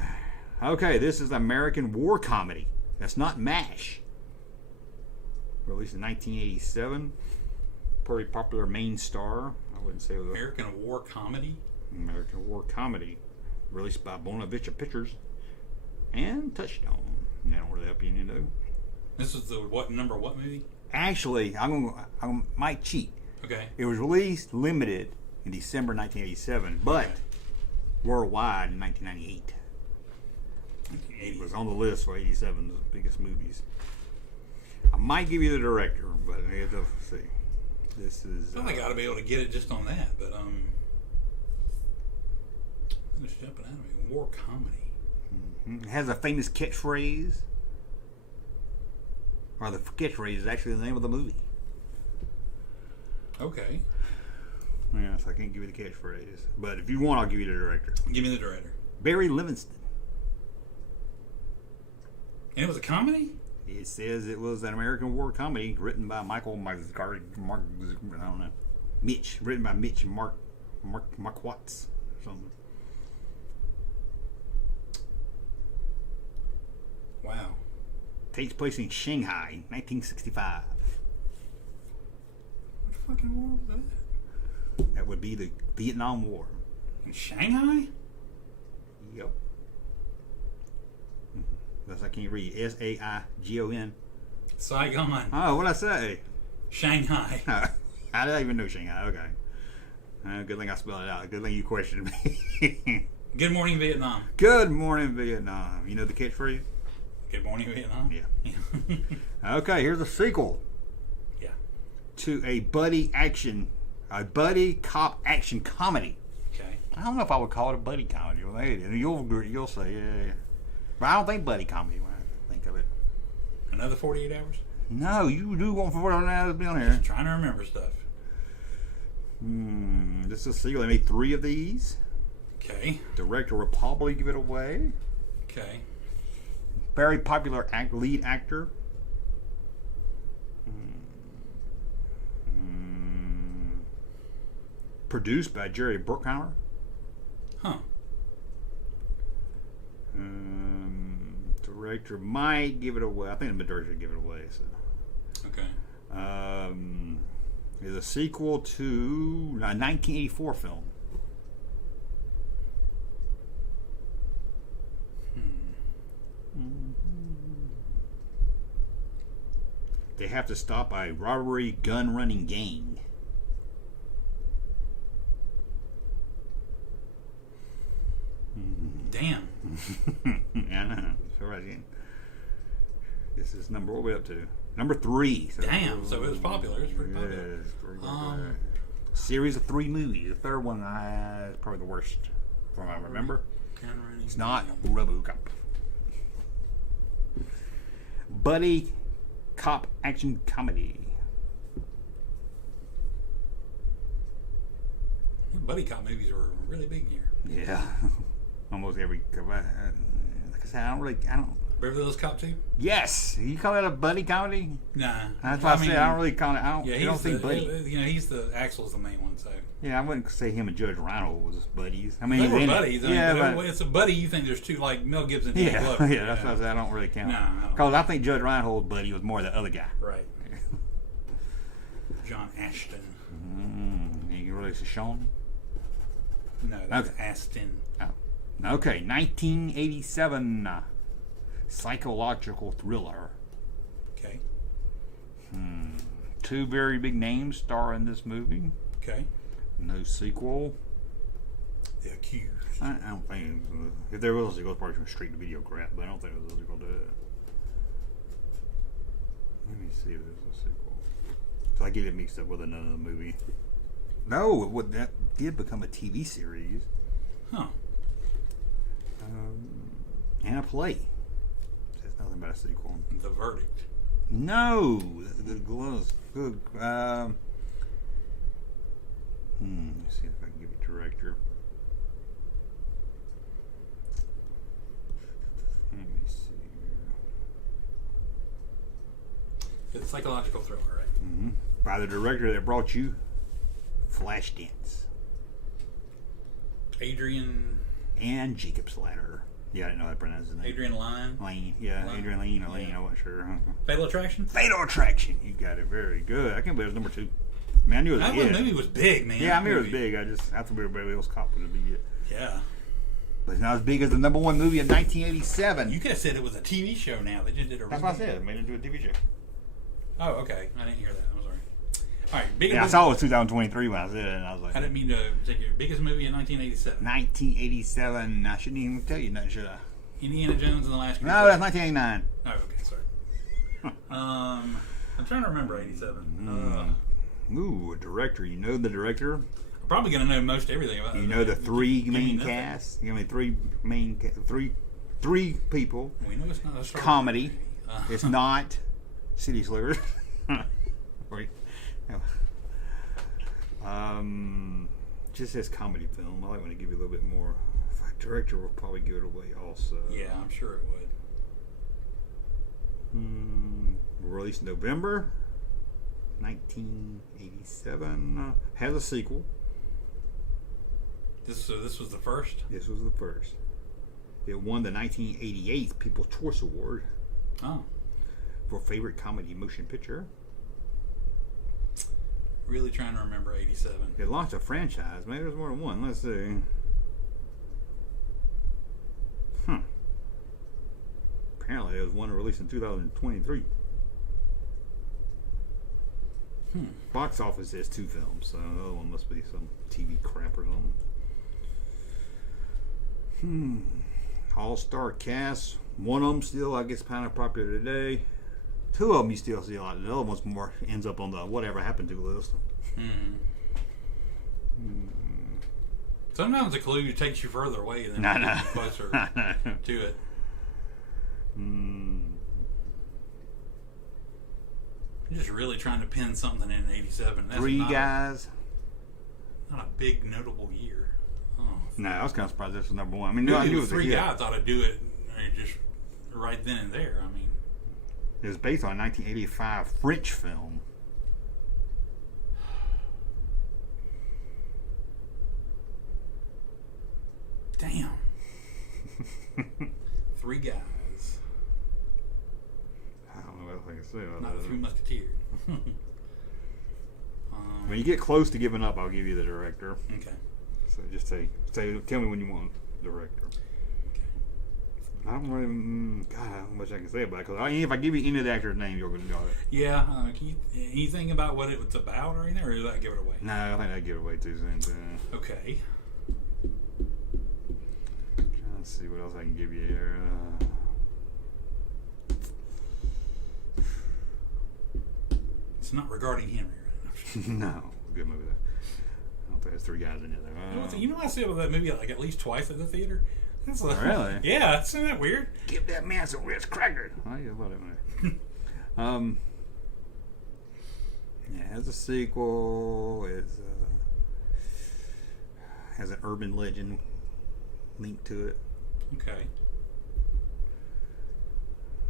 Okay, this is American war comedy. That's not MASH. Released in 1987. Pretty popular main star. I wouldn't say it was American war comedy. American war comedy. Released by Bonavista Pictures and Touchstone. They don't really help you, you know. This is the what movie? Actually, I might cheat. Okay. It was released limited in December 1987, but worldwide in 1998. It was on the list for 87's biggest movies. I might give you the director, but I have to see. This is. I think I ought to be able to get it just on that, but just jumping out of me. War comedy. It has a famous catchphrase. Or the catchphrase is actually the name of the movie. Okay. Yeah, so I can't give you the catchphrase. But if you want, I'll give you the director. Give me the director. Barry Livingston. And it was a comedy? It says it was an American war comedy written by Michael I don't know. Mitch. Written by Mitch and Mark Watts or something. Wow. Takes place in Shanghai, 1965. What fucking war was that? That would be the Vietnam War. In Shanghai? Yep. Thus I can't read. Saigon. Saigon. Oh, what'd I say? Shanghai. I didn't even know Shanghai. Okay. Good thing I spelled it out. Good thing you questioned me. Good morning, Vietnam. Good morning, Vietnam. You know the catchphrase? Good morning, Vietnam. Yeah. Okay, here's a sequel. Yeah. To a buddy cop action comedy. Okay. I don't know if I would call it a buddy comedy. Well, hey, you'll say, yeah. But I don't think buddy comedy when I think of it. Another 48 hours? No, you do want 48 hours to be on here. Just trying to remember stuff. This is a sequel. They made 3 of these. Okay. Director will probably give it away. Okay. Very popular lead actor. Produced by Jerry Bruckheimer. Huh. Director might give it away. I think the director would give it away. So. Okay. Is a sequel to a 1984 film. They have to stop a robbery gun running gang. I know. So right in. This is number. What are we up to? Number 3. So, Damn. So it was popular. It was pretty popular. Yes, pretty popular. Series of 3 movies. The third one is probably the worst, from what I remember. It's not RoboCop. Buddy cop action comedy. Buddy cop movies were really big here. Yeah, almost every. Like I said, I don't. Beverly Hills Cop 2? Yes, you call that a buddy comedy? Nah. That's why I said I don't really call it. I don't. Yeah, I don't think buddy. You know, he's the Axel's the main one, so. Yeah, I wouldn't say him and Judge Reinhold was buddies. I mean, They were he's buddies. Yeah, but it's a buddy. You think there's two, like Mel Gibson and Danny Glover. Yeah, that's what I said. I don't really count. No, I don't. Because I think Judge Reinhold's buddy was more the other guy. Right. John Ashton. You related to Sean? No, that's Aston. Oh. Okay, 1987 psychological thriller. Okay. 2 very big names star in this movie. Okay. No sequel. The Accused. I don't think if there was a sequel, it's probably from straight to video crap, but I don't think it was a sequel to it. Let me see if there's a sequel. So I get it mixed up with another movie. No, that did become a TV series. Huh. And a play. Says nothing about a sequel. The Verdict. No, that's a good gloss. Good. Let's see if I can give you director. Let me see here. It's a psychological thriller, right? By the director that brought you Flashdance Adrian and Jacob's Ladder. Yeah, I didn't know how to pronounce his name. Lane. Lane. Yeah, Lane. Adrian Lane or Lane. Yeah. I wasn't sure. Fatal Attraction? Fatal Attraction. You got it. Very good. I can't believe it was number 2. I mean, I knew it was That movie was big, man. Yeah, I knew it was big. I just thought everybody else cop would be it. Yeah. But it's not as big as the number 1 movie in 1987. You could have said it was a TV show now. They just did a That's what I said. Made it into a TV show. Oh, okay. I didn't hear that. I'm sorry. All right. Biggest Yeah, I movie. saw it was 2023 when I said it, and I was like, I didn't mean to take your biggest movie in 1987. 1987. I shouldn't even tell you nothing, should I? Indiana Jones and the Last Crusade. No, that's 1989. Oh, okay. Sorry. I'm trying to remember 87. Ooh, a director. You know the director? I'm probably going to know most everything about it. You know the 3 Give me main nothing. cast? You know, 3 main three people. We know it's not a Star Wars Comedy. movie. It's not City Slickers. Wait. Just says comedy film. I like when they give you a little bit more. Director will probably give it away also. Yeah, I'm sure it would. Released November 1987. Has a sequel. This was the first? This was the first. It won the 1988 People's Choice Award Oh. for favorite comedy motion picture. Really trying to remember 87. It launched a franchise. Maybe there's more than one. Let's see. Apparently, there was one released in 2023. Box office says 2 films, so the other one must be some TV crap or something. All-star cast. One of them still, I guess, kind of popular today. 2 of them you still see a lot. The other one's more ends up on the whatever happened to list. Sometimes a clue takes you further away than closer to it. I'm just really trying to pin something in 87. That's 3 not guys. Not a big notable year. Oh. No, I was kind of surprised this was number 1. I mean, Really, I knew it with was 3 a hit. guys ought to do it just right then and there. I mean, It was based on a 1985 French film. damn. 3 guys. I don't know what else I can say about Not the that. 3 Musketeers. When you get close to giving up, I'll give you the director. Okay. So just say, tell me when you want director. I don't really, God, I don't know much I can say about it. Because if I give you any of the actors' names, you're going to know it. Yeah. Anything about what it was about or anything, or did that give it away? No, I think I'd give it away too soon. Okay. Trying to Let's see what else I can give you here. It's not regarding Henry. No, good movie though. I don't think there's three guys in it though. You know, I see that movie like at least twice at the theater. That's like, Really? Yeah, isn't that weird? Give that man some Ritz crackers. Oh yeah, whatever. Yeah, it has a sequel. It's has an urban legend linked to it. Okay.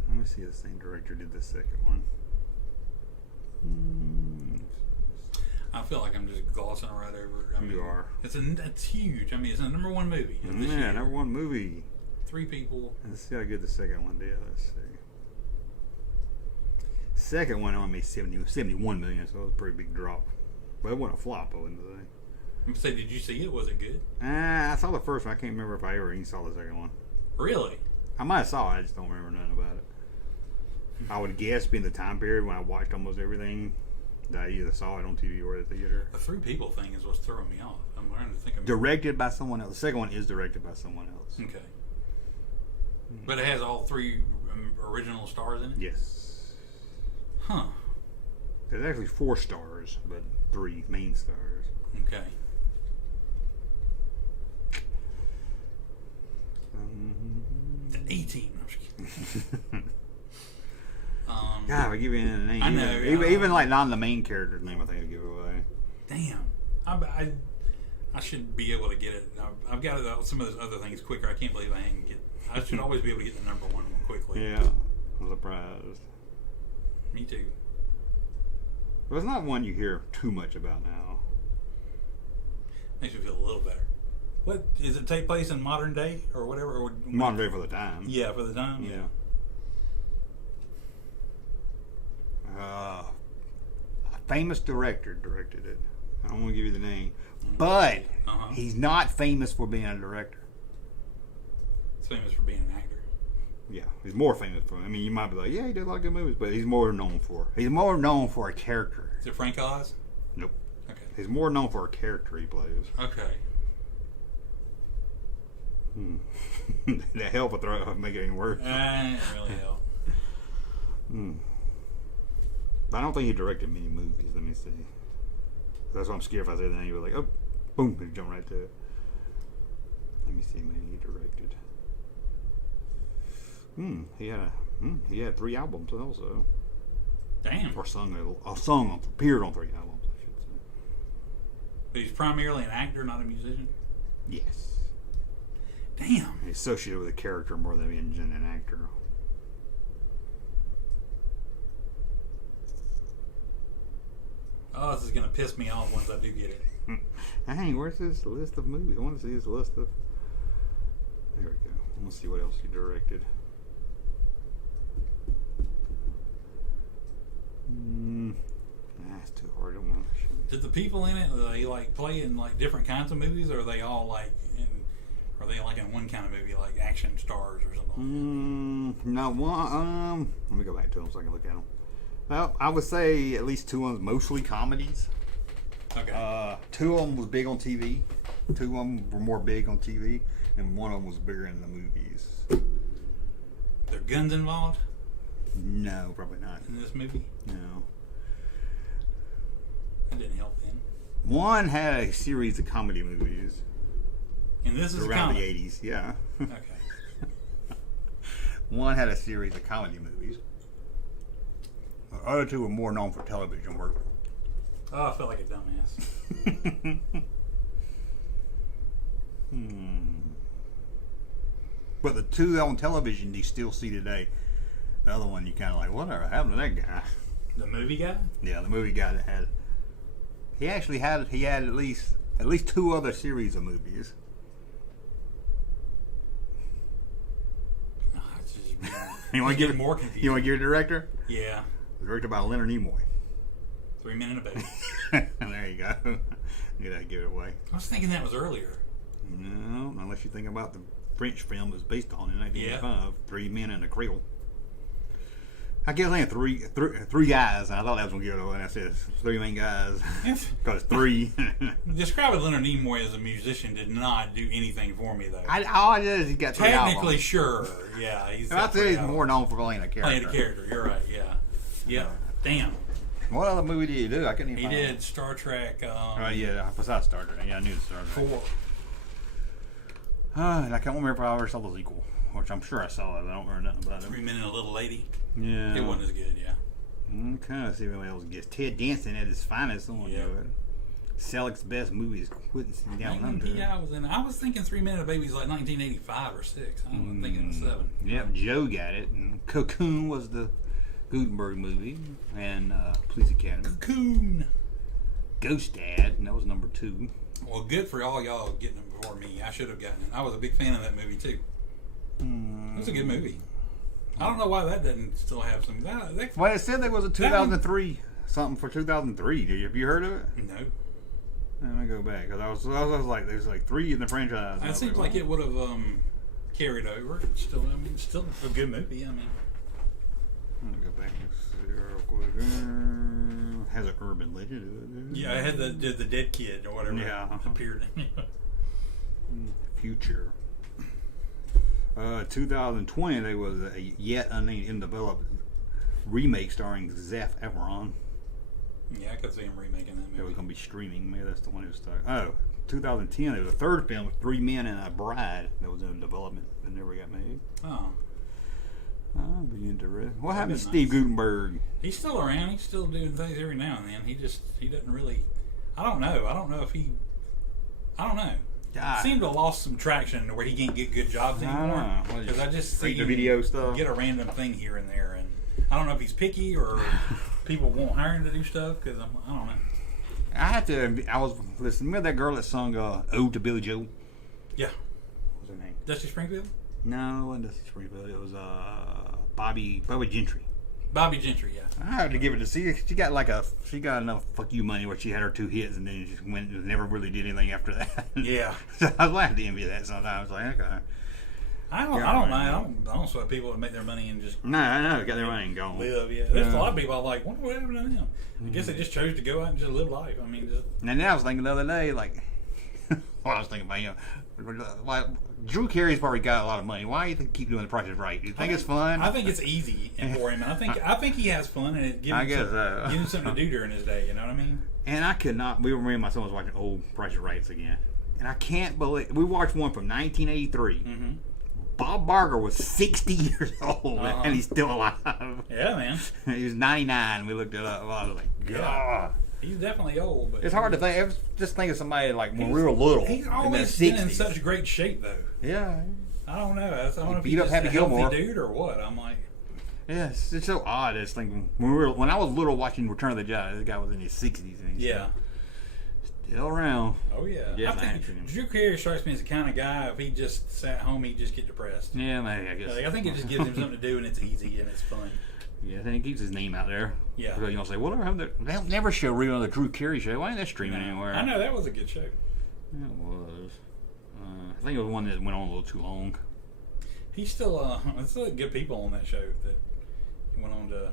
Let me see if the same director did the second one. I feel like I'm just glossing right over. I mean, You are. It's huge. I mean, it's a number one movie. Of this Yeah, year. number one movie. 3 people. Let's see how good the second one did. Let's see. Second one only made 71 million, so it was a pretty big drop. But it wasn't a flop, I wouldn't say. I'm say, did you see it? Was it good? I saw the first one. I can't remember if I ever even saw the second one. Really? I might have saw it. I just don't remember nothing about it. I would guess, being the time period when I watched almost everything, that I either saw it on TV or at the theater. The 3 people thing is what's throwing me off. I'm trying to think of Directed by someone else. The second one is directed by someone else. Okay. But it has all 3 original stars in it? Yes. Huh. There's actually 4 stars, but 3 main stars. Okay. The 18. I'm just kidding. God, if I give you a name. I know. Even like not the main character's name, I think I'd give it away. Damn. I should be able to get it. I've got some of those other things quicker. I can't believe I ain't get. I should always be able to get the number 1 more quickly. Yeah, I'm surprised. Me too. But it's not one you hear too much about now. Makes me feel a little better. What does it take place in modern day or whatever? Or Modern day for the time. Yeah, for the time. Yeah. A famous director directed it. I don't want to give you the name, but he's not famous for being a director. He's famous for being an actor. Yeah, he's more famous for. I mean, you might be like, yeah, he did a lot of good movies, but he's more known for a character. Is it Frank Oz? Nope. Okay. He's more known for a character he plays. Okay. That help with make it any worse. It didn't really help. But I don't think he directed many movies. Let me see. That's why I'm scared if I say the name. You'll be like, oh, boom, and jump right to it. Let me see, man. He directed. He had 3 albums also. Damn. Or appeared on 3 albums, I should say. But he's primarily an actor, not a musician? Yes. Damn. He's associated with a character more than being an actor. Oh, this is going to piss me off once I do get it. Hey, where's this list of movies? I want to see his list of... There we go. I want to see what else he directed. That's too hard. I don't want to... Did the people in it, do they like play in like different kinds of movies, or are they all like are they like in one kind of movie, like action stars or something? No, one. Let me go back to them so I can look at them. Well, I would say at least 2 of them mostly comedies. Okay. 2 of them was big on TV. 2 of them were more big on TV, and 1 of them was bigger in the movies. There guns involved No, probably not. in this movie? No. That didn't help then. 1 had a series of comedy movies And this is a around the comedy. 80s. Yeah. Okay. 1 had a series of comedy movies. The other 2 were more known for television work. Oh, I felt like a dumbass. But the 2 on television you still see today. The other one you kind of like, whatever happened to that guy? The movie guy? Yeah, the movie guy that had. He actually had at least 2 other series of movies. Oh, it's just You want to give more confusing. You want to give a director? Yeah. Directed by Leonard Nimoy. 3 Men and a Baby. There you go. You gotta give it away. I was thinking that was earlier. No, unless you think about the French film it's based on in 1985, 3 Men and a Creole. I kept saying three guys, and I thought that was gonna get it, and I said three main guys because three. Describing Leonard Nimoy as a musician did not do anything for me, though. All I did is he got three albums. Technically, sure, yeah. I'd say he's more known for playing a character. Playing a character, you're right, yeah. Yeah, damn. What other movie did he do? I couldn't even. He did Star Trek. Yeah, besides Star Trek, yeah, I knew Star Trek. 4. And I can't remember if I ever saw the sequel, which I'm sure I saw it. But I don't remember nothing about it. 3 Men and a Little Lady. Yeah, it wasn't as good. Yeah. Okay, let's see what else gets. Ted Danson at his finest on it. Select's best movies. Quentin down under. Yeah, I was thinking 3 Men and a Baby was like 1985 or 6. I was thinking it was 7. Yep, Joe got it. And Cocoon was the Gutenberg movie, and Police Academy. Cocoon. Ghost Dad, and that was number 2. Well, good for all y'all getting it before me. I should have gotten it. I was a big fan of that movie too. It was a good movie. I don't know why that doesn't still have some. Well, it said there was a 2003 something for 2003. Have you heard of it? No. Let me go back because I was like, there's like 3 in the franchise. It seems like it would have carried over. Still, I mean, still a good movie. I mean, let me go back and see real quick. Has an urban legend. Yeah, I had the dead kid or whatever. Yeah. Appeared in it. Future. 2020, there was a yet unnamed in development remake starring Zac Efron. Yeah, I could see him remaking that movie. That was going to be streaming. Maybe that's the one who was stuck. Oh, 2010, there was a third film with 3 men and a bride that was in development that never got made. Oh. I'll be interested. What happened to Nice. Steve Gutenberg? He's still around. He's still doing things every now and then. He doesn't really. I don't know. I don't know. God. Seemed to have lost some traction to where he can't get good jobs anymore. Because I just see the him video stuff. get a random thing here and there, and I don't know if he's picky or people won't hire him to do stuff. Because I don't know. I was listening. Remember that girl that sung "Ode to Billy Joe"? Yeah. What was her name? Dusty Springfield. No, it wasn't Dusty Springfield. It was Bobby Gentry. Bobby Gentry. Yeah. I had to give it to see. She got enough fuck you money where she had her 2 hits and then just went and never really did anything after that. Yeah. So I was laughing to envy that sometimes. I was like, okay. I don't mind. I don't sweat people that make their money and just No, I know. Got their money and gone. live. Yeah. There's a lot of people I like. Wonder what happened to them. I guess they just chose to go out and just live life. I mean, just. And then I was thinking the other day, like, I was thinking about, like, Drew Carey's probably got a lot of money. Why do you think keep doing The Price is Right? Do you think it's fun? I think it's easy for him, and I think he has fun, and it gives him something to do during his day. You know what I mean? And I could not. Me and my son was watching old Price is Rights again, and I can't believe we watched one from 1983. Mm-hmm. Bob Barker was 60 years old, and he's still alive. Yeah, man. He was 99. We looked it up. I was like, God. Yeah. He's definitely old, but it's hard to think. Just think of somebody like when we were little. He's always been in such great shape, though. Yeah. I don't know. I don't know if beat he's up just Happy a healthy Gilmore. dude or what. I'm like, yeah, it's so odd. It's thinking when I was little watching Return of the Jedi, this guy was in his 60s and he's still around. Oh yeah. Yeah, I think Drew Carey strikes me as the kind of guy. If he just sat home, he'd just get depressed. Yeah, maybe I guess. Like, I think it just gives him something to do, and it's easy and it's fun. Yeah, I think he keeps his name out there. Yeah. Because you know, say, well, they'll never show real on the Drew Carey show. Why ain't that streaming anywhere? I know that was a good show. Yeah, it was. I think it was one that went on a little too long. He's still there's still good people on that show that he went on to.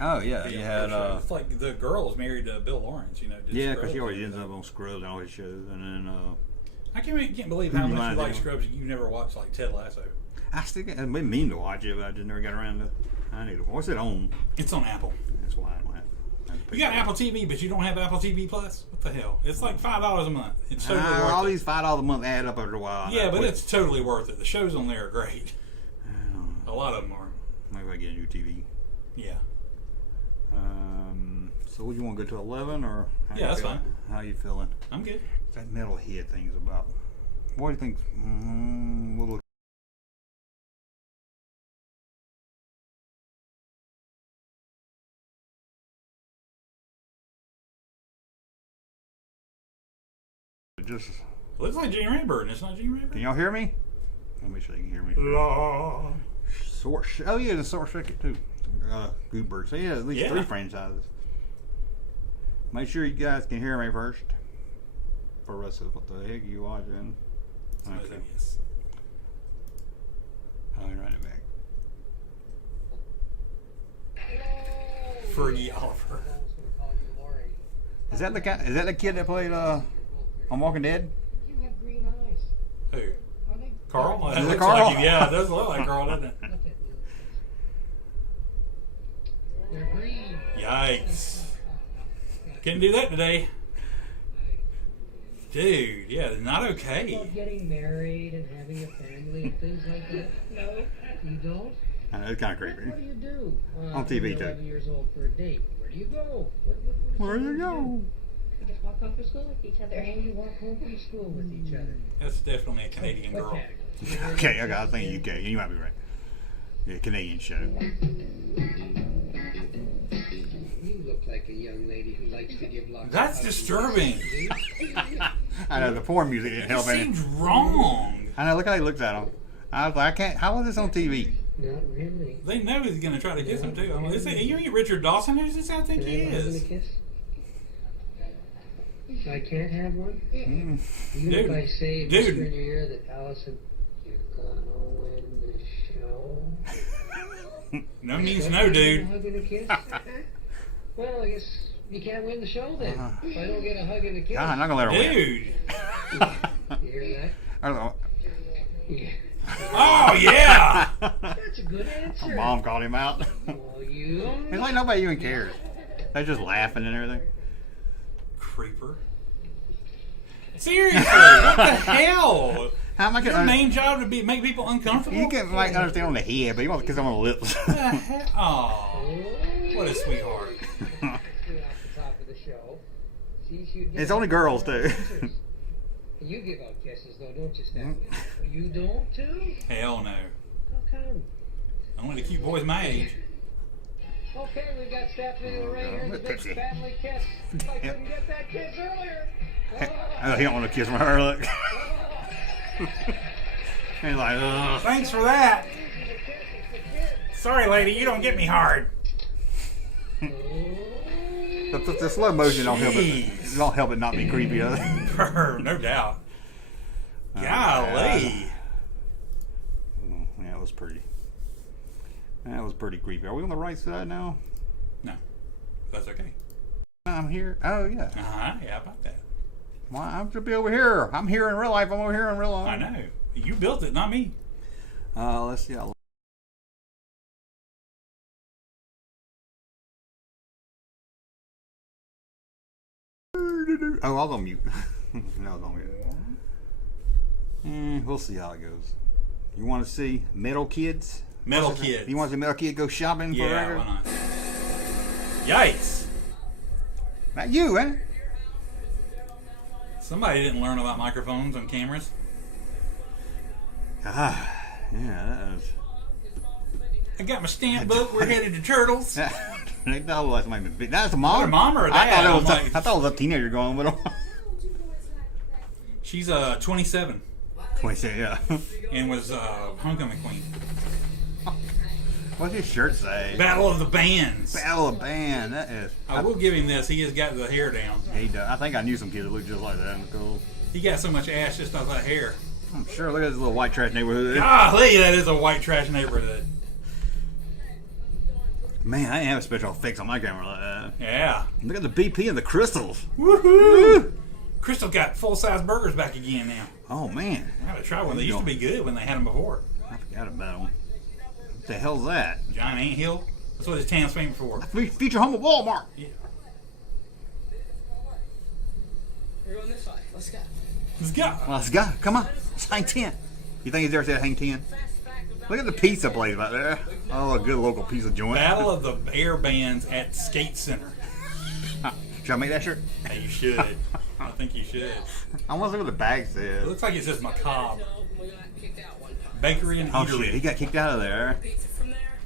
Oh yeah, you had. It's like the girl is married to Bill Lawrence, you know. Yeah, because she always ends up on Scrubs and all his shows, and then. I can't believe how much you like Scrubs. You never watched like Ted Lasso. I still I've been meaning to watch it, but I just never got around to. I need to. What's it on? It's on Apple. That's why I don't have. You got Apple TV, but you don't have Apple TV Plus. What the hell? It's like $5 a month. It's totally worth all it. these $5 a month add up after a while. Yeah, but it's totally worth it. The shows on there are great. A lot of them are. Maybe I get a new TV. Yeah. So would you want to go to 11 or? Yeah, that's fine. How you feeling? I'm good. That metalhead thing's about. What do you think? We'll look. Just Looks like Gene Rayburn. It's not Gene Rayburn. can y'all hear me? Let me see if you can hear me. La. Oh yeah, the Source Record too. Gutenberg. So yeah, at least 3 franchises. Make sure you guys can hear me first. For Russ, what the heck are you watching? Okay. Yes. I'll write it back. Fergie Oliver. Is that the guy? Is that the kid that played on Walking Dead? You have green eyes. Who? Are they? Carl? That Is it looks Carl? like him. Yeah, it does look like Carl, doesn't it? They're green. Yikes. Couldn't do that today. Dude, yeah, not okay. About getting married and having a family and things like that? No, you don't? I know, it's kind of creepy. What do you do? On TV, you're too. 11 years old for a date. Where do you go? Where do you go? You just walk home from school with each other. And you walk home from school with each other. That's definitely a Canadian What girl. category? Okay, I was thinking UK. You might be right. Yeah, Canadian show. You look like a young lady who likes to give lots That's of hugs. disturbing. I know the porn music didn't It help any. seems wrong. I know. Look how he looks at him. I was like, I can't. How is this on TV? Not really. They know he's going to try to kiss him, too. I'm like, you ain't Richard Dawson. Who's this I think he Can I have a is? kiss? I can't have one? Mm. Even Dude, if I say, dude. whisper in your ear that Allison, you're gonna win the show. No means Don't no, you get a dude. hug and a kiss? Well, I guess you can't win the show then. If I don't get a hug and a kiss. God, I'm not gonna let her win. Dude. You hear that? I don't know. Yeah. Oh, yeah. That's a good answer. Mom called him out. Well, you don't It's like nobody even cares. They're just laughing and everything. Creeper. Seriously, what the hell? How am I Your gonna? main job to be make people uncomfortable? You can like understand on the head, but you want to kiss them on the lips. Oh, what a sweetheart. You're off the top of the show. See, you get It's only girls too. answers. You give out kisses though, don't you, Stephanie? You don't too? Hell no. How come? Only the cute boys my age. Okay, we got Stephanie right here in the big Tipsy. family kiss. I couldn't get that kiss earlier. Oh, he don't want to kiss her. Look. He's like, ugh. Thanks for that. Sorry, lady, you don't get me hard. The slow motion don't help it. Jeez. Don't help it not be creepy. Does it? No doubt. Golly. Yeah, it was pretty. That was pretty creepy. Are we on the right side now? No, that's okay. I'm here. Oh yeah. Uh-huh, yeah, about that. Well, I'm to be over here. I'm here in real life. I'm over here in real life. I know. You built it, not me. Let's see. Oh, I was on mute. No, I was on mute. We'll see how it goes. You want to see Metal Kids? Metal Kids. You want to see Metal Kid go shopping for Yeah, record? why not? Yikes. Not you, eh? Somebody didn't learn about microphones and cameras. Ah, yeah, that was. I got my stamp book. We're headed to Turtles. They thought that's my big. That's a mom. Or a mom or a I dad. thought it was. I'm like- I thought it was a teenager going with him. She's 27 Yeah. and was homecoming queen. What's his shirt say? Battle of the Bands. Battle of Band. That is. I will give him this. He has got the hair down. He does. I think I knew some kids that looked just like that in school. He got so much ass just off that hair. I'm sure. Look at this little white trash neighborhood. Golly, that is a white trash neighborhood. Man, I didn't have a special effects on my camera like that. Yeah. Look at the BP and the crystals. Woohoo! Crystal got full-size burgers back again now. Oh man, I gotta try one. They used to be good when they had them before. I forgot about them. What the hell's that? Giant anthill. That's what his town's famous for. Future home of Walmart. Yeah. We're going this way. Let's go. Let's go. Let's go. Come on. Let's hang 10. You think he's there to hang 10? Look at the pizza place right there. Oh, a good local pizza joint. Battle of the Air Bands at Skate Center. Should I make that shirt? Hey, you should. I think you should. I want to see what the bag It says. looks like it says macabre. We got kicked out one time. Bakery and Oh eatery. shit, he got kicked out of there. Pizza from there,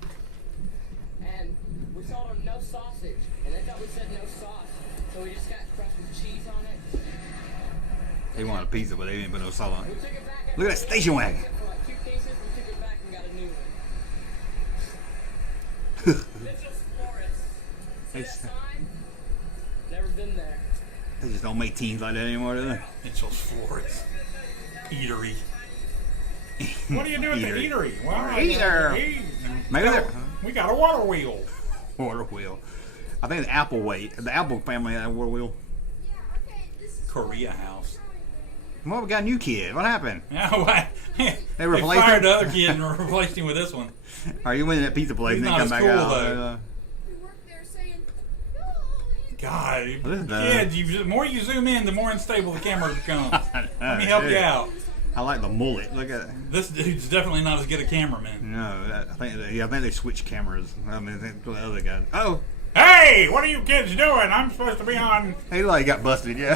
and we told them no sausage, and they thought we said no sauce, so we just got crushed with cheese on it. They wanted a pizza, but they didn't put no salt on We it. took it back. Look at that station wagon. For like 2 cases, we took it back and got a new one. Mitchell's Flores. They, Sign. Never been there. they just don't make teams like that anymore, do they? Mitchell's Flores. Eatery. What do you do at the Eatery. eatery? Well, Eater. eat. Maybe they're We got a water wheel. water wheel. I think the Apple family had a War Wheel. Korea House. Well, we got a new kid. What happened? No, they replaced fired him? the other kid and replaced him with this one. Are you in that pizza place He's and then not come as back cool, out? though. God, What is that? kids, the more you zoom in, the more unstable the camera becomes. Let me help you out. I like the mullet. Look at that. This dude's definitely not as good a cameraman. No, I think they switched cameras. I mean, the other guy. Oh, Hey, what are you kids doing? I'm supposed to be on. he like got busted. Yeah,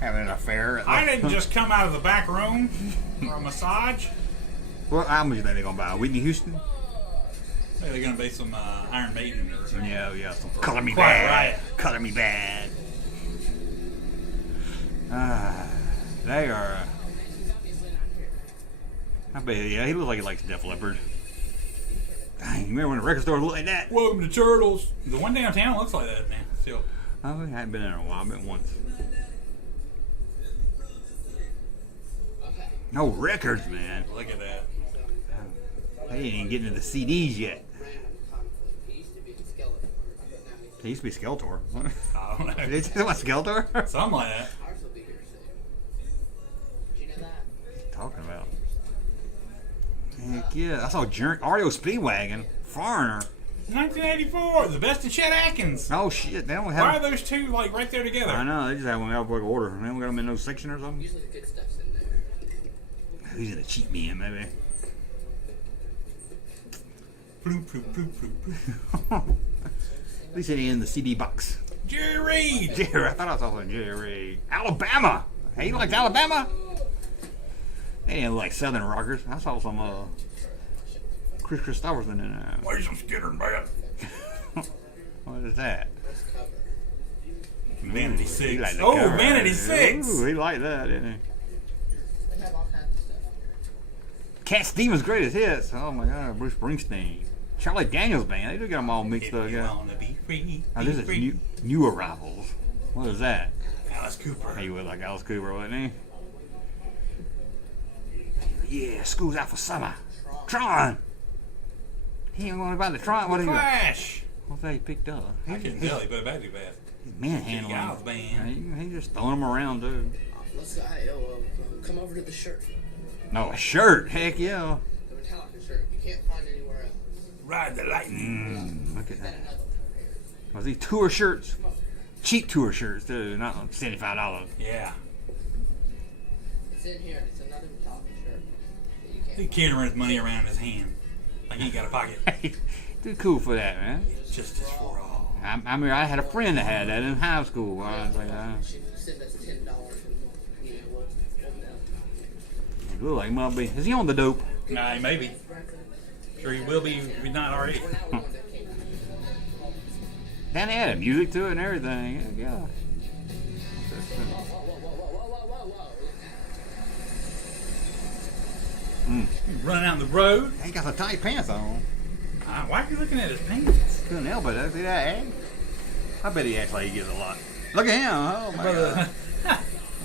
having an affair. I didn't just come out of the back room for a massage. What album you think they're gonna buy? Whitney Houston? Hey, they're gonna be some Iron Maiden or something. Yeah. Some Color Me Quiet Bad. Riot. Color Me Bad. They are. I bet. Yeah, he looks like he likes Def Leppard. Dang, you remember when the record store looked like that? Welcome to Turtles. The one downtown looks like that, man. Still. I hadn't been in a while. I've been once. No records, man. Look at that. They ain't even getting into the CDs yet. He used to be Skeletor. I don't know. Did you say about Skeletor? Something like that. Talking about. Heck yeah. I saw REO Speedwagon. Foreigner. 1984, the best of Chet Atkins. Oh shit. They don't Why have. are those two like right there together? I know. They just have one out of order. They don't got them in no section or something. Usually the good stuff's in there. Who's gonna cheat me in, maybe? Bloop, bloop, bloop, bloop, bloop. At least it ain't in the CD box. Jerry Reed. Jerry, I thought I saw something. Jerry. Alabama. Hey, you liked Alabama? They didn't look like Southern rockers. I saw some Chris Christopherson in there. Why some skittering, man? What is that? Vanity He 6. liked the Oh, cover. Vanity 6. Ooh, he liked that, didn't he? They have all kinds of stuff. Cat Stevens' greatest hits. Oh my God, Bruce Springsteen. Charlie Daniels Band. They do get them all mixed If up. you Yeah. wanna be free, Now, this be is free. new arrivals. What is that? Alice Cooper. He was like Alice Cooper, wasn't he? Yeah, school's out for summer. Tron. He ain't going to buy the Tron. What are you? Flash. What's that he picked up? I couldn't tell. He put it back too fast. He's manhandling. Giles Band. He just throwing them around, too. Let's go. Hey, come over to the shirt. No, a shirt. Heck yeah. The Metallica shirt. You can't find anywhere else. Ride the lightning. Look at that. Another one. Was these tour shirts? Cheap tour shirts, too. Not $75. Yeah. It's in here. It's another Metallica shirt. that You He can't. carrying his money around in his hand. Like he ain't got a pocket. Too cool for that, man. Justice for all. I mean, I had a friend that had that in high school. I was like, She send us $10 and we'll mail. it looked like might be. Is he on the dope? Nah, maybe. Sure, he will be if he's not already. We're not the one that came. Then they had music to it and everything. Yeah. Whoa, whoa, whoa, whoa, whoa. Running out in the road. He got the tight pants on. Why are you looking at his pants? Couldn't help it. See that? Eh? I bet he acts like he gets a lot. Look at him. Oh my God.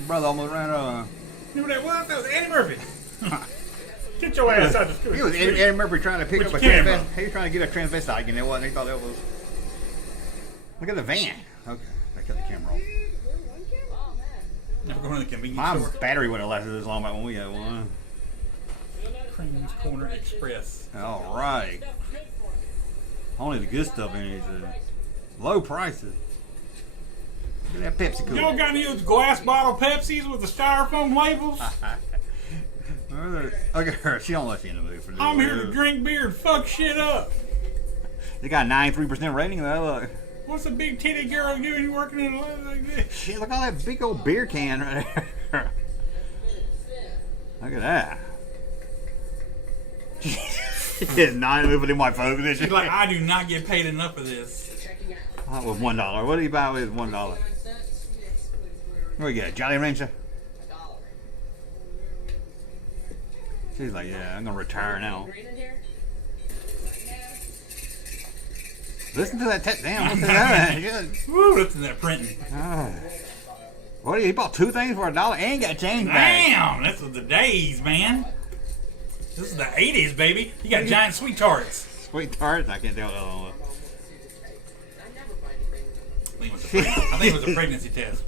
Brother almost ran over. You know what that was? That was Eddie Murphy. Get your ass out the school. He was Eddie Murphy trying to pick With up a your camera. transvestite. He was trying to get a transvestite, and it wasn't. He thought that was. Look at the van. Okay, I cut the camera off. Never going to the convenience My store. battery wouldn't have lasted this long back when we had one. Cream's Corner Express. All right. Only the good stuff in it. Low prices. Look at that Pepsi Y'all Cola. got any of those glass bottle Pepsis with the styrofoam labels? Look at her. She don't let you in the mood for this. I'm here to drink beer and fuck shit up. They got a 93% rating. Though. Look. What's a big titty girl doing working in a lab like this? Shit, look at all that big old beer can right there. Look at that. It's not moving in my phone position. She's like, I do not get paid enough for this. Checking out. That was $1. What did he buy with $1? 9 cents. What you got? Jolly Rancher? $1. She's like, yeah, I'm gonna retire now. Green in here? Listen to that damn. Listen to that. Good. Woo, listen to that printing. What? He bought two things for $1 and got change back. Damn, this was the days, man. This is the 80s, baby. You got giant sweet tarts. Sweet tarts. I can't tell the other one. I never find I think it was a pregnancy test.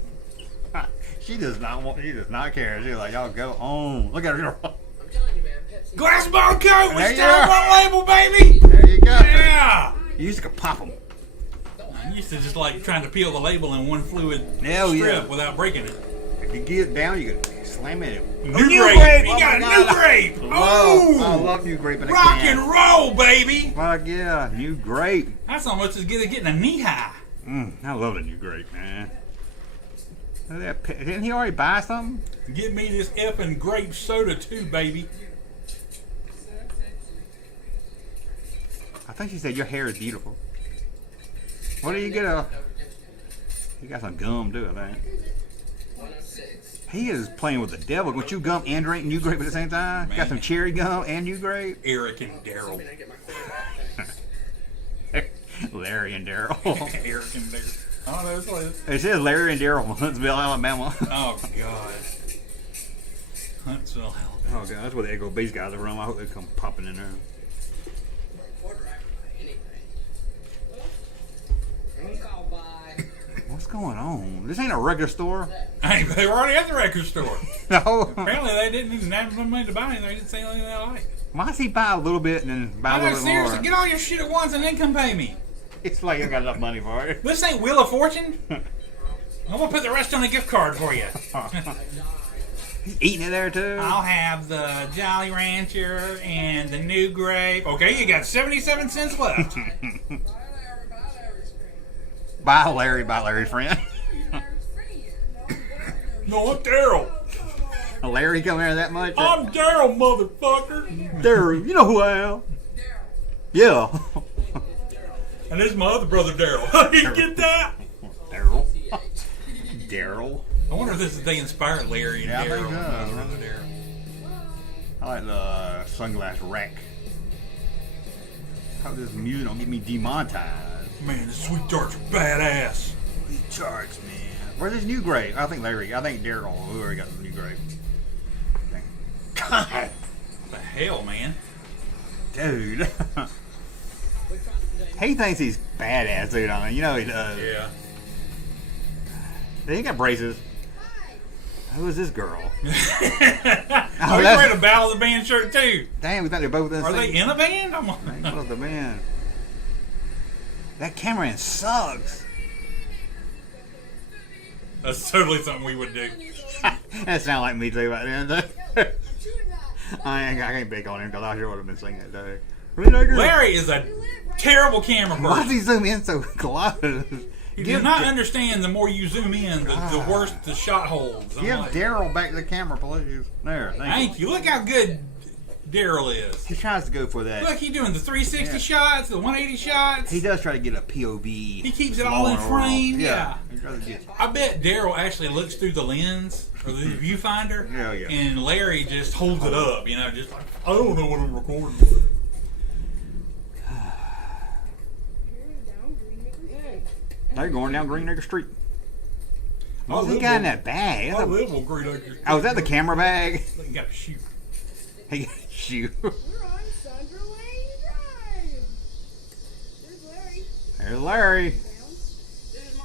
She does not want. She does not care. She's like, y'all go on. Look at her. I'm telling you, man, Pepsi. Glass ball coat with There you Star are. One label, baby. There you go. Yeah. You used to pop them. I used to just like trying to peel the label in one fluid Hell strip yeah. without breaking it. If you get it down, you can slam it. New New grape. grape. You Oh got a my new God. grape. I Oh, love new grape in a rock can. and roll, baby. Fuck yeah, new grape. That's almost as good as getting a knee high. I love the new grape, man. Didn't he already buy something? Get me this effing grape soda too, baby. I think she said your hair is beautiful. What do you get a? You got some gum too, I think. 106. He is playing with the devil. Would you gum and drink new grape at the same time? Man. Got some cherry gum and new grape. Eric and Daryl. I get my quarterback. Larry and Daryl. Eric and Daryl. Oh, that's what it is. It says Larry and Daryl from Huntsville, Alabama. Oh, God. Huntsville, Alabama. Oh god, that's where the Echo Base guys are from. I hope they come popping in there. Quarterback by anything. Phone call by. What's going on? This ain't a regular store. Hey, they were already at the record store. No. Apparently, they didn't even have no money to buy anything. They didn't say anything they liked. Why does he buy a little bit and then buy a I'm little like, bit seriously, more? get all your shit at once and then come pay me. It's like you got enough money for it. This ain't Wheel of Fortune. I'm gonna put the rest on a gift card for you. He's eating it there too. I'll have the Jolly Rancher and the new grape. Okay, you got 77 cents left. Bye, Larry's friend. No, I'm Daryl. Larry come here that much? I'm Daryl, motherfucker. Daryl, you know who I am. Yeah. And this is my other brother, Daryl. You get that? Daryl. Daryl. I wonder if they inspired Larry and Yeah, I Daryl. think so. My brother Daryl. I like the sunglass rack. How this music don't get me demonetized. Man, the Sweet Tarts are badass. Sweet Tarts, man. Where's this new grape? I think Daryl. Who already got the new grape? God, What the hell, man? dude. He thinks he's badass, dude. I mean, you know he does. Yeah. He got braces. Who is this girl? Oh, he's that's- wearing a Battle of the Band shirt, too. Damn, we thought they were both in the Are they same. in a band? I'm They both the band. That cameraman sucks. That's totally something we would do. That sound like me too right then. I can't pick on him because I sure would have been singing it though. Larry is a terrible camera Why does person. he zoom in so close? You do not understand the more you zoom in, the worse the shot holds. I'm Give like, Daryl back the camera, please. There, thank you. thank you. Look how good Daryl is. He tries to go for that. Look, he's doing the 360 Yeah. shots, the 180 shots. He does try to get a POV. He keeps it all in frame. Yeah. He tries to get. I bet Daryl actually looks through the lens or the viewfinder. Yeah, yeah. And Larry just holds it up, just like, I don't know what I'm recording with. They're going down Green Acre Street. What's he live got in on- that bag? I That's a- live on Great Acres. Oh, is that the camera bag? You got to shoot. He got shoot. We're on Sandra Lane Drive. There's Larry. There's Larry. This is my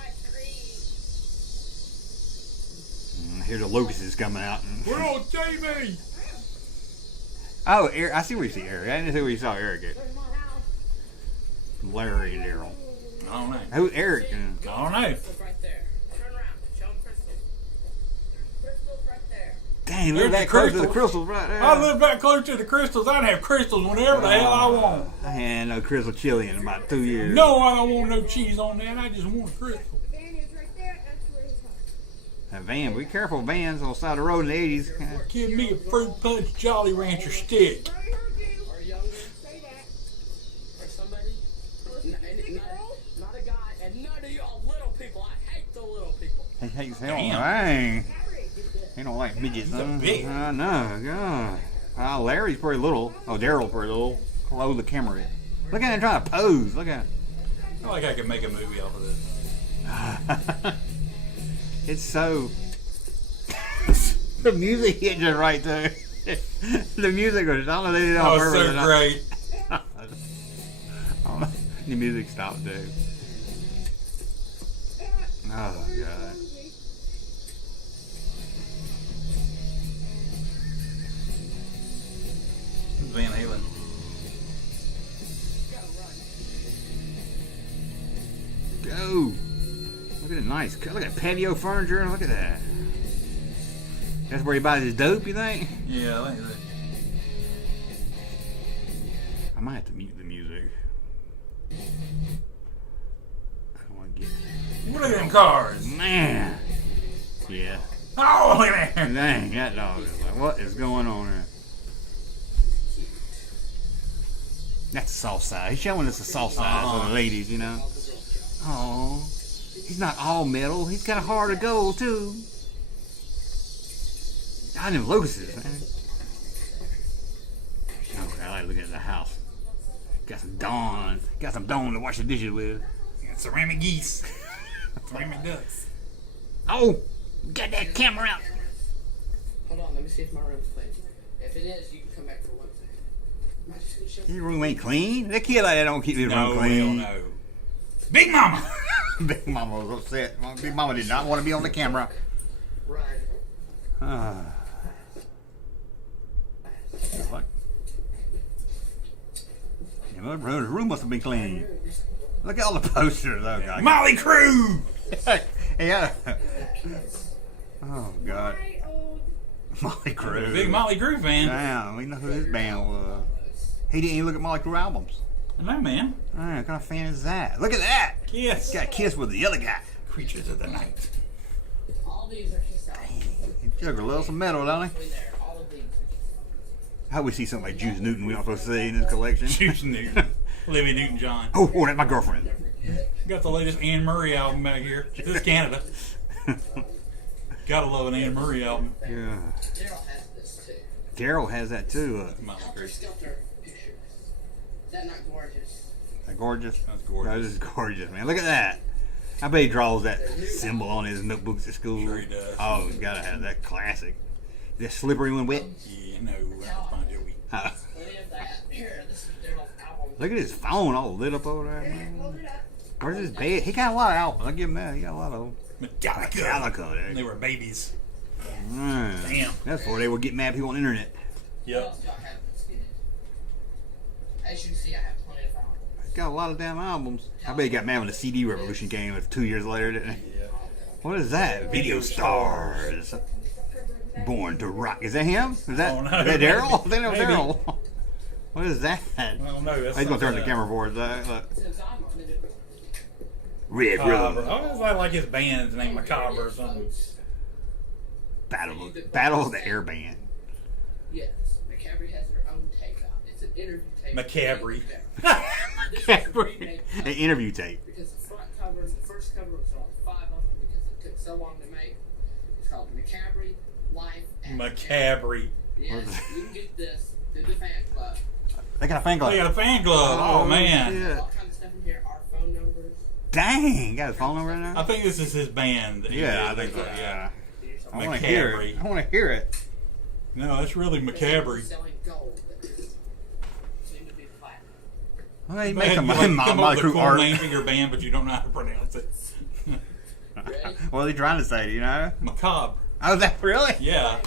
screen. Here's the locusts coming out. We're on TV. Oh, Eric, I see where you see Eric. I didn't see where you saw Eric at. There's my house. Larry and Daryl. I don't know. Who's Eric? I don't know. Crystals right there. Turn around. Show them crystals. Crystals right there. Dang, There's look the that close to the crystals. crystals right there. I live back close to the crystals. I'd have crystals whenever the hell I want. I ain't had no crystal chili in about 2 years. No, I don't want no cheese on that. I just want a crystal. The van is right there. That's where his house. That van, be careful, vans on the side of the road in the 80s. Give me a fruit punch Jolly Rancher stick. Larry heard you. Or a younger. Say that. Or somebody. Not a guy. And none of y'all little people. I hate the little people. He hates hell. Damn. Dang. He don't like midgets. He's a Huh? big- I know, God. Larry's pretty little. Oh, Daryl's pretty little. How low the camera is. Look at him trying to pose. Look at him. I feel like I could make a movie off of this. It's so. The music hit just right too. The music was. I don't know if they did it on Oh, purpose or so not. great. I don't know. The music stopped, dude. Oh God. Van Halen. Go. Look at the nice. Look at that patio furniture. Look at that. That's where he buys his dope, you think? Yeah, I think that. I might have to mute the music. I don't want to get. Look at them cars. Man. Yeah. Oh, look at that. Dang, that dog is like, what is going on here? That's the soft side. He's showing us the soft side for the ladies, you know. Oh, he's not all metal. He's got a heart of gold too. I them locusts, man. Oh, I like looking at the house. Got some Dawn to wash the dishes with. Got ceramic geese. Ceramic ducks. Oh, get that camera out. Hold on, let me see if my room's clean. If it is, you can come back for one thing. Am I just gonna show His room ain't clean. That kid like that don't keep his room No, clean. no. Big Mama. Big Mama was upset. Big Mama did not want to be on the camera. Right. What? Yeah, the room must have been clean. Look at all the posters. Oh, God. Molly Crew. Yeah. Oh, God. My old Molly Crew. Big Molly Crew fan. Damn, we know who his band was. He didn't even look at Molly Crew albums. No, man. What kind of fan is that? Look at that. Kiss. Got kissed with the other guy. Creatures of the night. All these are just out. Jugger loves some metal, don't he? Between there, all of these are just. How we see something like Juice Newton we not supposed to see in his collection? Juice Newton. Olivia Newton-John. Oh, that's my girlfriend. Got the latest Anne Murray album back here. This is Canada. Gotta love an Anne Murray album. Yeah. Daryl has this too. Daryl has that too. Molly Helter Crew. Skelter pictures. Is that not gorgeous? That gorgeous. That's gorgeous. That is gorgeous, man. Look at that. I bet he draws that symbol on his notebooks at school. Sure he does. Oh, he's gotta have that classic. That slippery when wet. Yeah, no, that's Bon Jovi. Plenty of that. Here, this is Daryl's album. Look at his phone all lit up over there, man. hold it up. Where's his bed? He got a lot of albums. I'll give him that. He got a lot of them. Metallica. Metallica. They were babies. Damn. That's before they would get mad people on the internet. What Yep. else do I have that's good? As you can see, I have plenty of albums. He's got a lot of damn albums. I bet he got mad when the CD revolution came like 2 years later, didn't he? Yeah. What is that? Video stars. Born to rock. Is that him? Is that, Oh, no. is that Daryl? I think that was Maybe. Daryl. What is that? I don't know. That's He's gonna turn the something camera for us. Look. Since I'm on it, Red Macabre. Room. I always like his band's name, Macabre or something. Battle of the Air Band. yes, Macabre has their own tape out. It's an interview tape. Macabre. This is a remake An interview tape. because the front cover, the first cover was on 5 of them because it took so long to make. It's called Macabre Life. at Macabre. Yes, you can get this through the fan club. They got a fan club. They got a fan club. Oh, man. Yeah. All kinds of stuff in here. Our phone numbers. Dang, got his phone number in I there? think this is his band. that he Yeah, did. I think so. Yeah. Do yourself. I want to hear it. Macabre. I want to hear it. No, that's really Macabre. Selling gold that seem to be platinum. Well, he Man, makes some you come up Molly with a Crew cool art. name for your band, but you don't know how to pronounce it. Ready? What are they trying to say? Do you know? Macabre. Oh, is that really? Yeah.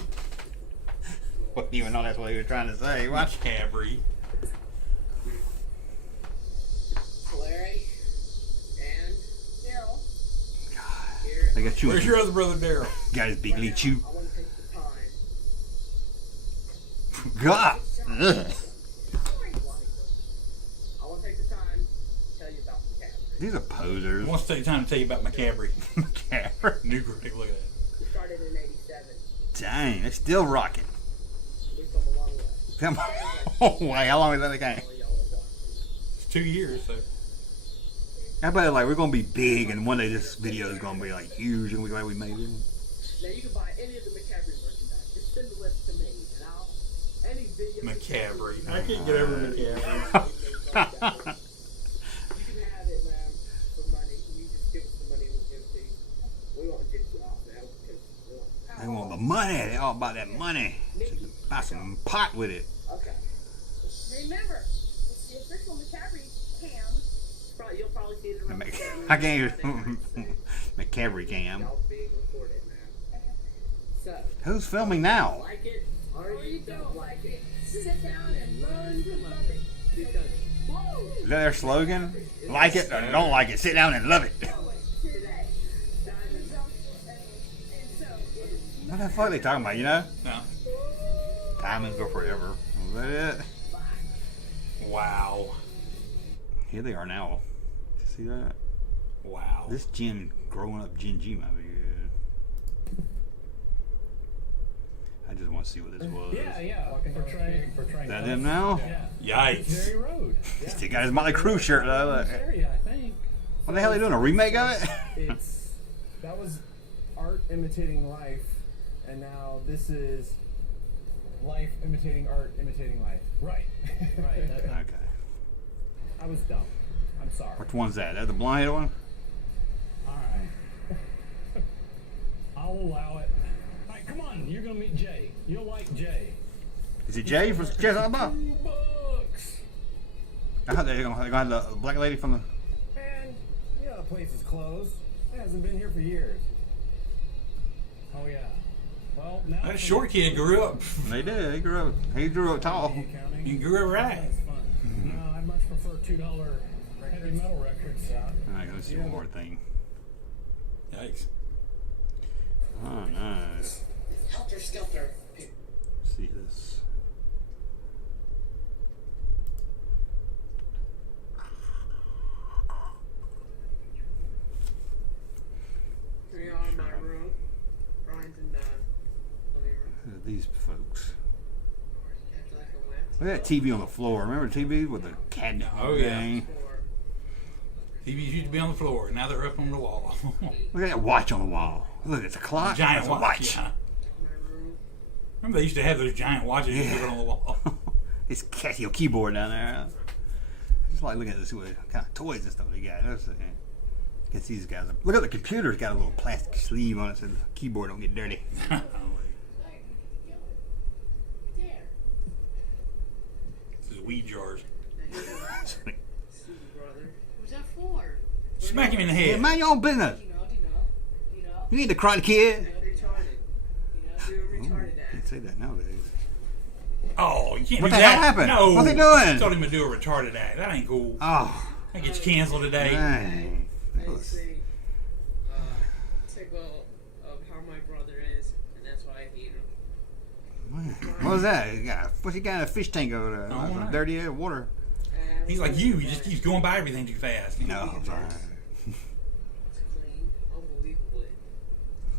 Wouldn't even know that's what he was trying to say. Watch. Macabre. Larry and Daryl. here. They got chewing. Where's your other brother, Daryl? Got his big lead chew. I want to take the time. God. Ugh. I want to take the time to tell you about the cat. These are He posers. wants to take time to tell you about Macabre. Macabre. New great. Look at that. We started in '87. Dang, they're still rocking. We've come a long way. Come on. Oh, wait, how long is that game? All y'all are watching. It's 2 years, so. I bet like we're gonna be big, and one day this video is gonna be like huge, and we're glad we made it. Now you can buy any of the Macabre merchandise. Just send the list to me, and I'll any video. Macabre. I can't get over Macabre. You can have it, man, for money. You just give us the money and we'll give it to you. We won't get you off now because we want. They want the money. They all about that money. Buy some pot with it. Okay. Remember, it's the official Macabre cam. You'll probably see it around. I can't even. cavalry cam. Y'all being recorded now. So, Who's filming now? like it or you don't like it. Sit down and learn to love it. Because Is that their slogan? Like it or don't like it? Sit down and love it. Today, diamonds are forever. And so is What the fuck are they talking about? You know? No. Diamonds go forever. Is that it? Wow. Here they are now. See that? Wow. This growing up Gen G might be good. I just want to see what this was. Yeah. Portraying. Is that them now? Yeah. Yikes. Jerry Road. He still got his Motley Crue shirt though. Look. This area, I think. What the hell are they doing? A remake of it? That was art imitating life, and now this is life imitating art imitating life. Right. Right. That's Okay. I was dumb. I'm sorry. Which one's that? That the blonde-headed one? all right. I'll allow it. All right, come on. You're gonna meet Jay. You'll like Jay. Is it Jay from Jazz on the Buff? $2. I thought they were gonna have the black lady from the. Man, you know the place is closed. It hasn't been here for years. Oh yeah. Well, now That short kid grew up. They did. He grew up. He grew up tall. accounting. You grew up right. That's fun. No, I much prefer $2 heavy metal records. Yeah. All right, let's see one more thing. Yikes. Oh, nice. helter skelter. Let's see this. We are in my room. Brian's in the living room. Look at these folks. Catch like a wet Look at that TV on the floor. Remember the TV with the cabinet? Oh, yeah. thing? floor. TVs used to be on the floor. Now they're up on the wall. Look at that watch on the wall. Look, it's a clock. Giant That's a watch. Yeah. My room. Remember they used to have those giant watches you could put on the wall. It's Casio keyboard down there. I just like looking at this, what kind of toys and stuff they got. Guess these guys. Look at the computer's got a little plastic sleeve on it so the keyboard don't get dirty. This is weed jars. Stupid brother. What's that for? Smack him in the Yeah, head. mind your own business. You know. You need to cry the kid. Retarded. You're retarded Can't ass. say that nowadays. Oh, you can't What do the that. hell happened? No. What they doing? Told him to do a retarded act. That ain't cool. Oh, That gets you canceled today. dang. That They was- say, typical of how my brother is, and that's why I hate him. What was that? What's he got in a fish tank over there? I don't Some know. dirty water. He's like you. He just keeps going by everything too fast. No, I'm sorry. It's clean, unbelievably.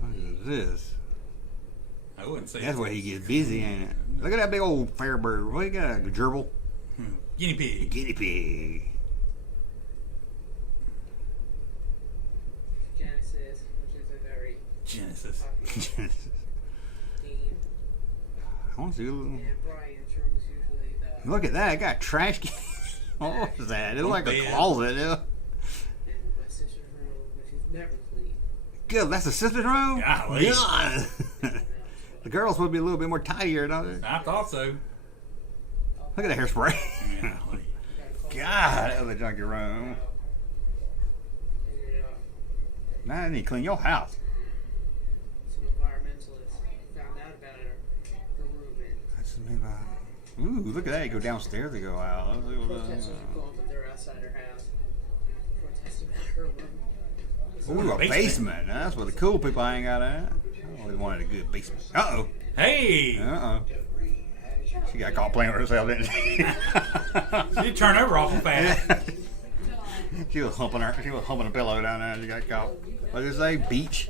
What is this? I wouldn't say That's where he gets busy, ain't it? Look at that big old fair bird. What you got? A gerbil? Guinea A pig. guinea pig. Genesis, which is a very Genesis. popular theme. I want to see a little. And Brian's room is usually the. Look at that. It got a trash can. What was that? It looked like a Bed. closet. Yeah. And my sister's room, which is never clean. Good. That's the sister's room? Golly. God. The girls would be a little bit more tidier, don't they? I thought so. Look at that hairspray. Golly. God, that was a junky room. Figured out Now I need to clean your house. some environmentalists found out about her movement. That's maybe. Ooh, look at that. You go downstairs, they go out. Let's see what Protesters are going, but they're outside her house. Protesting about her room. Ooh, a basement. That's where the cool people hang out at. I always wanted a good basement. Uh-oh. Hey! Uh-oh. She got caught playing with herself, didn't she? She did turn over awful fast. She was humping a pillow down there and she got caught. What did it say? Beach?